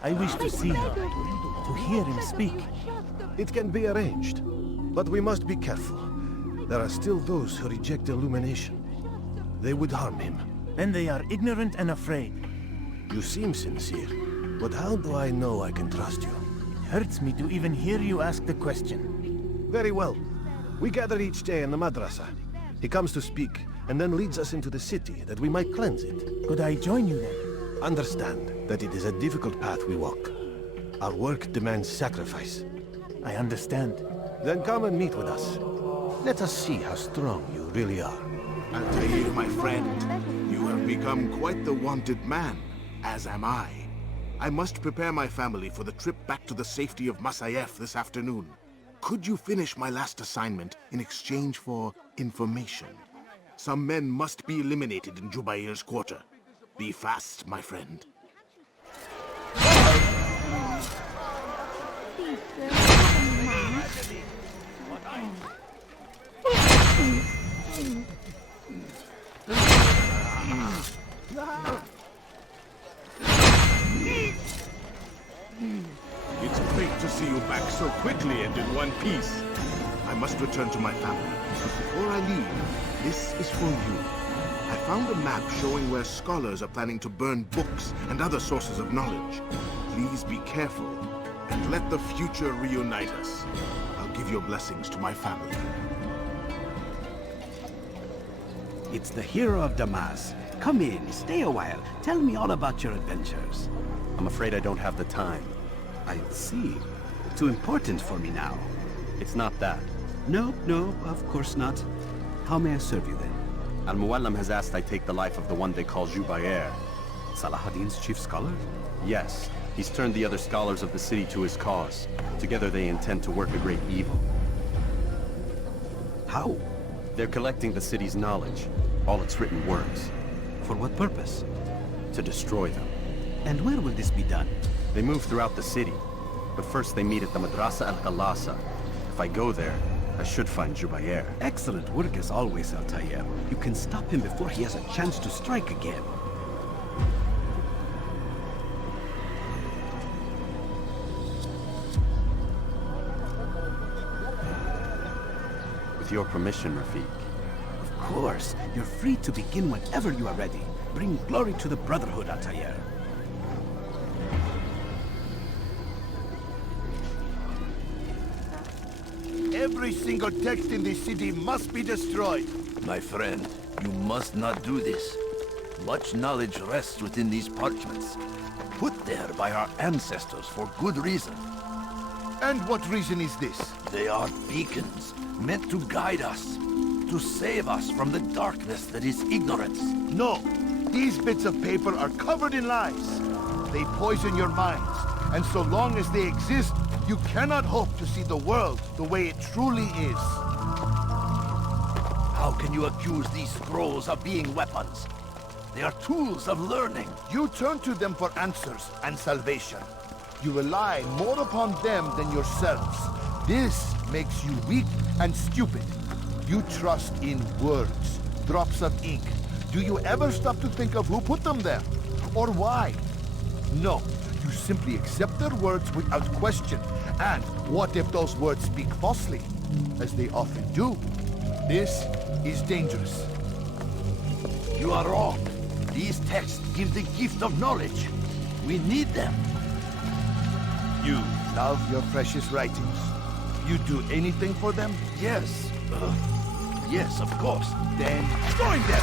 I wish to see her, to hear him speak. It can be arranged, but we must be careful. There are still those who reject illumination. They would harm him. Then they are ignorant and afraid. You seem sincere, but how do I know I can trust you? It hurts me to even hear you ask the question. Very well. We gather each day in the madrasa. He comes to speak, and then leads us into the city, that we might cleanse it. Could I join you then? Understand that it is a difficult path we walk. Our work demands sacrifice. I understand. Then come and meet with us. Let us see how strong you really are. Altair, my friend, you have become quite the wanted man, as am I. I must prepare my family for the trip back to the safety of Masayef this afternoon. Could you finish my last assignment in exchange for information? Some men must be eliminated in Jubair's quarter. Be fast, my friend. It's great to see you back so quickly and in one piece. I must return to my family. But before I leave, this is for you. I found a map showing where scholars are planning to burn books and other sources of knowledge. Please be careful, and let the future reunite us. I'll give your blessings to my family. It's the hero of Damas. Come in, stay a while. Tell me all about your adventures. I'm afraid I don't have the time. I see. Too important for me now. It's not that. No, of course not. How may I serve you then? Al-Muallim has asked I take the life of the one they call Jubair. Salahadin's chief scholar? Yes. He's turned the other scholars of the city to his cause. Together they intend to work a great evil. How? They're collecting the city's knowledge, all its written words. For what purpose? To destroy them. And where will this be done? They move throughout the city, but first they meet at the Madrasa al-Qalasa. If I go there, I should find Jubair. Excellent work as always, Altair. You can stop him before he has a chance to strike again. With your permission, Rafiq. Of course. You're free to begin whenever you are ready. Bring glory to the Brotherhood, Altair. Every single text in this city must be destroyed. My friend, you must not do this. Much knowledge rests within these parchments, put there by our ancestors for good reason. And what reason is this? They are beacons, meant to guide us, to save us from the darkness that is ignorance. No, these bits of paper are covered in lies. They poison your minds, and so long as they exist, you cannot hope to see the world the way it truly is. How can you accuse these scrolls of being weapons? They are tools of learning. You turn to them for answers and salvation. You rely more upon them than yourselves. This makes you weak and stupid. You trust in words, drops of ink. Do you ever stop to think of who put them there? Or why? No, you simply accept their words without question. And what if those words speak falsely? As they often do. This is dangerous. You are wrong. These texts give the gift of knowledge. We need them. You love your precious writings. You do anything for them? Yes. Yes, of course. Then join them!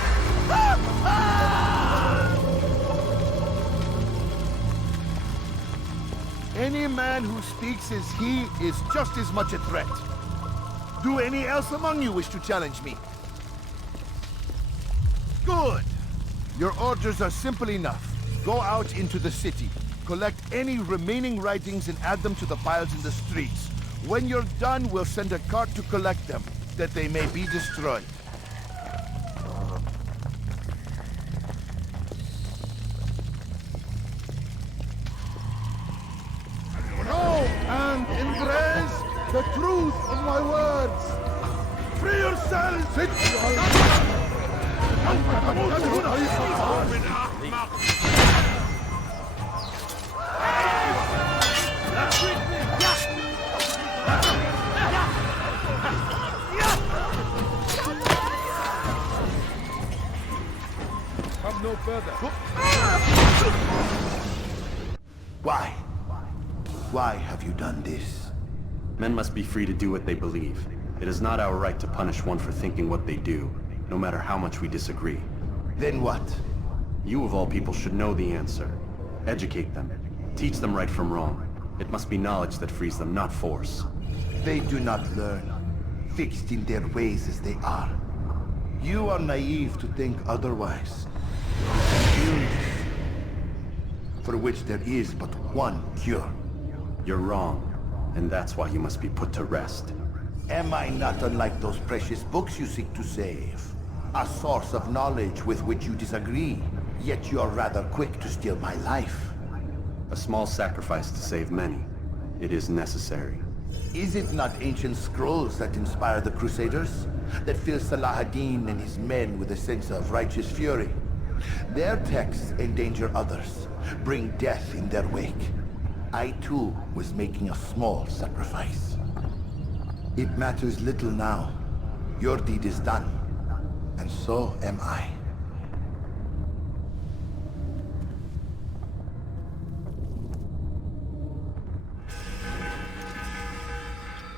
Any man who speaks as he is just as much a threat. Do any else among you wish to challenge me? Good! Your orders are simple enough. Go out into the city. Collect any remaining writings and add them to the piles in the streets. When you're done, we'll send a cart to collect them, that they may be destroyed. Know and embrace the truth of my words. Free yourselves! Come no further. Why? Why have you done this? Men must be free to do what they believe. It is not our right to punish one for thinking what they do, no matter how much we disagree. Then what? You of all people should know the answer. Educate them. Teach them right from wrong. It must be knowledge that frees them, not force. They do not learn, fixed in their ways as they are. You are naive to think otherwise. Illness, for which there is but one cure. You're wrong, and that's why you must be put to rest. Am I not unlike those precious books you seek to save? A source of knowledge with which you disagree, yet you are rather quick to steal my life. A small sacrifice to save many. It is necessary. Is it not ancient scrolls that inspire the Crusaders? That fill Salah ad-Din and his men with a sense of righteous fury? Their texts endanger others, bring death in their wake. I too was making a small sacrifice. It matters little now. Your deed is done, and so am I.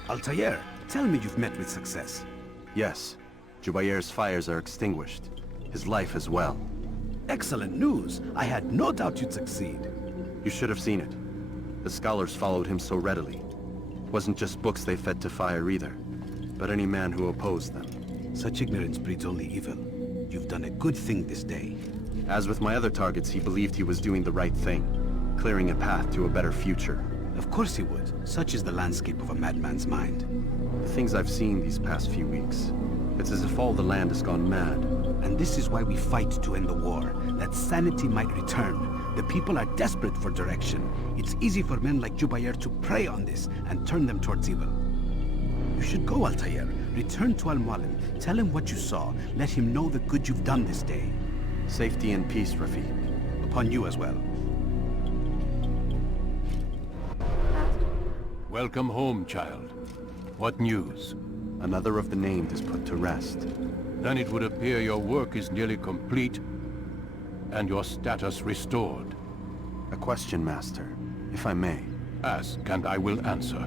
Altair, tell me you've met with success. Yes. Jubair's fires are extinguished. His life as well. Excellent news. I had no doubt you'd succeed. You should have seen it. The scholars followed him so readily. Wasn't just books they fed to fire either, but any man who opposed them. Such ignorance breeds only evil. You've have done a good thing this day. As with my other targets, he believed he was doing the right thing, clearing a path to a better future. Of course he would. Such is the landscape of a madman's mind. The things I've seen these past few weeks, it's as if all the land has gone mad. And this is why we fight to end the war, that sanity might return. The people are desperate for direction. It's easy for men like Jubair to prey on this and turn them towards evil. You should go, Altair. Return to Al-Mualim. Tell him what you saw. Let him know the good you've done this day. Safety and peace, Rafiq. Upon you as well. Welcome home, child. What news? Another of the named is put to rest. Then it would appear your work is nearly complete, and your status restored. A question, Master, if I may. Ask, and I will answer.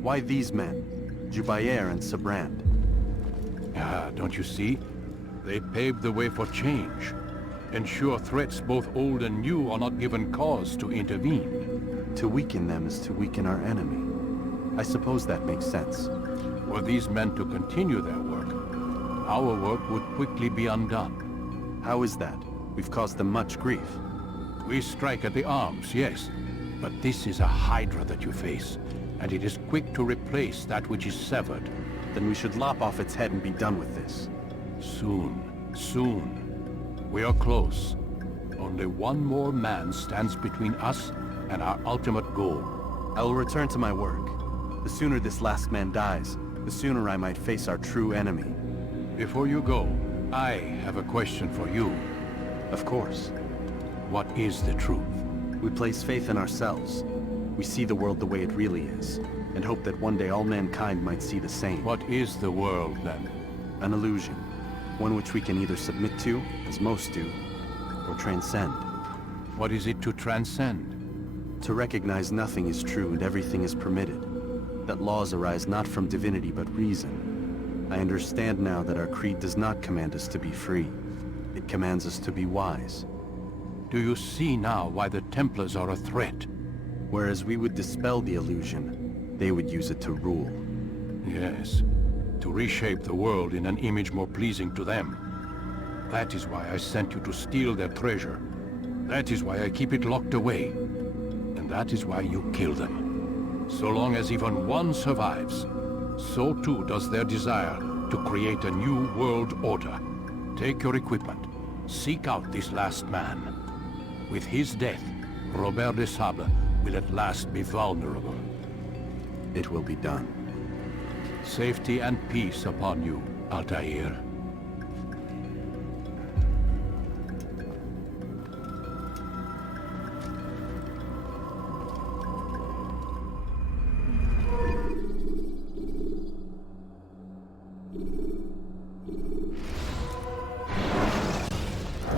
Why these men? Jubair and Sabrand? Ah, don't you see? They paved the way for change. Ensure threats both old and new are not given cause to intervene. To weaken them is to weaken our enemy. I suppose that makes sense. Were these men to continue their work, our work would quickly be undone. How is that? We've caused them much grief. We strike at the arms, yes. But this is a hydra that you face, and it is quick to replace that which is severed. Then we should lop off its head and be done with this. Soon, soon. We are close. Only one more man stands between us and our ultimate goal. I will return to my work. The sooner this last man dies, the sooner I might face our true enemy. Before you go, I have a question for you. Of course. What is the truth? We place faith in ourselves. We see the world the way it really is, and hope that one day all mankind might see the same. What is the world, then? An illusion. One which we can either submit to, as most do, or transcend. What is it to transcend? To recognize nothing is true and everything is permitted. That laws arise not from divinity but reason. I understand now that our creed does not command us to be free. It commands us to be wise. Do you see now why the Templars are a threat? Whereas we would dispel the illusion, they would use it to rule. Yes, to reshape the world in an image more pleasing to them. That is why I sent you to steal their treasure. That is why I keep it locked away. And that is why you kill them. So long as even one survives, so too does their desire to create a new world order. Take your equipment. Seek out this last man. With his death, Robert de Sable will at last be vulnerable. It will be done. Safety and peace upon you, Altair.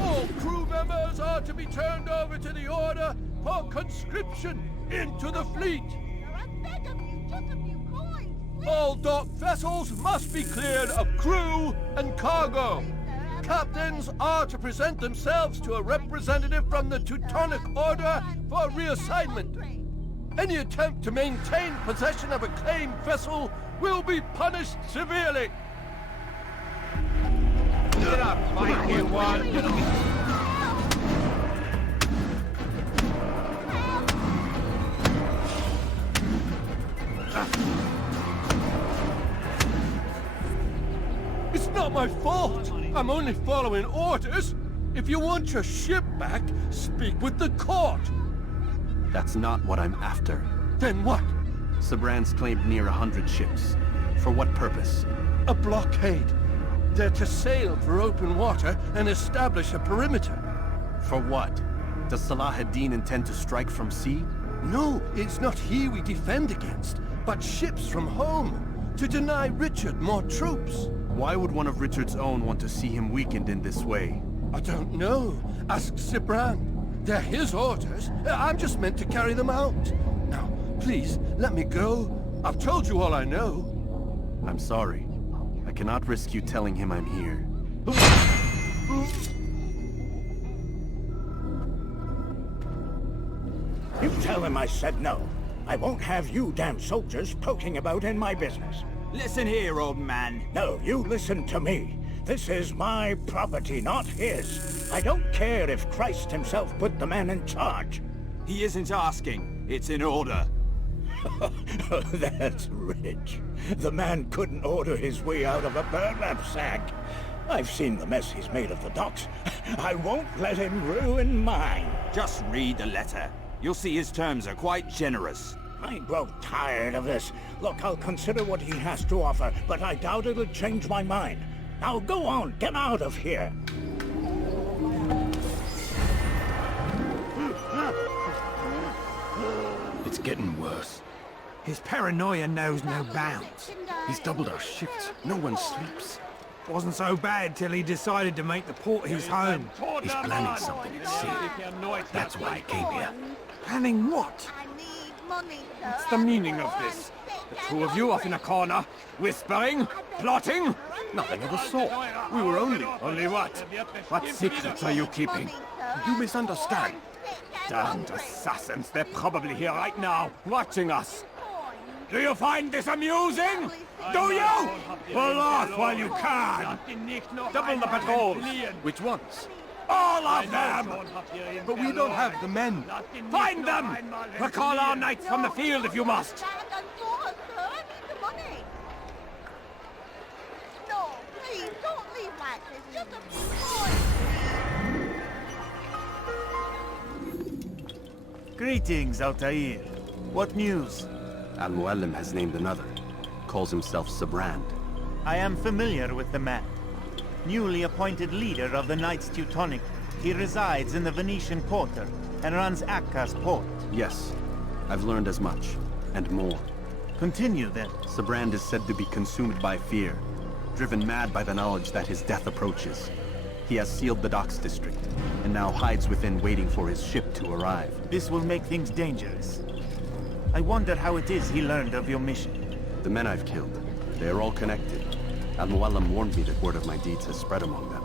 All crew members are to be turned over to the Order for conscription into the fleet. All dock vessels must be cleared of crew and cargo. Captains are to present themselves to a representative from the Teutonic Order for reassignment. Any attempt to maintain possession of a claimed vessel will be punished severely. Get up, fight you one. It's not my fault. I'm only following orders. If you want your ship back, speak with the court. That's not what I'm after. Then what? Sabrand's claimed near 100 ships. For what purpose? A blockade. They're to sail for open water and establish a perimeter. For what? Does Salah ad-Din intend to strike from sea? No, it's not he we defend against, but ships from home, to deny Richard more troops. Why would one of Richard's own want to see him weakened in this way? I don't know. Ask Sibrand. They're his orders. I'm just meant to carry them out. Now, please, let me go. I've told you all I know. I'm sorry. I cannot risk you telling him I'm here. You tell him I said no. I won't have you damn soldiers poking about in my business. Listen here, old man. No, you listen to me. This is my property, not his. I don't care if Christ himself put the man in charge. He isn't asking. It's in order. That's rich. The man couldn't order his way out of a burlap sack. I've seen the mess he's made of the docks. I won't let him ruin mine. Just read the letter. You'll see his terms are quite generous. I grow tired of this. Look, I'll consider what he has to offer, but I doubt it'll change my mind. Now go on, get out of here. It's getting worse. His paranoia knows no bounds. He's doubled our shifts. No one sleeps. Wasn't so bad till he decided to make the port his home. He's planning something at sea. That's why he came here. Planning what? What's the meaning of this? The two of you off in a corner, whispering, plotting? Nothing of the sort. We were only... Only what? What secrets are you keeping? You misunderstand. Damned assassins, they're probably here right now, watching us. Do you find this amusing? Do you? Well, off while you can. Double the patrols. Which ones? All of them! But we don't have the men. Find them! Recall our knights from the field if you must. No, please, don't leave like this. Just a Greetings, Altair. What news? Al-Mualim has named another. Calls himself Sabrand. I am familiar with the man. Newly appointed leader of the Knights Teutonic, he resides in the Venetian Quarter and runs Akka's port. Yes, I've learned as much, and more. Continue then. Sabrand is said to be consumed by fear, driven mad by the knowledge that his death approaches. He has sealed the docks district, and now hides within waiting for his ship to arrive. This will make things dangerous. I wonder how it is he learned of your mission. The men I've killed, they are all connected. Al-Mualim warned me that word of my deeds has spread among them.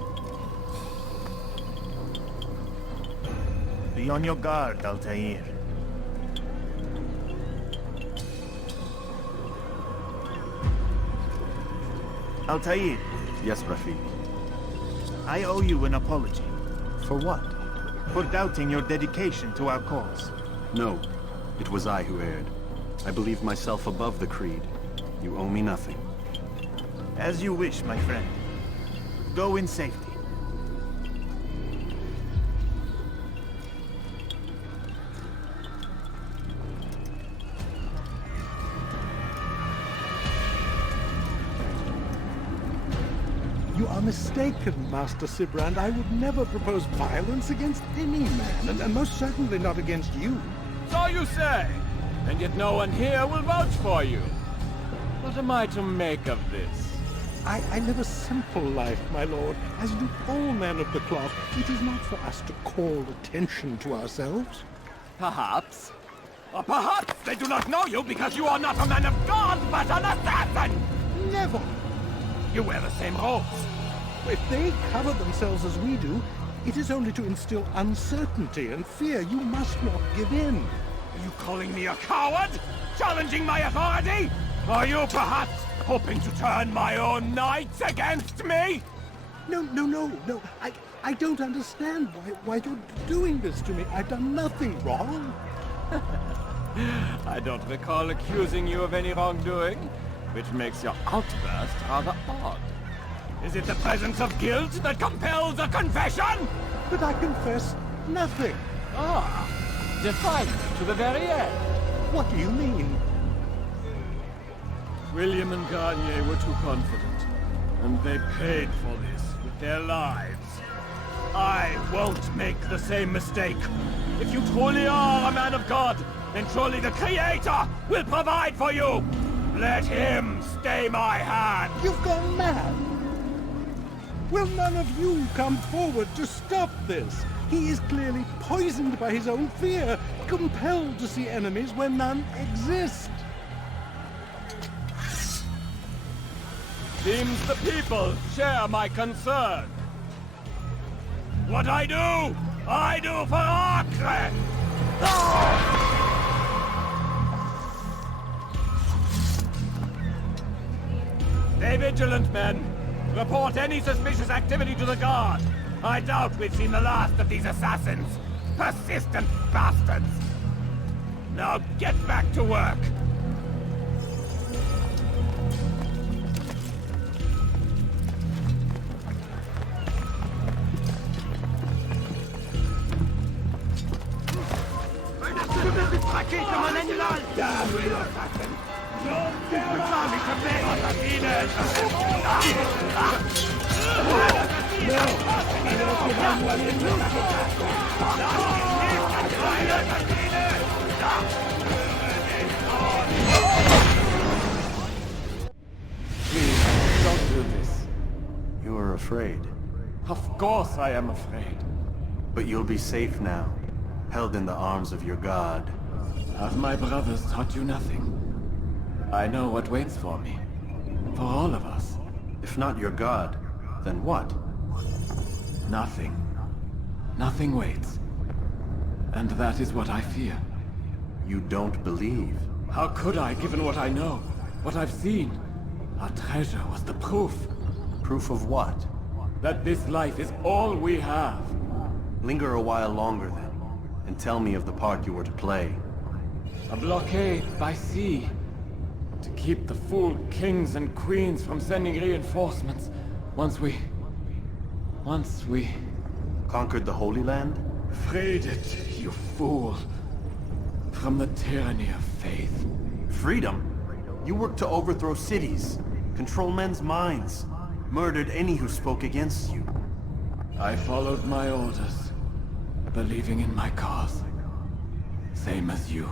Be on your guard, Altair. Altair. Yes, Rafi. I owe you an apology. For what? For doubting your dedication to our cause. No, it was I who erred. I believed myself above the creed. You owe me nothing. As you wish, my friend. Go in safety. You are mistaken, Master Sibrand. I would never propose violence against any man, and most certainly not against you. So you say, and yet no one here will vouch for you. What am I to make of this? I live a simple life, my lord, as do all men of the cloth. It is not for us to call attention to ourselves. Perhaps. Or perhaps they do not know you because you are not a man of God, but an assassin! Never! You wear the same robes. If they cover themselves as we do, it is only to instill uncertainty and fear. You must not give in. Are you calling me a coward? Challenging my authority? Are you perhaps hoping to turn my own knights against me? No. I don't understand why you're doing this to me. I've done nothing wrong. I don't recall accusing you of any wrongdoing, which makes your outburst rather odd. Is it the presence of guilt that compels a confession? But I confess nothing. Ah, defiant to the very end. What do you mean? William and Garnier were too confident, and they paid for this with their lives. I won't make the same mistake. If you truly are a man of God, then surely the Creator will provide for you. Let him stay my hand. You've gone mad. Will none of you come forward to stop this? He is clearly poisoned by his own fear, compelled to see enemies where none exist. Seems the people share my concern. What I do for Acre! Stay vigilant, men. Report any suspicious activity to the guard. I doubt we've seen the last of these assassins. Persistent bastards! Now get back to work! Please, don't do this. You are afraid. Of course I am afraid. But you'll be safe now, held in the arms of your god. Have my brothers taught you nothing? I know what waits for me. For all of us. If not your god, then what? Nothing. Nothing waits. And that is what I fear. You don't believe? How could I, given what I know? What I've seen? Our treasure was the proof. Proof of what? That this life is all we have. Linger a while longer then, and tell me of the part you were to play. A blockade by sea. To keep the fool kings and queens from sending reinforcements. Once we... Conquered the Holy Land? Freed it, you fool. From the tyranny of faith. Freedom? You worked to overthrow cities, control men's minds, murdered any who spoke against you. I followed my orders, believing in my cause. Same as you.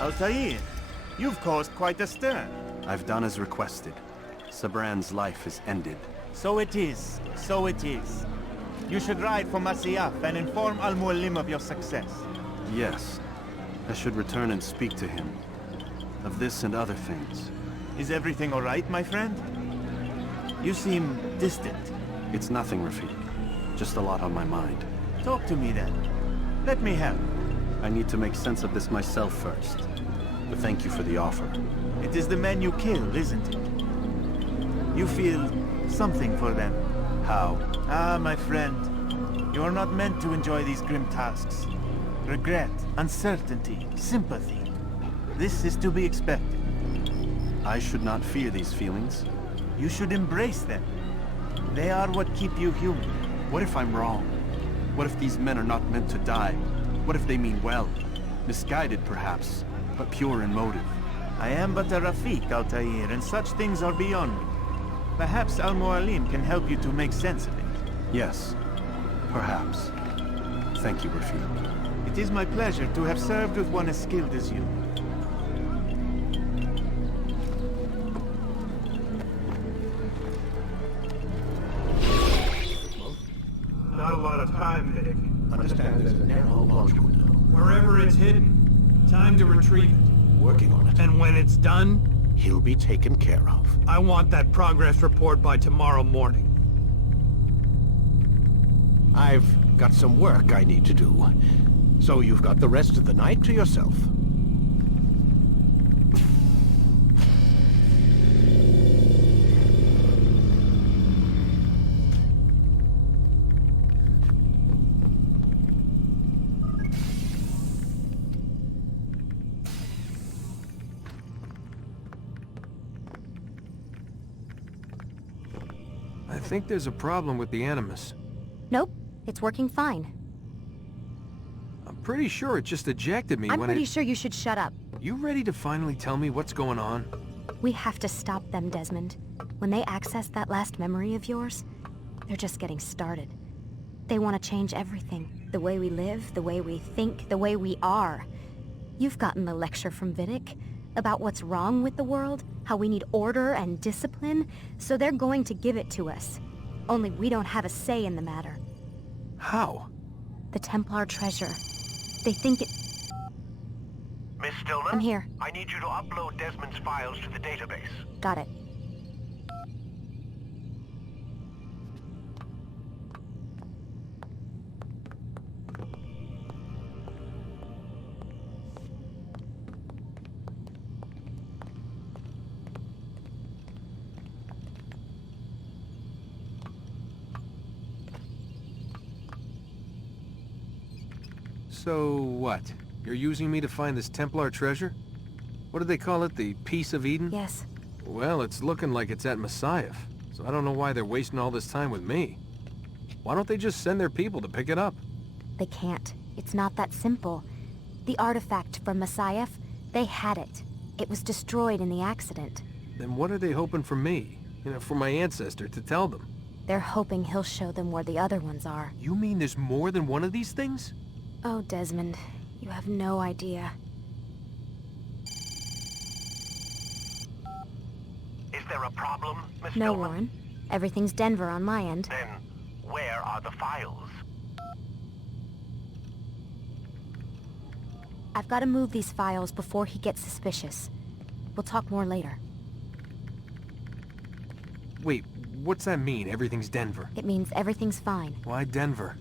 Altair, you've caused quite a stir. I've done as requested. Sabran's life is ended. So it is. So it is. You should ride for Masyaf and inform Al-Mualim of your success. Yes. I should return and speak to him. Of this and other things. Is everything all right, my friend? You seem distant. It's nothing, Rafik. Just a lot on my mind. Talk to me then. Let me help. I need to make sense of this myself first. But thank you for the offer. It is the men you kill, isn't it? You feel something for them. How? Ah, my friend. You are not meant to enjoy these grim tasks. Regret, uncertainty, sympathy. This is to be expected. I should not fear these feelings. You should embrace them. They are what keep you human. What if I'm wrong? What if these men are not meant to die? What if they mean well? Misguided, perhaps, but pure in motive. I am but a Rafik, Altair, and such things are beyond me. Perhaps Al-Mualim can help you to make sense of it. Yes, perhaps. Thank you, Rafik. It is my pleasure to have served with one as skilled as you. Not a lot of time, Vic. Understand there's a narrow launch window. Wherever it's hidden, time to retrieve it. Working on it. And when it's done, He'll be taken care of. I want that progress report by tomorrow morning. I've got some work I need to do. So you've got the rest of the night to yourself. I think there's a problem with the Animus. Nope, it's working fine. I'm pretty sure it just ejected me I'm when pretty sure you should shut up. You ready to finally tell me what's going on? We have to stop them, Desmond. When they access that last memory of yours, they're just getting started. They want to change everything. The way we live, the way we think, the way we are. You've gotten the lecture from Vidic about what's wrong with the world, how we need order and discipline, so they're going to give it to us. Only we don't have a say in the matter. How? The Templar treasure. They think it... Miss Stillman? I'm here. I need you to upload Desmond's files to the database. Got it. So what? You're using me to find this Templar treasure? What do they call it? The Piece of Eden? Yes. Well, it's looking like it's at Messiah, so I don't know why they're wasting all this time with me. Why don't they just send their people to pick it up? They can't. It's not that simple. The artifact from Messiah, they had it. It was destroyed in the accident. Then what are they hoping for me? You know, for my ancestor to tell them? They're hoping he'll show them where the other ones are. You mean there's more than one of these things? Oh, Desmond, you have no idea. Is there a problem, Miss No, Stillman? Warren. Everything's Denver on my end. Then, where are the files? I've got to move these files before he gets suspicious. We'll talk more later. Wait, what's that mean, everything's Denver? It means everything's fine. Why Denver?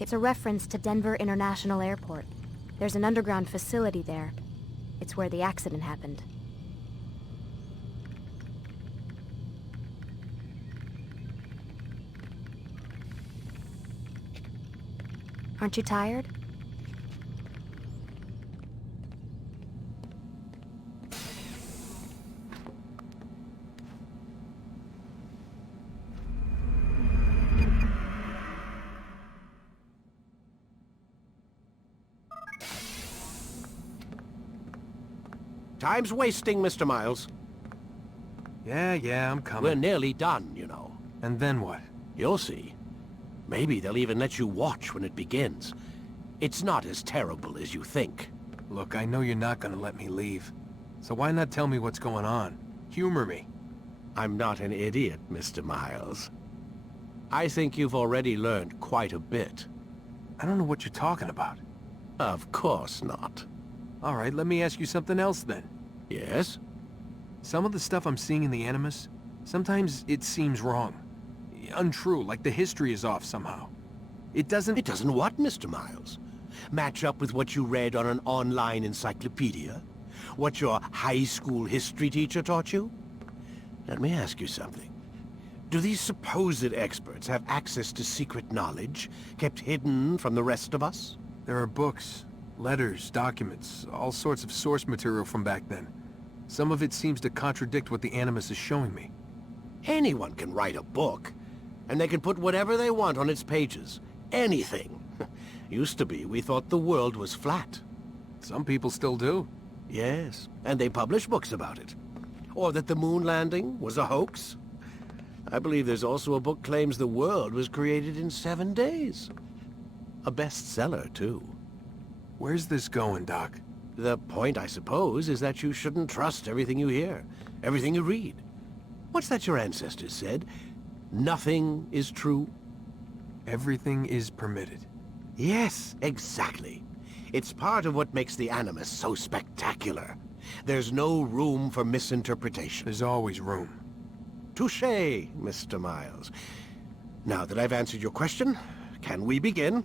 It's a reference to Denver International Airport. There's an underground facility there. It's where the accident happened. Aren't you tired? Time's wasting, Mr. Miles. Yeah, I'm coming. We're nearly done, you know. And then what? You'll see. Maybe they'll even let you watch when it begins. It's not as terrible as you think. Look, I know you're not gonna let me leave. So why not tell me what's going on? Humor me. I'm not an idiot, Mr. Miles. I think you've already learned quite a bit. I don't know what you're talking about. Of course not. All right, let me ask you something else then. Yes? Some of the stuff I'm seeing in the Animus, sometimes it seems wrong. Untrue, like the history is off somehow. It doesn't... It doesn't what, Mr. Miles? Match up with what you read on an online encyclopedia? What your high school history teacher taught you? Let me ask you something. Do these supposed experts have access to secret knowledge, kept hidden from the rest of us? There are books, letters, documents, all sorts of source material from back then. Some of it seems to contradict what the Animus is showing me. Anyone can write a book, and they can put whatever they want on its pages. Anything. Used to be, we thought the world was flat. Some people still do. Yes, and they publish books about it. Or that the moon landing was a hoax. I believe there's also a book claims the world was created in 7 days. A bestseller, too. Where's this going, Doc? The point, I suppose, is that you shouldn't trust everything you hear, everything you read. What's that your ancestors said? Nothing is true? Everything is permitted. Yes, exactly. It's part of what makes the Animus so spectacular. There's no room for misinterpretation. There's always room. Touché, Mr. Miles. Now that I've answered your question, Can we begin?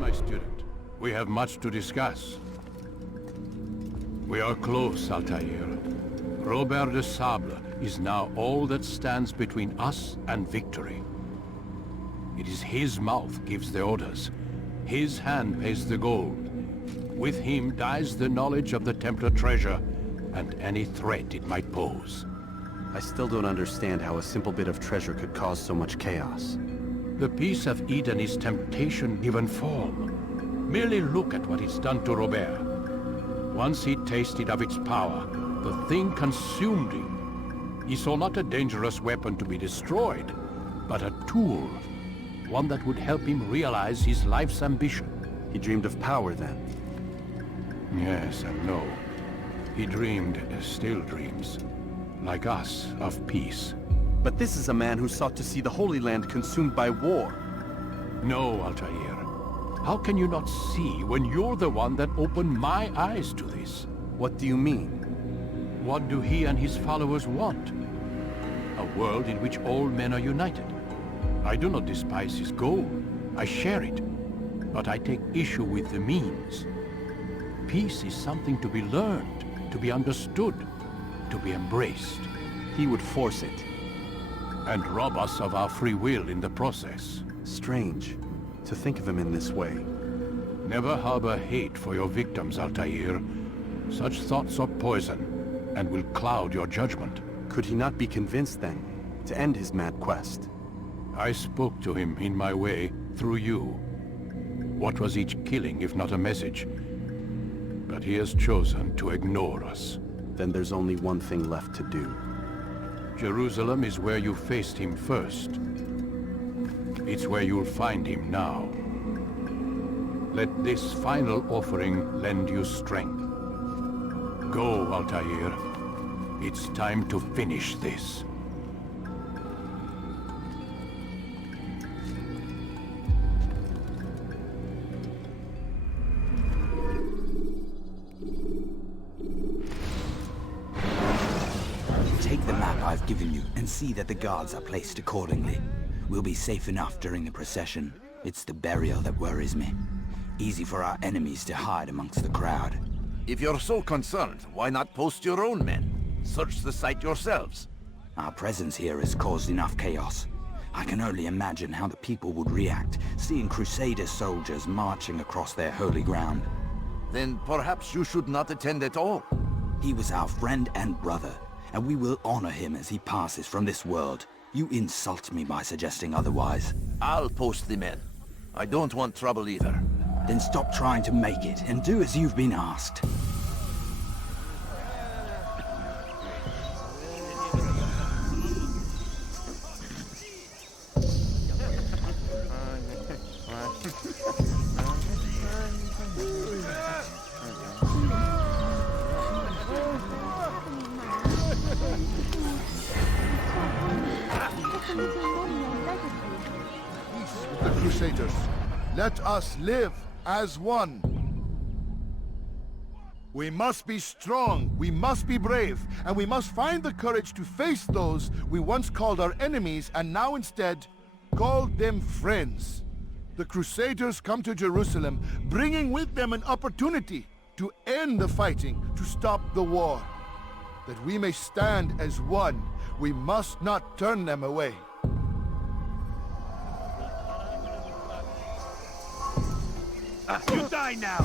My student, we have much to discuss. We are close, Altair. Robert de Sable is now all that stands between us and victory. It is his mouth gives the orders. His hand pays the gold. With him dies the knowledge of the Templar treasure and any threat it might pose. I still don't understand how a simple bit of treasure could cause so much chaos. The peace of Eden is temptation given form. Merely look at what it's done to Robert. Once he tasted of its power, the thing consumed him. He saw not a dangerous weapon to be destroyed, but a tool. One that would help him realize his life's ambition. He dreamed of power then? Yes and no. He dreamed, still dreams, like us, of peace. But this is a man who sought to see the Holy Land consumed by war. No, Altair. How can you not see when you're the one that opened my eyes to this? What do you mean? What do he and his followers want? A world in which all men are united. I do not despise his goal. I share it. But I take issue with the means. Peace is something to be learned, to be understood, to be embraced. He would force it. And rob us of our free will in the process. Strange, to think of him in this way. Never harbor hate for your victims, Altair. Such thoughts are poison, and will cloud your judgment. Could he not be convinced, then, to end his mad quest? I spoke to him in my way, through you. What was each killing if not a message? But he has chosen to ignore us. Then there's only one thing left to do. Jerusalem is where you faced him first. It's where you'll find him now. Let this final offering lend you strength. Go, Altair. It's time to finish this. Take the map I've given you and see that the guards are placed accordingly. We'll be safe enough during the procession. It's the burial that worries me. Easy for our enemies to hide amongst the crowd. If you're so concerned, why not post your own men? Search the site yourselves. Our presence here has caused enough chaos. I can only imagine how the people would react, seeing Crusader soldiers marching across their holy ground. Then perhaps you should not attend at all. He was our friend and brother, and we will honor him as he passes from this world. You insult me by suggesting otherwise. I'll post the men. I don't want trouble either. Then stop trying to make it, and do as you've been asked. The Crusaders. Let us live as one. We must be strong, we must be brave, and we must find the courage to face those we once called our enemies and now instead call them friends. The Crusaders come to Jerusalem, bringing with them an opportunity to end the fighting, to stop the war. That we may stand as one, we must not turn them away. You die now!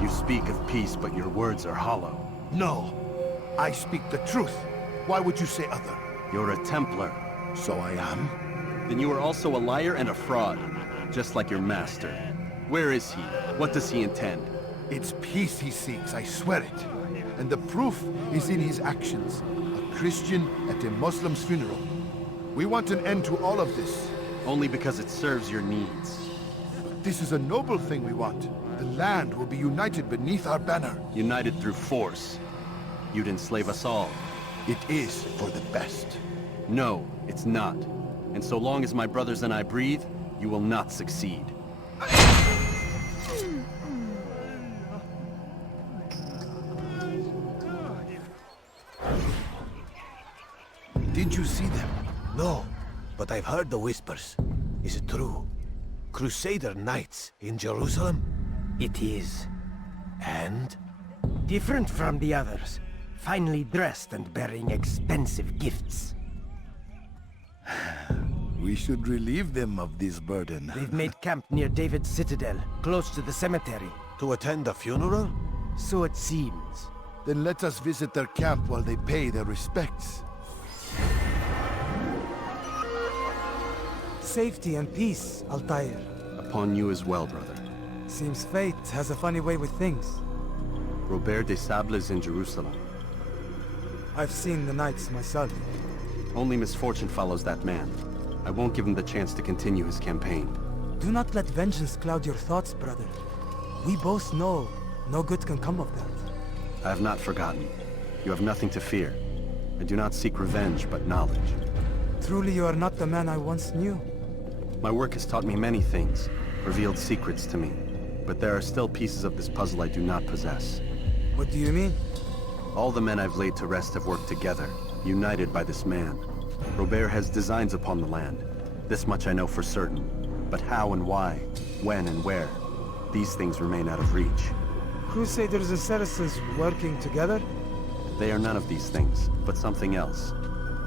You speak of peace, but your words are hollow. No, I speak the truth. Why would you say other? You're a Templar. So I am? Then you are also a liar and a fraud, just like your master. Where is he? What does he intend? It's peace he seeks, I swear it. And the proof is in his actions. A Christian at a Muslim's funeral. We want an end to all of this. Only because it serves your needs. This is a noble thing we want. The land will be united beneath our banner. United through force. You'd enslave us all. It is for the best. No, it's not. And so long as my brothers and I breathe, you will not succeed. Did you see them? No, but I've heard the whispers. Is it true? Crusader Knights in Jerusalem? It is. And? Different from the others. Finely dressed and bearing expensive gifts. We should relieve them of this burden. They've made camp near David's citadel, close to the cemetery. To attend the funeral? So it seems. Then let us visit their camp while they pay their respects. Safety and peace, Altair. Upon you as well, brother. Seems fate has a funny way with things. Robert de Sable is in Jerusalem. I've seen the knights myself. Only misfortune follows that man. I won't give him the chance to continue his campaign. Do not let vengeance cloud your thoughts, brother. We both know no good can come of that. I have not forgotten. You have nothing to fear. I do not seek revenge, but knowledge. Truly you are not the man I once knew. My work has taught me many things, revealed secrets to me. But there are still pieces of this puzzle I do not possess. What do you mean? All the men I've laid to rest have worked together, united by this man. Robert has designs upon the land. This much I know for certain. But how and why, when and where, these things remain out of reach. Crusaders and Saracens working together? They are none of these things, but something else.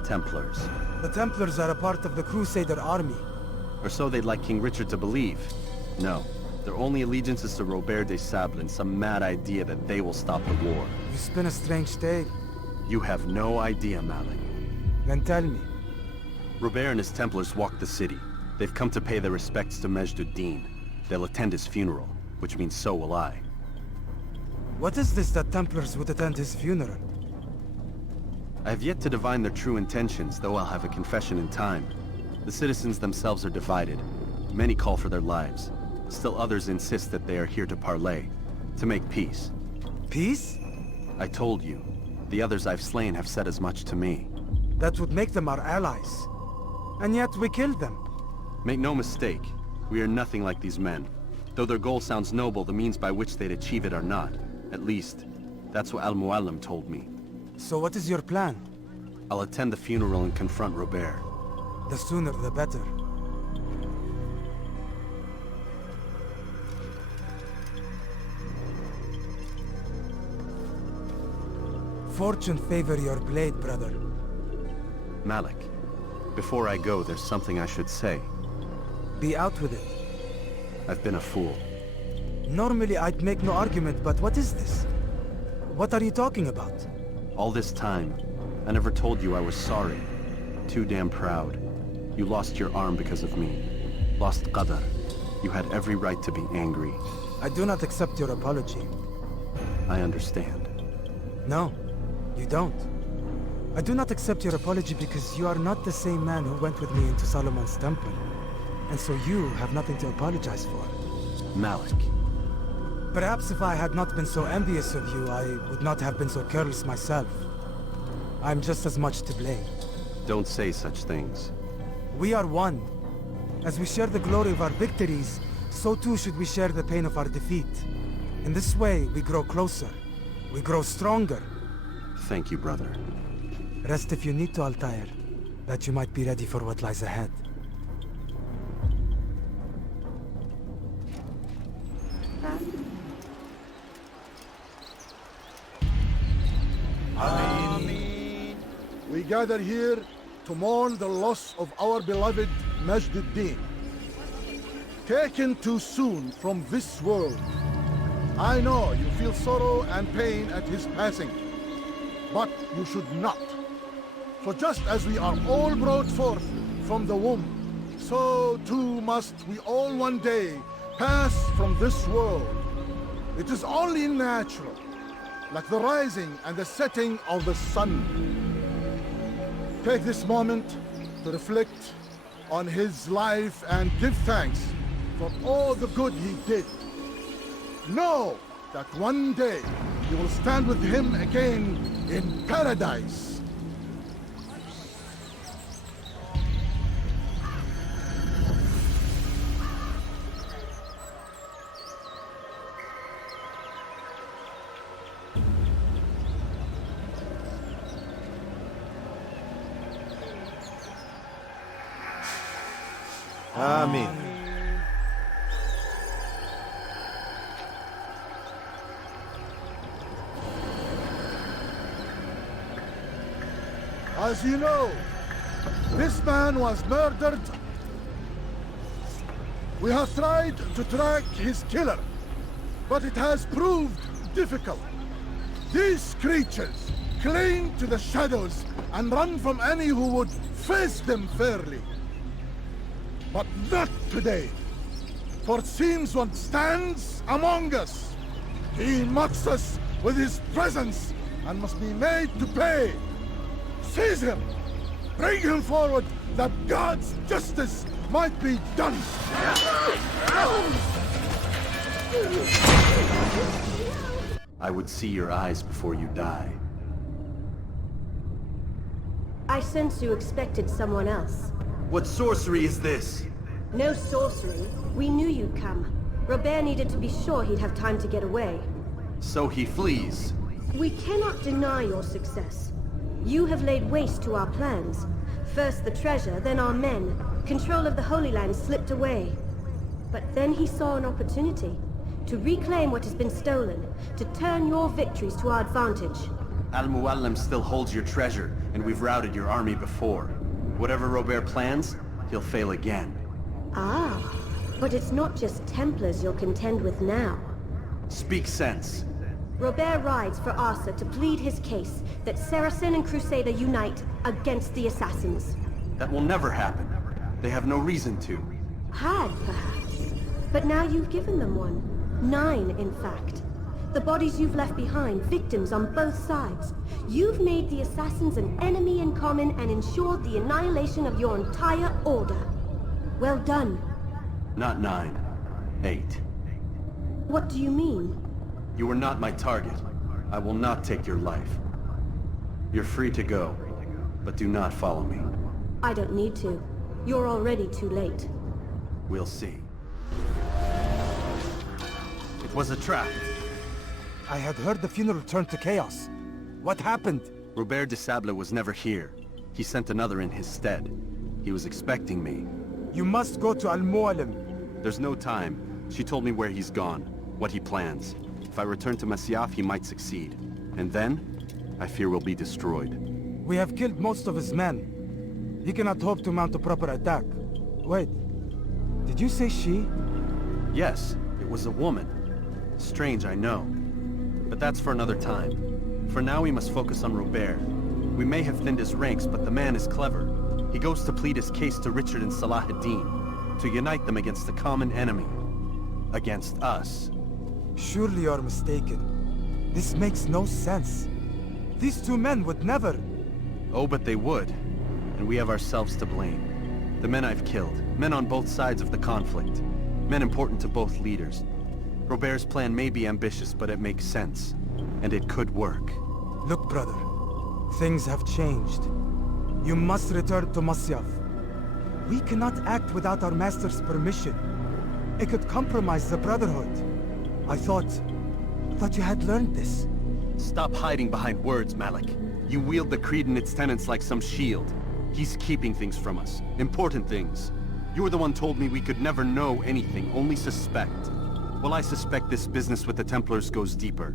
Templars. The Templars are a part of the Crusader army. Or so they'd like King Richard to believe. No, their only allegiance is to Robert de Sable and some mad idea that they will stop the war. You spin a strange tale. You have no idea, Malik. Then tell me. Robert and his Templars walk the city. They've come to pay their respects to Majd-ud-Din. They'll attend his funeral, which means so will I. What is this that Templars would attend his funeral? I have yet to divine their true intentions, though I'll have a confession in time. The citizens themselves are divided. Many call for their lives. Still others insist that they are here to parley, to make peace. Peace? I told you. The others I've slain have said as much to me. That would make them our allies. And yet we killed them. Make no mistake, we are nothing like these men. Though their goal sounds noble, the means by which they'd achieve it are not. At least, that's what Al-Mualim told me. So what is your plan? I'll attend the funeral and confront Robert. The sooner the better. Fortune favor your blade, brother. Malik, before I go, there's something I should say. Be out with it. I've been a fool. Normally I'd make no argument, but what is this? What are you talking about? All this time, I never told you I was sorry. Too damn proud. You lost your arm because of me. Lost Qadar. You had every right to be angry. I do not accept your apology. I understand. No, you don't. I do not accept your apology because you are not the same man who went with me into Solomon's temple. And so you have nothing to apologize for. Malik. Perhaps if I had not been so envious of you, I would not have been so careless myself. I'm just as much to blame. Don't say such things. We are one. As we share the glory of our victories, so too should we share the pain of our defeat. In this way, we grow closer. We grow stronger. Thank you, brother. Rest if you need to, Altair, that you might be ready for what lies ahead. Amen. We gather here to mourn the loss of our beloved Majd-ud-Din. Taken too soon from this world. I know you feel sorrow and pain at his passing, but you should not. For just as we are all brought forth from the womb, so too must we all one day pass from this world. It is only natural, like the rising and the setting of the sun. Take this moment to reflect on his life and give thanks for all the good he did. Know that one day you will stand with him again in paradise. Amen. As you know, this man was murdered. We have tried to track his killer, but it has proved difficult. These creatures cling to the shadows and run from any who would face them fairly. But not today, for it seems one stands among us. He mocks us with his presence and must be made to pay. Seize him! Bring him forward that God's justice might be done! I would see your eyes before you die. I sense you expected someone else. What sorcery is this? No sorcery. We knew you'd come. Robert needed to be sure he'd have time to get away. So he flees. We cannot deny your success. You have laid waste to our plans. First the treasure, then our men. Control of the Holy Land slipped away. But then he saw an opportunity to reclaim what has been stolen, to turn your victories to our advantage. Al-Muallim still holds your treasure, and we've routed your army before. Whatever Robert plans, he'll fail again. Ah, but it's not just Templars you'll contend with now. Speak sense. Robert rides for Arsa to plead his case that Saracen and Crusader unite against the Assassins. That will never happen. They have no reason to. Had, perhaps. But now you've given them one. 9, in fact. The bodies you've left behind, victims on both sides. You've made the Assassins an enemy in common and ensured the annihilation of your entire order. Well done. Not 9. 8. What do you mean? You were not my target. I will not take your life. You're free to go, but do not follow me. I don't need to. You're already too late. We'll see. It was a trap. I had heard the funeral turned to chaos. What happened? Robert de Sable was never here. He sent another in his stead. He was expecting me. You must go to Al-Muallim. There's no time. She told me where he's gone, what he plans. If I return to Masyaf, he might succeed. And then, I fear we'll be destroyed. We have killed most of his men. He cannot hope to mount a proper attack. Wait, did you say she? Yes, it was a woman. Strange, I know. But that's for another time. For now, we must focus on Robert. We may have thinned his ranks, but the man is clever. He goes to plead his case to Richard and Salah ad-Din, to unite them against the common enemy. Against us. Surely you're mistaken. This makes no sense. These two men would never... Oh, but they would. And we have ourselves to blame. The men I've killed, men on both sides of the conflict. Men important to both leaders. Robert's plan may be ambitious, but it makes sense. And it could work. Look, brother. Things have changed. You must return to Masyaf. We cannot act without our master's permission. It could compromise the Brotherhood. I thought you had learned this. Stop hiding behind words, Malik. You wield the Creed and its tenets like some shield. He's keeping things from us. Important things. You were the one told me we could never know anything, only suspect. Well, I suspect this business with the Templars goes deeper.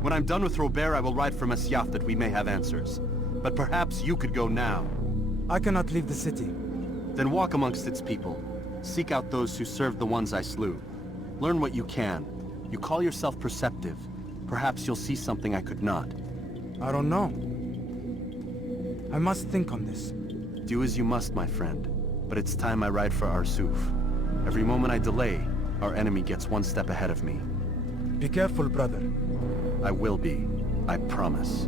When I'm done with Robert, I will ride for Masyaf that we may have answers. But perhaps you could go now. I cannot leave the city. Then walk amongst its people. Seek out those who served the ones I slew. Learn what you can. You call yourself perceptive. Perhaps you'll see something I could not. I don't know. I must think on this. Do as you must, my friend. But it's time I ride for Arsuf. Every moment I delay, our enemy gets one step ahead of me. Be careful, brother. I will be. I promise.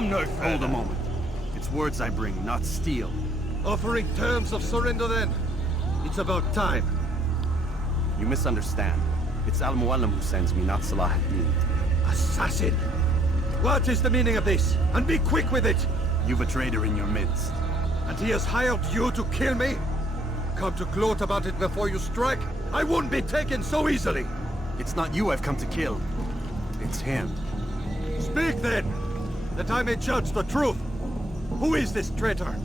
come no further. Hold a moment. It's words I bring, not steel. Offering terms of surrender then? It's about time. You misunderstand. It's Al-Mualim who sends me, not Salah ad-Din. Assassin! What is the meaning of this? And be quick with it! You've a traitor in your midst. And he has hired you to kill me? Come to gloat about it before you strike? I won't be taken so easily! It's not you I've come to kill. It's him. Speak then, that I may judge the truth. Who is this traitor?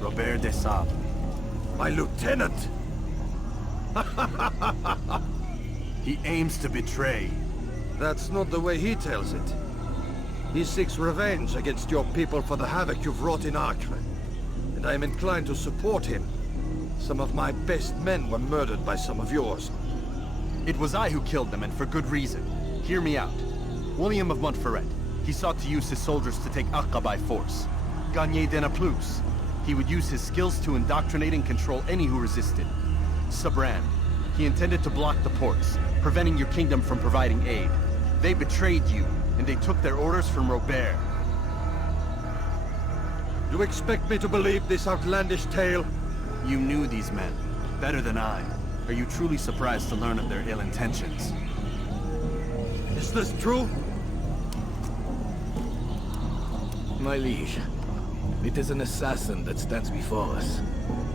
Robert de Sable. My lieutenant! He aims to betray. That's not the way he tells it. He seeks revenge against your people for the havoc you've wrought in Acre. And I am inclined to support him. Some of my best men were murdered by some of yours. It was I who killed them, and for good reason. Hear me out. William of Montferrat. He sought to use his soldiers to take Acre by force. Gagner de Naplouse. He would use his skills to indoctrinate and control any who resisted. Sabran. He intended to block the ports, preventing your kingdom from providing aid. They betrayed you, and they took their orders from Robert. You expect me to believe this outlandish tale? You knew these men, better than I. Are you truly surprised to learn of their ill intentions? Is this true? My liege, it is an assassin that stands before us.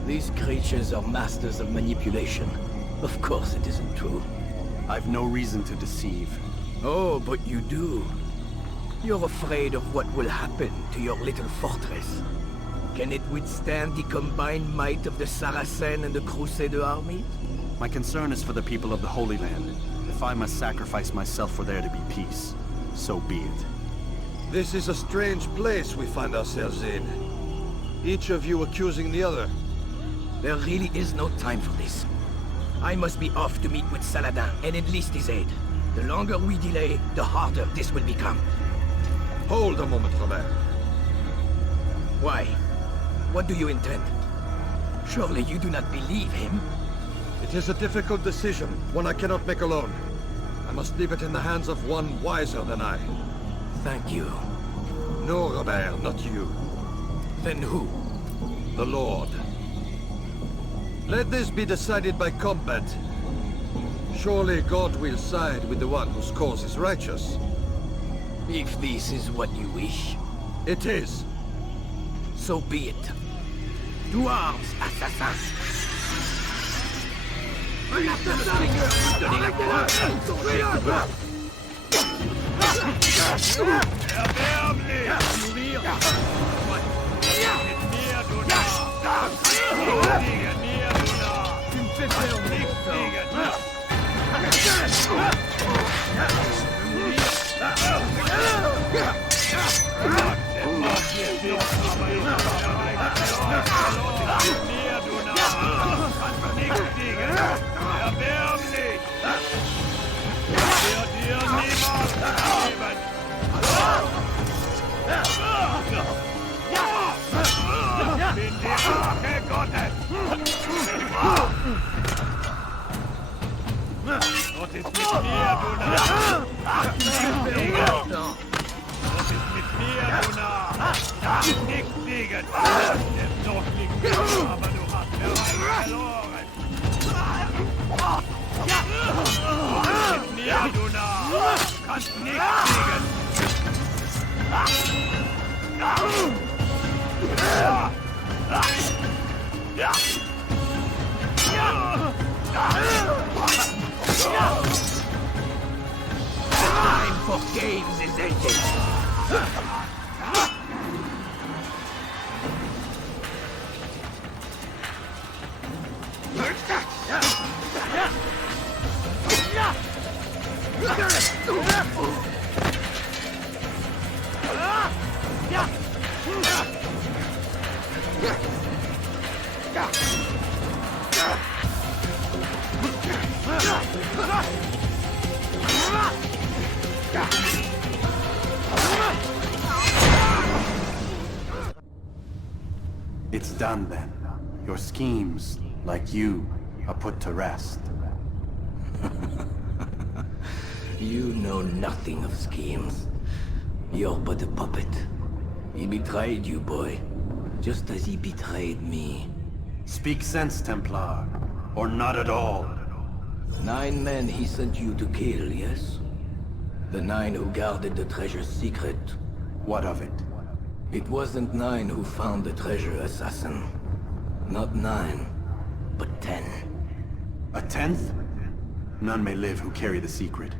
These creatures are masters of manipulation. Of course it isn't true. I've no reason to deceive. Oh, but you do. You're afraid of what will happen to your little fortress. Can it withstand the combined might of the Saracen and the Crusader armies? My concern is for the people of the Holy Land. If I must sacrifice myself for there to be peace, so be it. This is a strange place we find ourselves in. Each of you accusing the other. There really is no time for this. I must be off to meet with Saladin and enlist his aid. The longer we delay, the harder this will become. Hold a moment, Robert. Why? What do you intend? Surely you do not believe him? It is a difficult decision, one I cannot make alone. I must leave it in the hands of one wiser than I. Thank you. No, Robert, not you. Then who? The Lord. Let this be decided by combat. Surely God will side with the one whose cause is righteous. If this is what you wish. It is. So be it. To arms, assassins! Time for games is ended. It's done then. Your schemes, like you, are put to rest. You know nothing of schemes. You're but a puppet. He betrayed you, boy. Just as he betrayed me. Speak sense, Templar. Or not at all. 9 men he sent you to kill, yes? The 9 who guarded the treasure's secret. What of it? It wasn't 9 who found the treasure, assassin. Not 9, but 10. A 10th? None may live who carry the secret.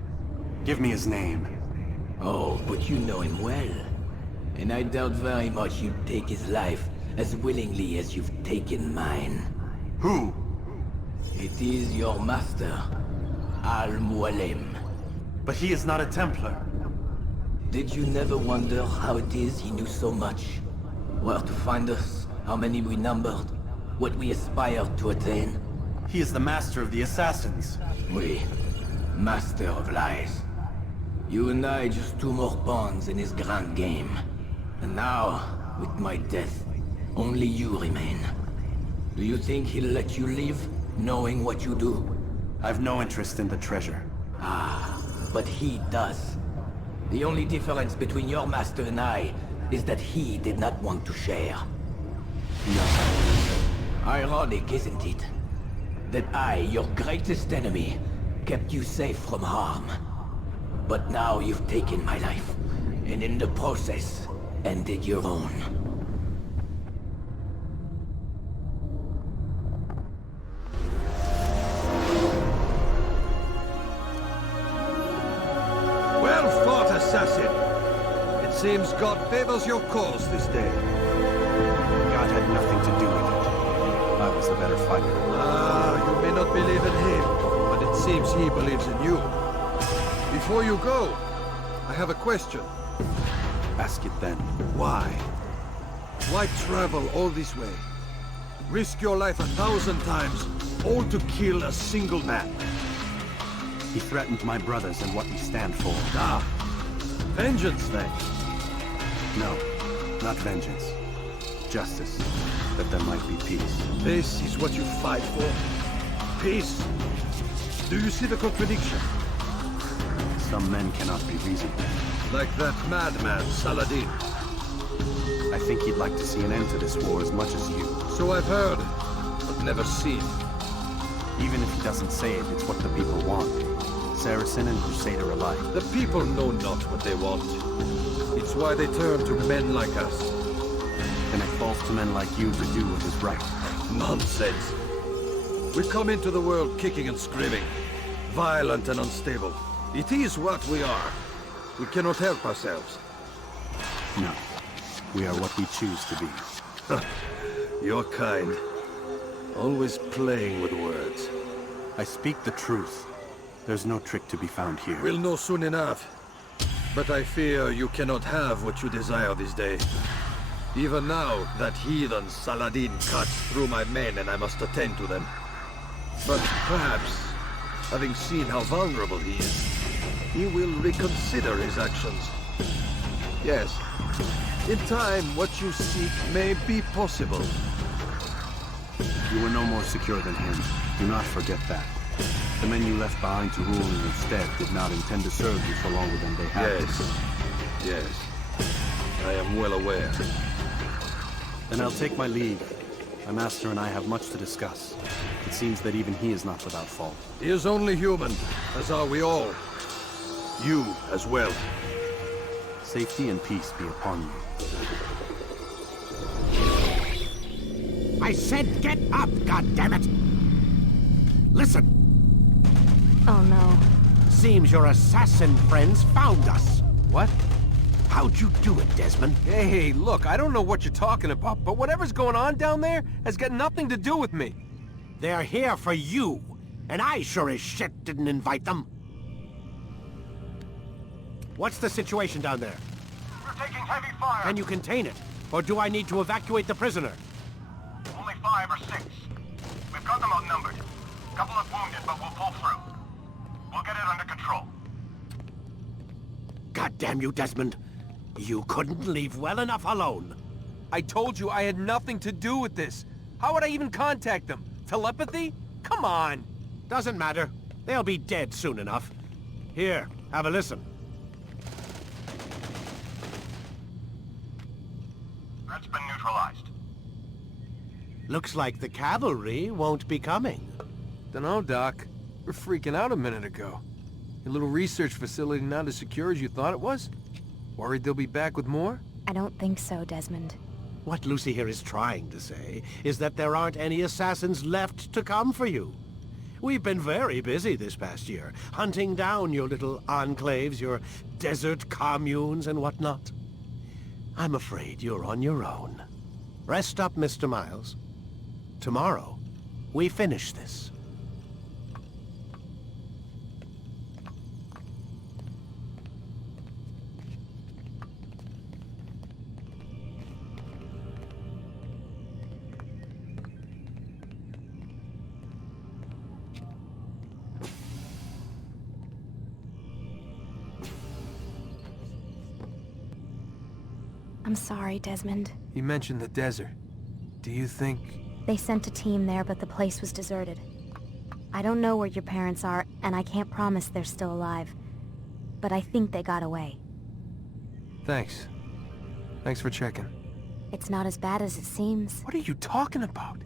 Give me his name. Oh, but you know him well. And I doubt very much you'd take his life as willingly as you've taken mine. Who? It is your master, Al-Mualim. But he is not a Templar. Did you never wonder how it is he knew so much? Where to find us, how many we numbered, what we aspired to attain? He is the master of the assassins. Oui, master of lies. You and I just 2 more pawns in his grand game. And now, with my death, only you remain. Do you think he'll let you live, knowing what you do? I've no interest in the treasure. Ah, but he does. The only difference between your master and I is that he did not want to share. No. Ironic, isn't it? That I, your greatest enemy, kept you safe from harm. But now you've taken my life, and in the process, ended your own. Well fought, assassin. It seems God favors your cause this day. God had nothing to do with it. I was the better fighter. Ah, you may not believe in him, but it seems he believes in you. Before you go, I have a question. Ask it then. Why? Why travel all this way? Risk your life 1,000 times, all to kill a single man. He threatened my brothers and what we stand for. Ah, vengeance then? No, not vengeance. Justice, that there might be peace. This is what you fight for? Peace? Do you see the contradiction? Some men cannot be reasoned. Like that madman, Saladin. I think he'd like to see an end to this war as much as you. So I've heard, but never seen. Even if he doesn't say it, it's what the people want. Saracen and Crusader alike. The people know not what they want. It's why they turn to men like us. Then it falls to men like you to do what is right. Nonsense. We come into the world kicking and screaming. Violent and unstable. It is what we are. We cannot help ourselves. No. We are what we choose to be. Your kind. Always playing with words. I speak the truth. There's no trick to be found here. We'll know soon enough. But I fear you cannot have what you desire this day. Even now, that heathen Saladin cuts through my men and I must attend to them. But perhaps, having seen how vulnerable he is, he will reconsider his actions. Yes, in time, what you seek may be possible. You were no more secure than him. Do not forget that. The men you left behind to rule in your stead did not intend to serve you for longer than they had. Yes. I am well aware. Then I'll take my leave. My master and I have much to discuss. It seems that even he is not without fault. He is only human, as are we all. You as well. Safety and peace be upon you. I said get up, goddammit! Listen! Oh no. Seems your assassin friends found us. What? How'd you do it, Desmond? Hey, look, I don't know what you're talking about, but whatever's going on down there has got nothing to do with me. They're here for you, and I sure as shit didn't invite them. What's the situation down there? We're taking heavy fire. Can you contain it? Or do I need to evacuate the prisoner? Only 5 or 6. We've got them outnumbered. Couple of wounded, but we'll pull through. We'll get it under control. God damn you, Desmond. You couldn't leave well enough alone. I told you I had nothing to do with this. How would I even contact them? Telepathy? Come on. Doesn't matter. They'll be dead soon enough. Here, Have a listen. Threat's been neutralized. Looks like the cavalry won't be coming. Dunno, Doc. We're freaking out a minute ago. Your little research facility not as secure as you thought it was? Worried they'll be back with more? I don't think so, Desmond. What Lucy here is trying to say is that there aren't any assassins left to come for you. We've been very busy this past year, hunting down your little enclaves, your desert communes and whatnot. I'm afraid you're on your own. Rest up, Mr. Miles. Tomorrow, we finish this. I'm sorry, Desmond. You mentioned the desert. Do you think... They sent a team there, but the place was deserted. I don't know where your parents are, and I can't promise they're still alive. But I think they got away. Thanks. Thanks for checking. It's not as bad as it seems. What are you talking about?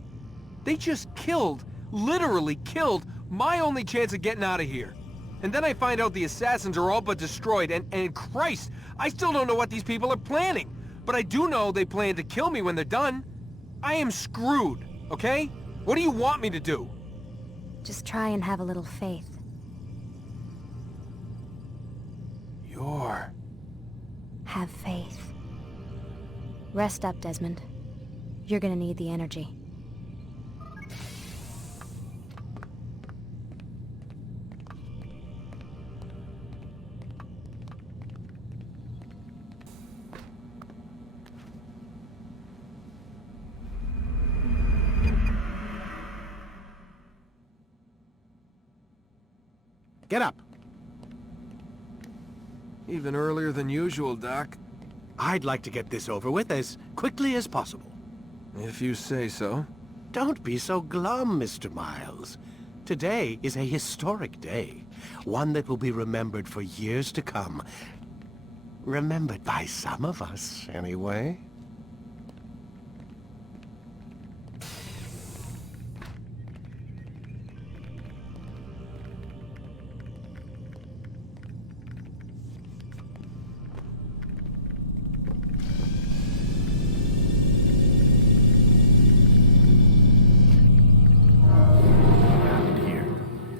They just killed, literally killed, my only chance of getting out of here. And then I find out the assassins are all but destroyed, and Christ, I still don't know what these people are planning. But I do know they plan to kill me when they're done. I am screwed, okay? What do you want me to do? Just try and have a little faith. Have faith. Rest up, Desmond. You're gonna need the energy. Get up. Even earlier than usual, Doc. I'd like to get this over with as quickly as possible. If you say so. Don't be so glum, Mr. Miles. Today is a historic day. One that will be remembered for years to come. Remembered by some of us, anyway.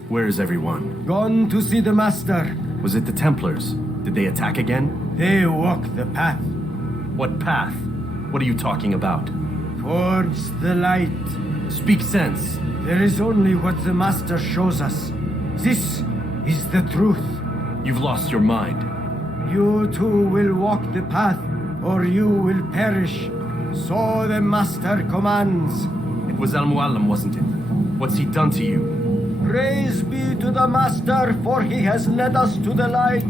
Where is everyone? Gone to see the Master. Was it the Templars? Did they attack again? They walk the path. What path? What are you talking about? Towards the light. Speak sense. There is only what the Master shows us. This is the truth. You've lost your mind. You too will walk the path, or you will perish. So the Master commands. It was Al-Mualim, wasn't it? What's he done to you? Praise be to the Master, for he has led us to the light.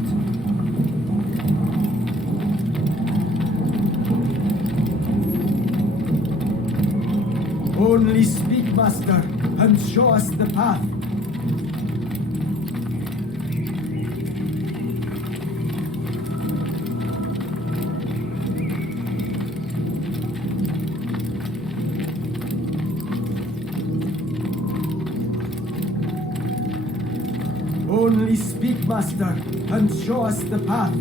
Only speak, Master, and show us the path. Only speak, Master, and show us the path.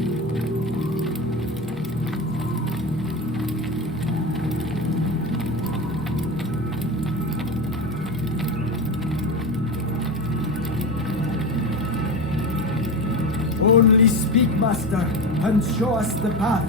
Only speak, Master, and show us the path.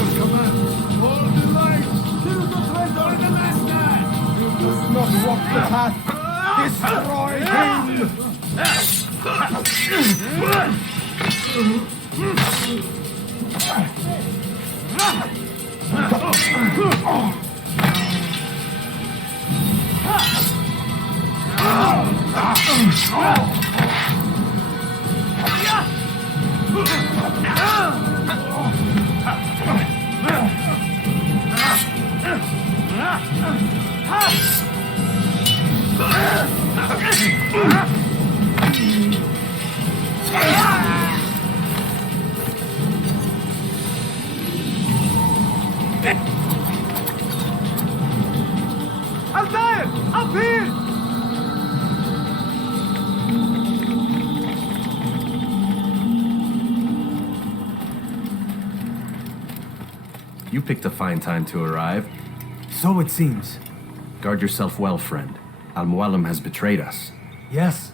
Master commands. Hold the light. Kill the traitor, the Master. He does not walk the path. Destroy Altair! Up here! You picked a fine time to arrive. So it seems. Guard yourself well, friend. Al-Mualim has betrayed us. Yes.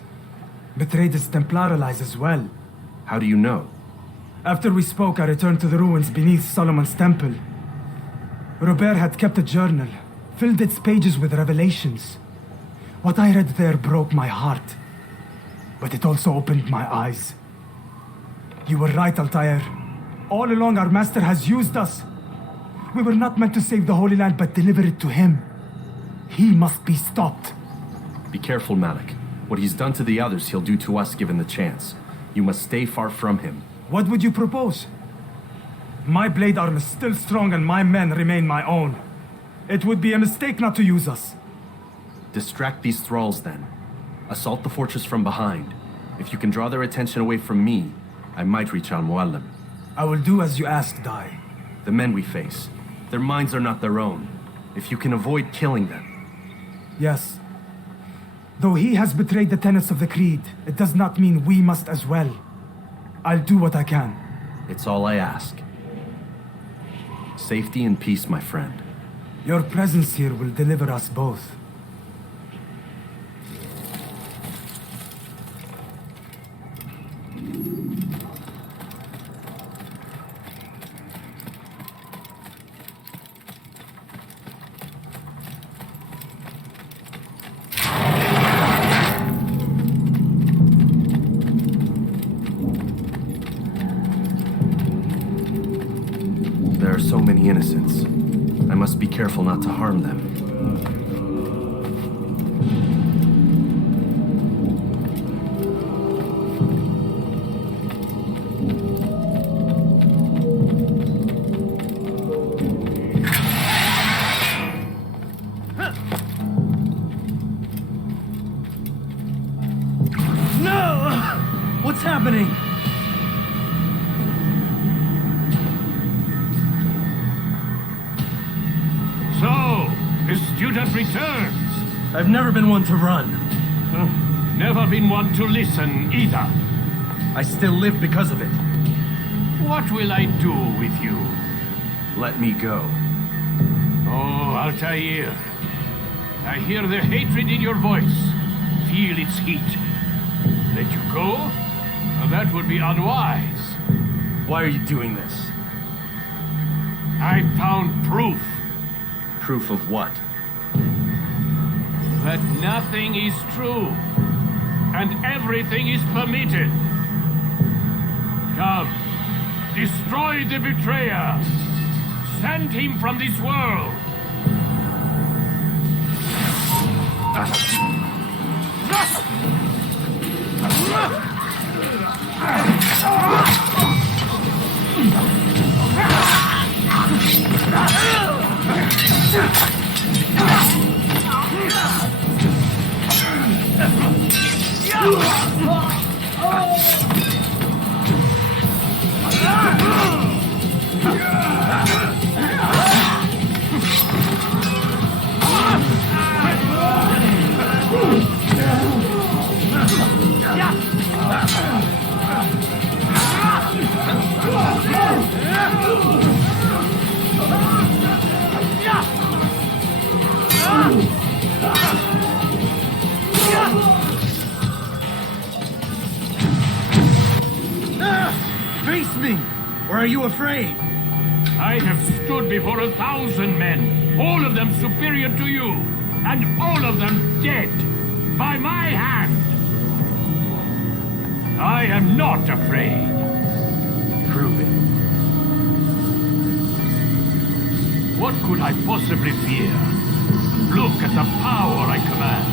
Betrayed his Templar allies as well. How do you know? After we spoke, I returned to the ruins beneath Solomon's temple. Robert had kept a journal, filled its pages with revelations. What I read there broke my heart. But it also opened my eyes. You were right, Altair. All along our master has used us. We were not meant to save the Holy Land, but deliver it to him. He must be stopped. Be careful, Malik. What he's done to the others, he'll do to us given the chance. You must stay far from him. What would you propose? My blade arm is still strong and my men remain my own. It would be a mistake not to use us. Distract these thralls, then. Assault the fortress from behind. If you can draw their attention away from me, I might reach Al-Mualim. I will do as you ask, Dai. The men we face, their minds are not their own. If you can avoid killing them. Yes. Though he has betrayed the tenets of the Creed, it does not mean we must as well. I'll do what I can. It's all I ask. Safety and peace, my friend. Your presence here will deliver us both. There are so many innocents. I must be careful not to harm them. No! What's happening? So, the student returns. I've never been one to run. Never been one to listen either. I still live because of it. What will I do with you? Let me go. Oh, Altair. I hear the hatred in your voice. Feel its heat. Let you go? Well, that would be unwise. Why are you doing this? I found proof. Proof of what? That nothing is true. And everything is permitted. Come. Destroy the betrayer. Send him from this world. Face me! Or are you afraid? I have stood before 1,000 men, all of them superior to you, and all of them dead, by my hand. I am not afraid. Prove it. What could I possibly fear? Look at the power I command.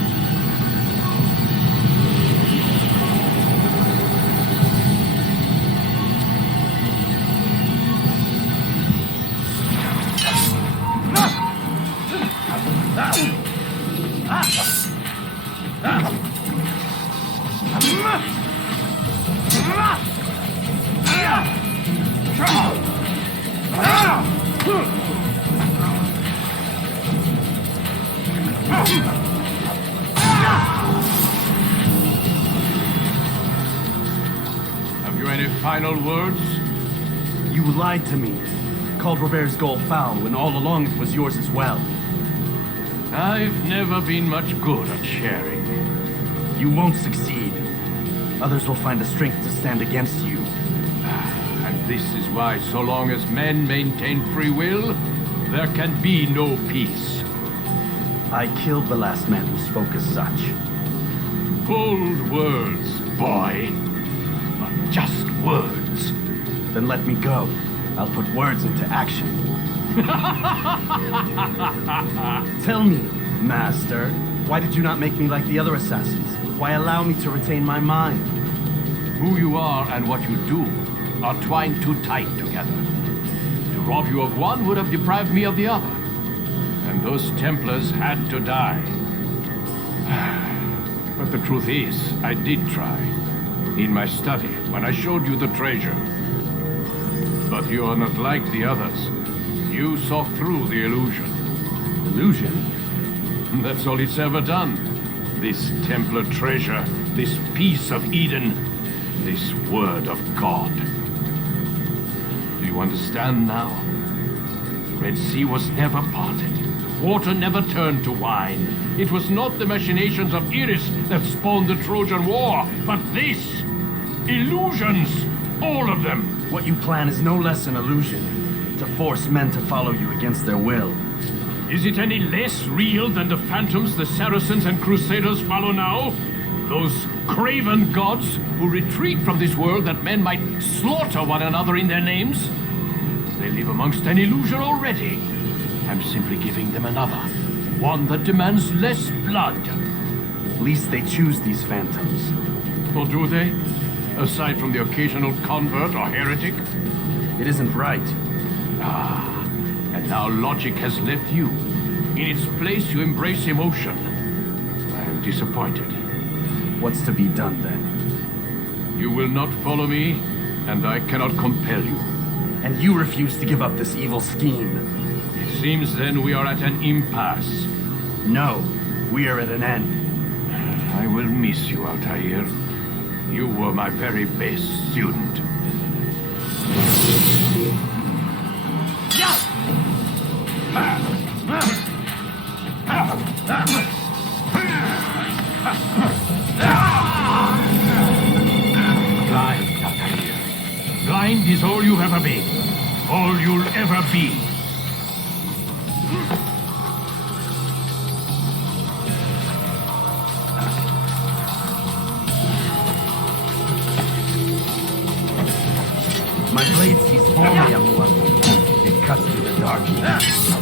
Have you any final words? You lied to me. Called Robert's goal foul when all along it was yours as well. I've never been much good at sharing. You won't succeed. Others will find the strength to stand against you. And this is why, so long as men maintain free will, there can be no peace. I killed the last man who spoke as such. Bold words, boy. But just words. Then let me go. I'll put words into action. Tell me, Master, why did you not make me like the other assassins? Why allow me to retain my mind? Who you are and what you do are twined too tight together. To rob you of one would have deprived me of the other. And those Templars had to die. But the truth is, I did try. In my study, when I showed you the treasure. But you are not like the others. You saw through the illusion. Illusion? That's all it's ever done. This Templar treasure, this piece of Eden, this word of God. Do you understand now? The Red Sea was never parted. Water never turned to wine. It was not the machinations of Iris that spawned the Trojan War, but this! Illusions! All of them! What you plan is no less an illusion. To force men to follow you against their will. Is it any less real than the phantoms the Saracens and Crusaders follow now? Those craven gods who retreat from this world that men might slaughter one another in their names? They live amongst an illusion already. I'm simply giving them another. One that demands less blood. At least they choose these phantoms. Or do they? Aside from the occasional convert or heretic? It isn't right. Ah, and now logic has left you. In its place, you embrace emotion. I am disappointed. What's to be done, then? You will not follow me, and I cannot compel you. And you refuse to give up this evil scheme. It seems then we are at an impasse. No, we are at an end. I will miss you, Altair. You were my very best student. Blind, Altair. Blind is all you've ever been. All you'll ever be. My blade sees for me, Youngblood. It cuts through the darkness.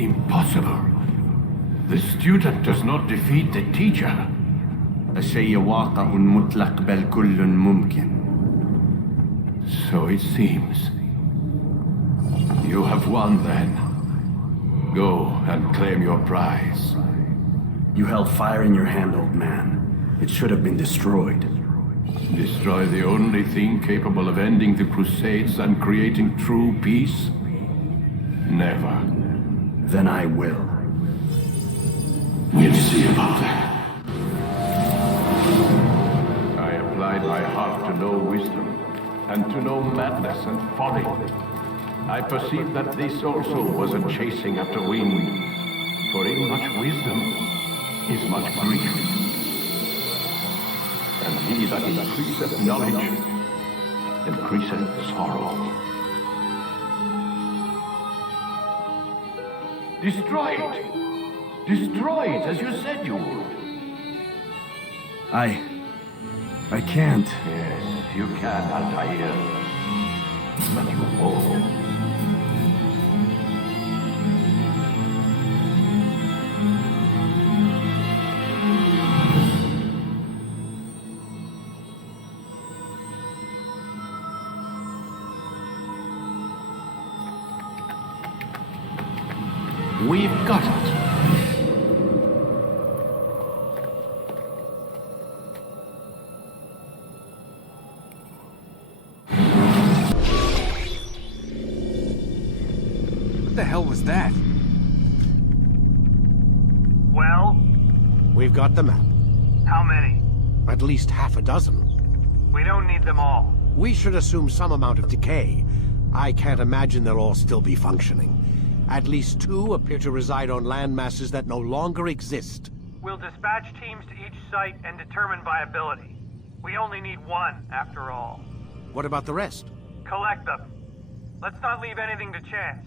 Impossible. The student does not defeat the teacher. الشيء واقع مطلق بل كل ممكن. So it seems. You have won then. Go and claim your prize. You held fire in your hand, old man. It should have been destroyed. Destroy the only thing capable of ending the Crusades and creating true peace? Never. Then I will. We'll see about that. I applied my heart to know wisdom, and to know madness and folly. I perceived that this also was a chasing after wind, for in much wisdom is much grief. And he that increaseth knowledge increaseth sorrow. Destroy it! Destroy it as you said you would. I can't. Yes, you can, Altair. But you won't. We've got it. What the hell was that? Well? We've got the map. How many? At least half a dozen. We don't need them all. We should assume some amount of decay. I can't imagine they'll all still be functioning. At least 2 appear to reside on land masses that no longer exist. We'll dispatch teams to each site and determine viability. We only need 1, after all. What about the rest? Collect them. Let's not leave anything to chance.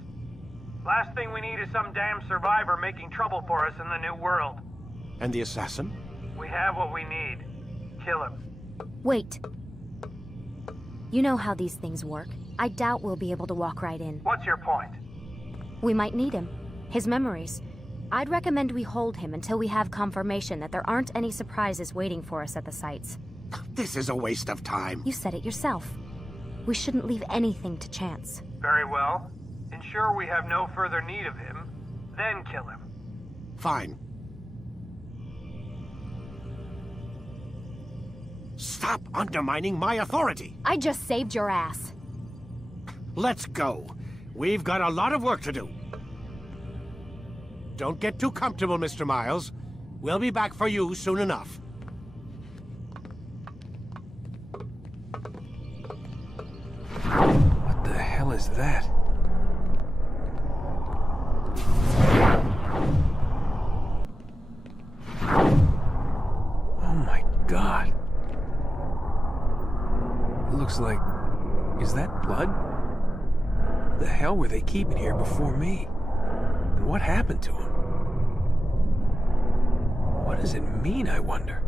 Last thing we need is some damn survivor making trouble for us in the new world. And the assassin? We have what we need. Kill him. Wait. You know how these things work. I doubt we'll be able to walk right in. What's your point? We might need him. His memories. I'd recommend we hold him until we have confirmation that there aren't any surprises waiting for us at the sites. This is a waste of time. You said it yourself. We shouldn't leave anything to chance. Very well. Ensure we have no further need of him, then kill him. Fine. Stop undermining my authority! I just saved your ass. Let's go. We've got a lot of work to do. Don't get too comfortable, Mr. Miles. We'll be back for you soon enough. What the hell is that? Oh my God. It looks like... Is that blood? What the hell were they keeping here before me? And what happened to him? What does it mean, I wonder?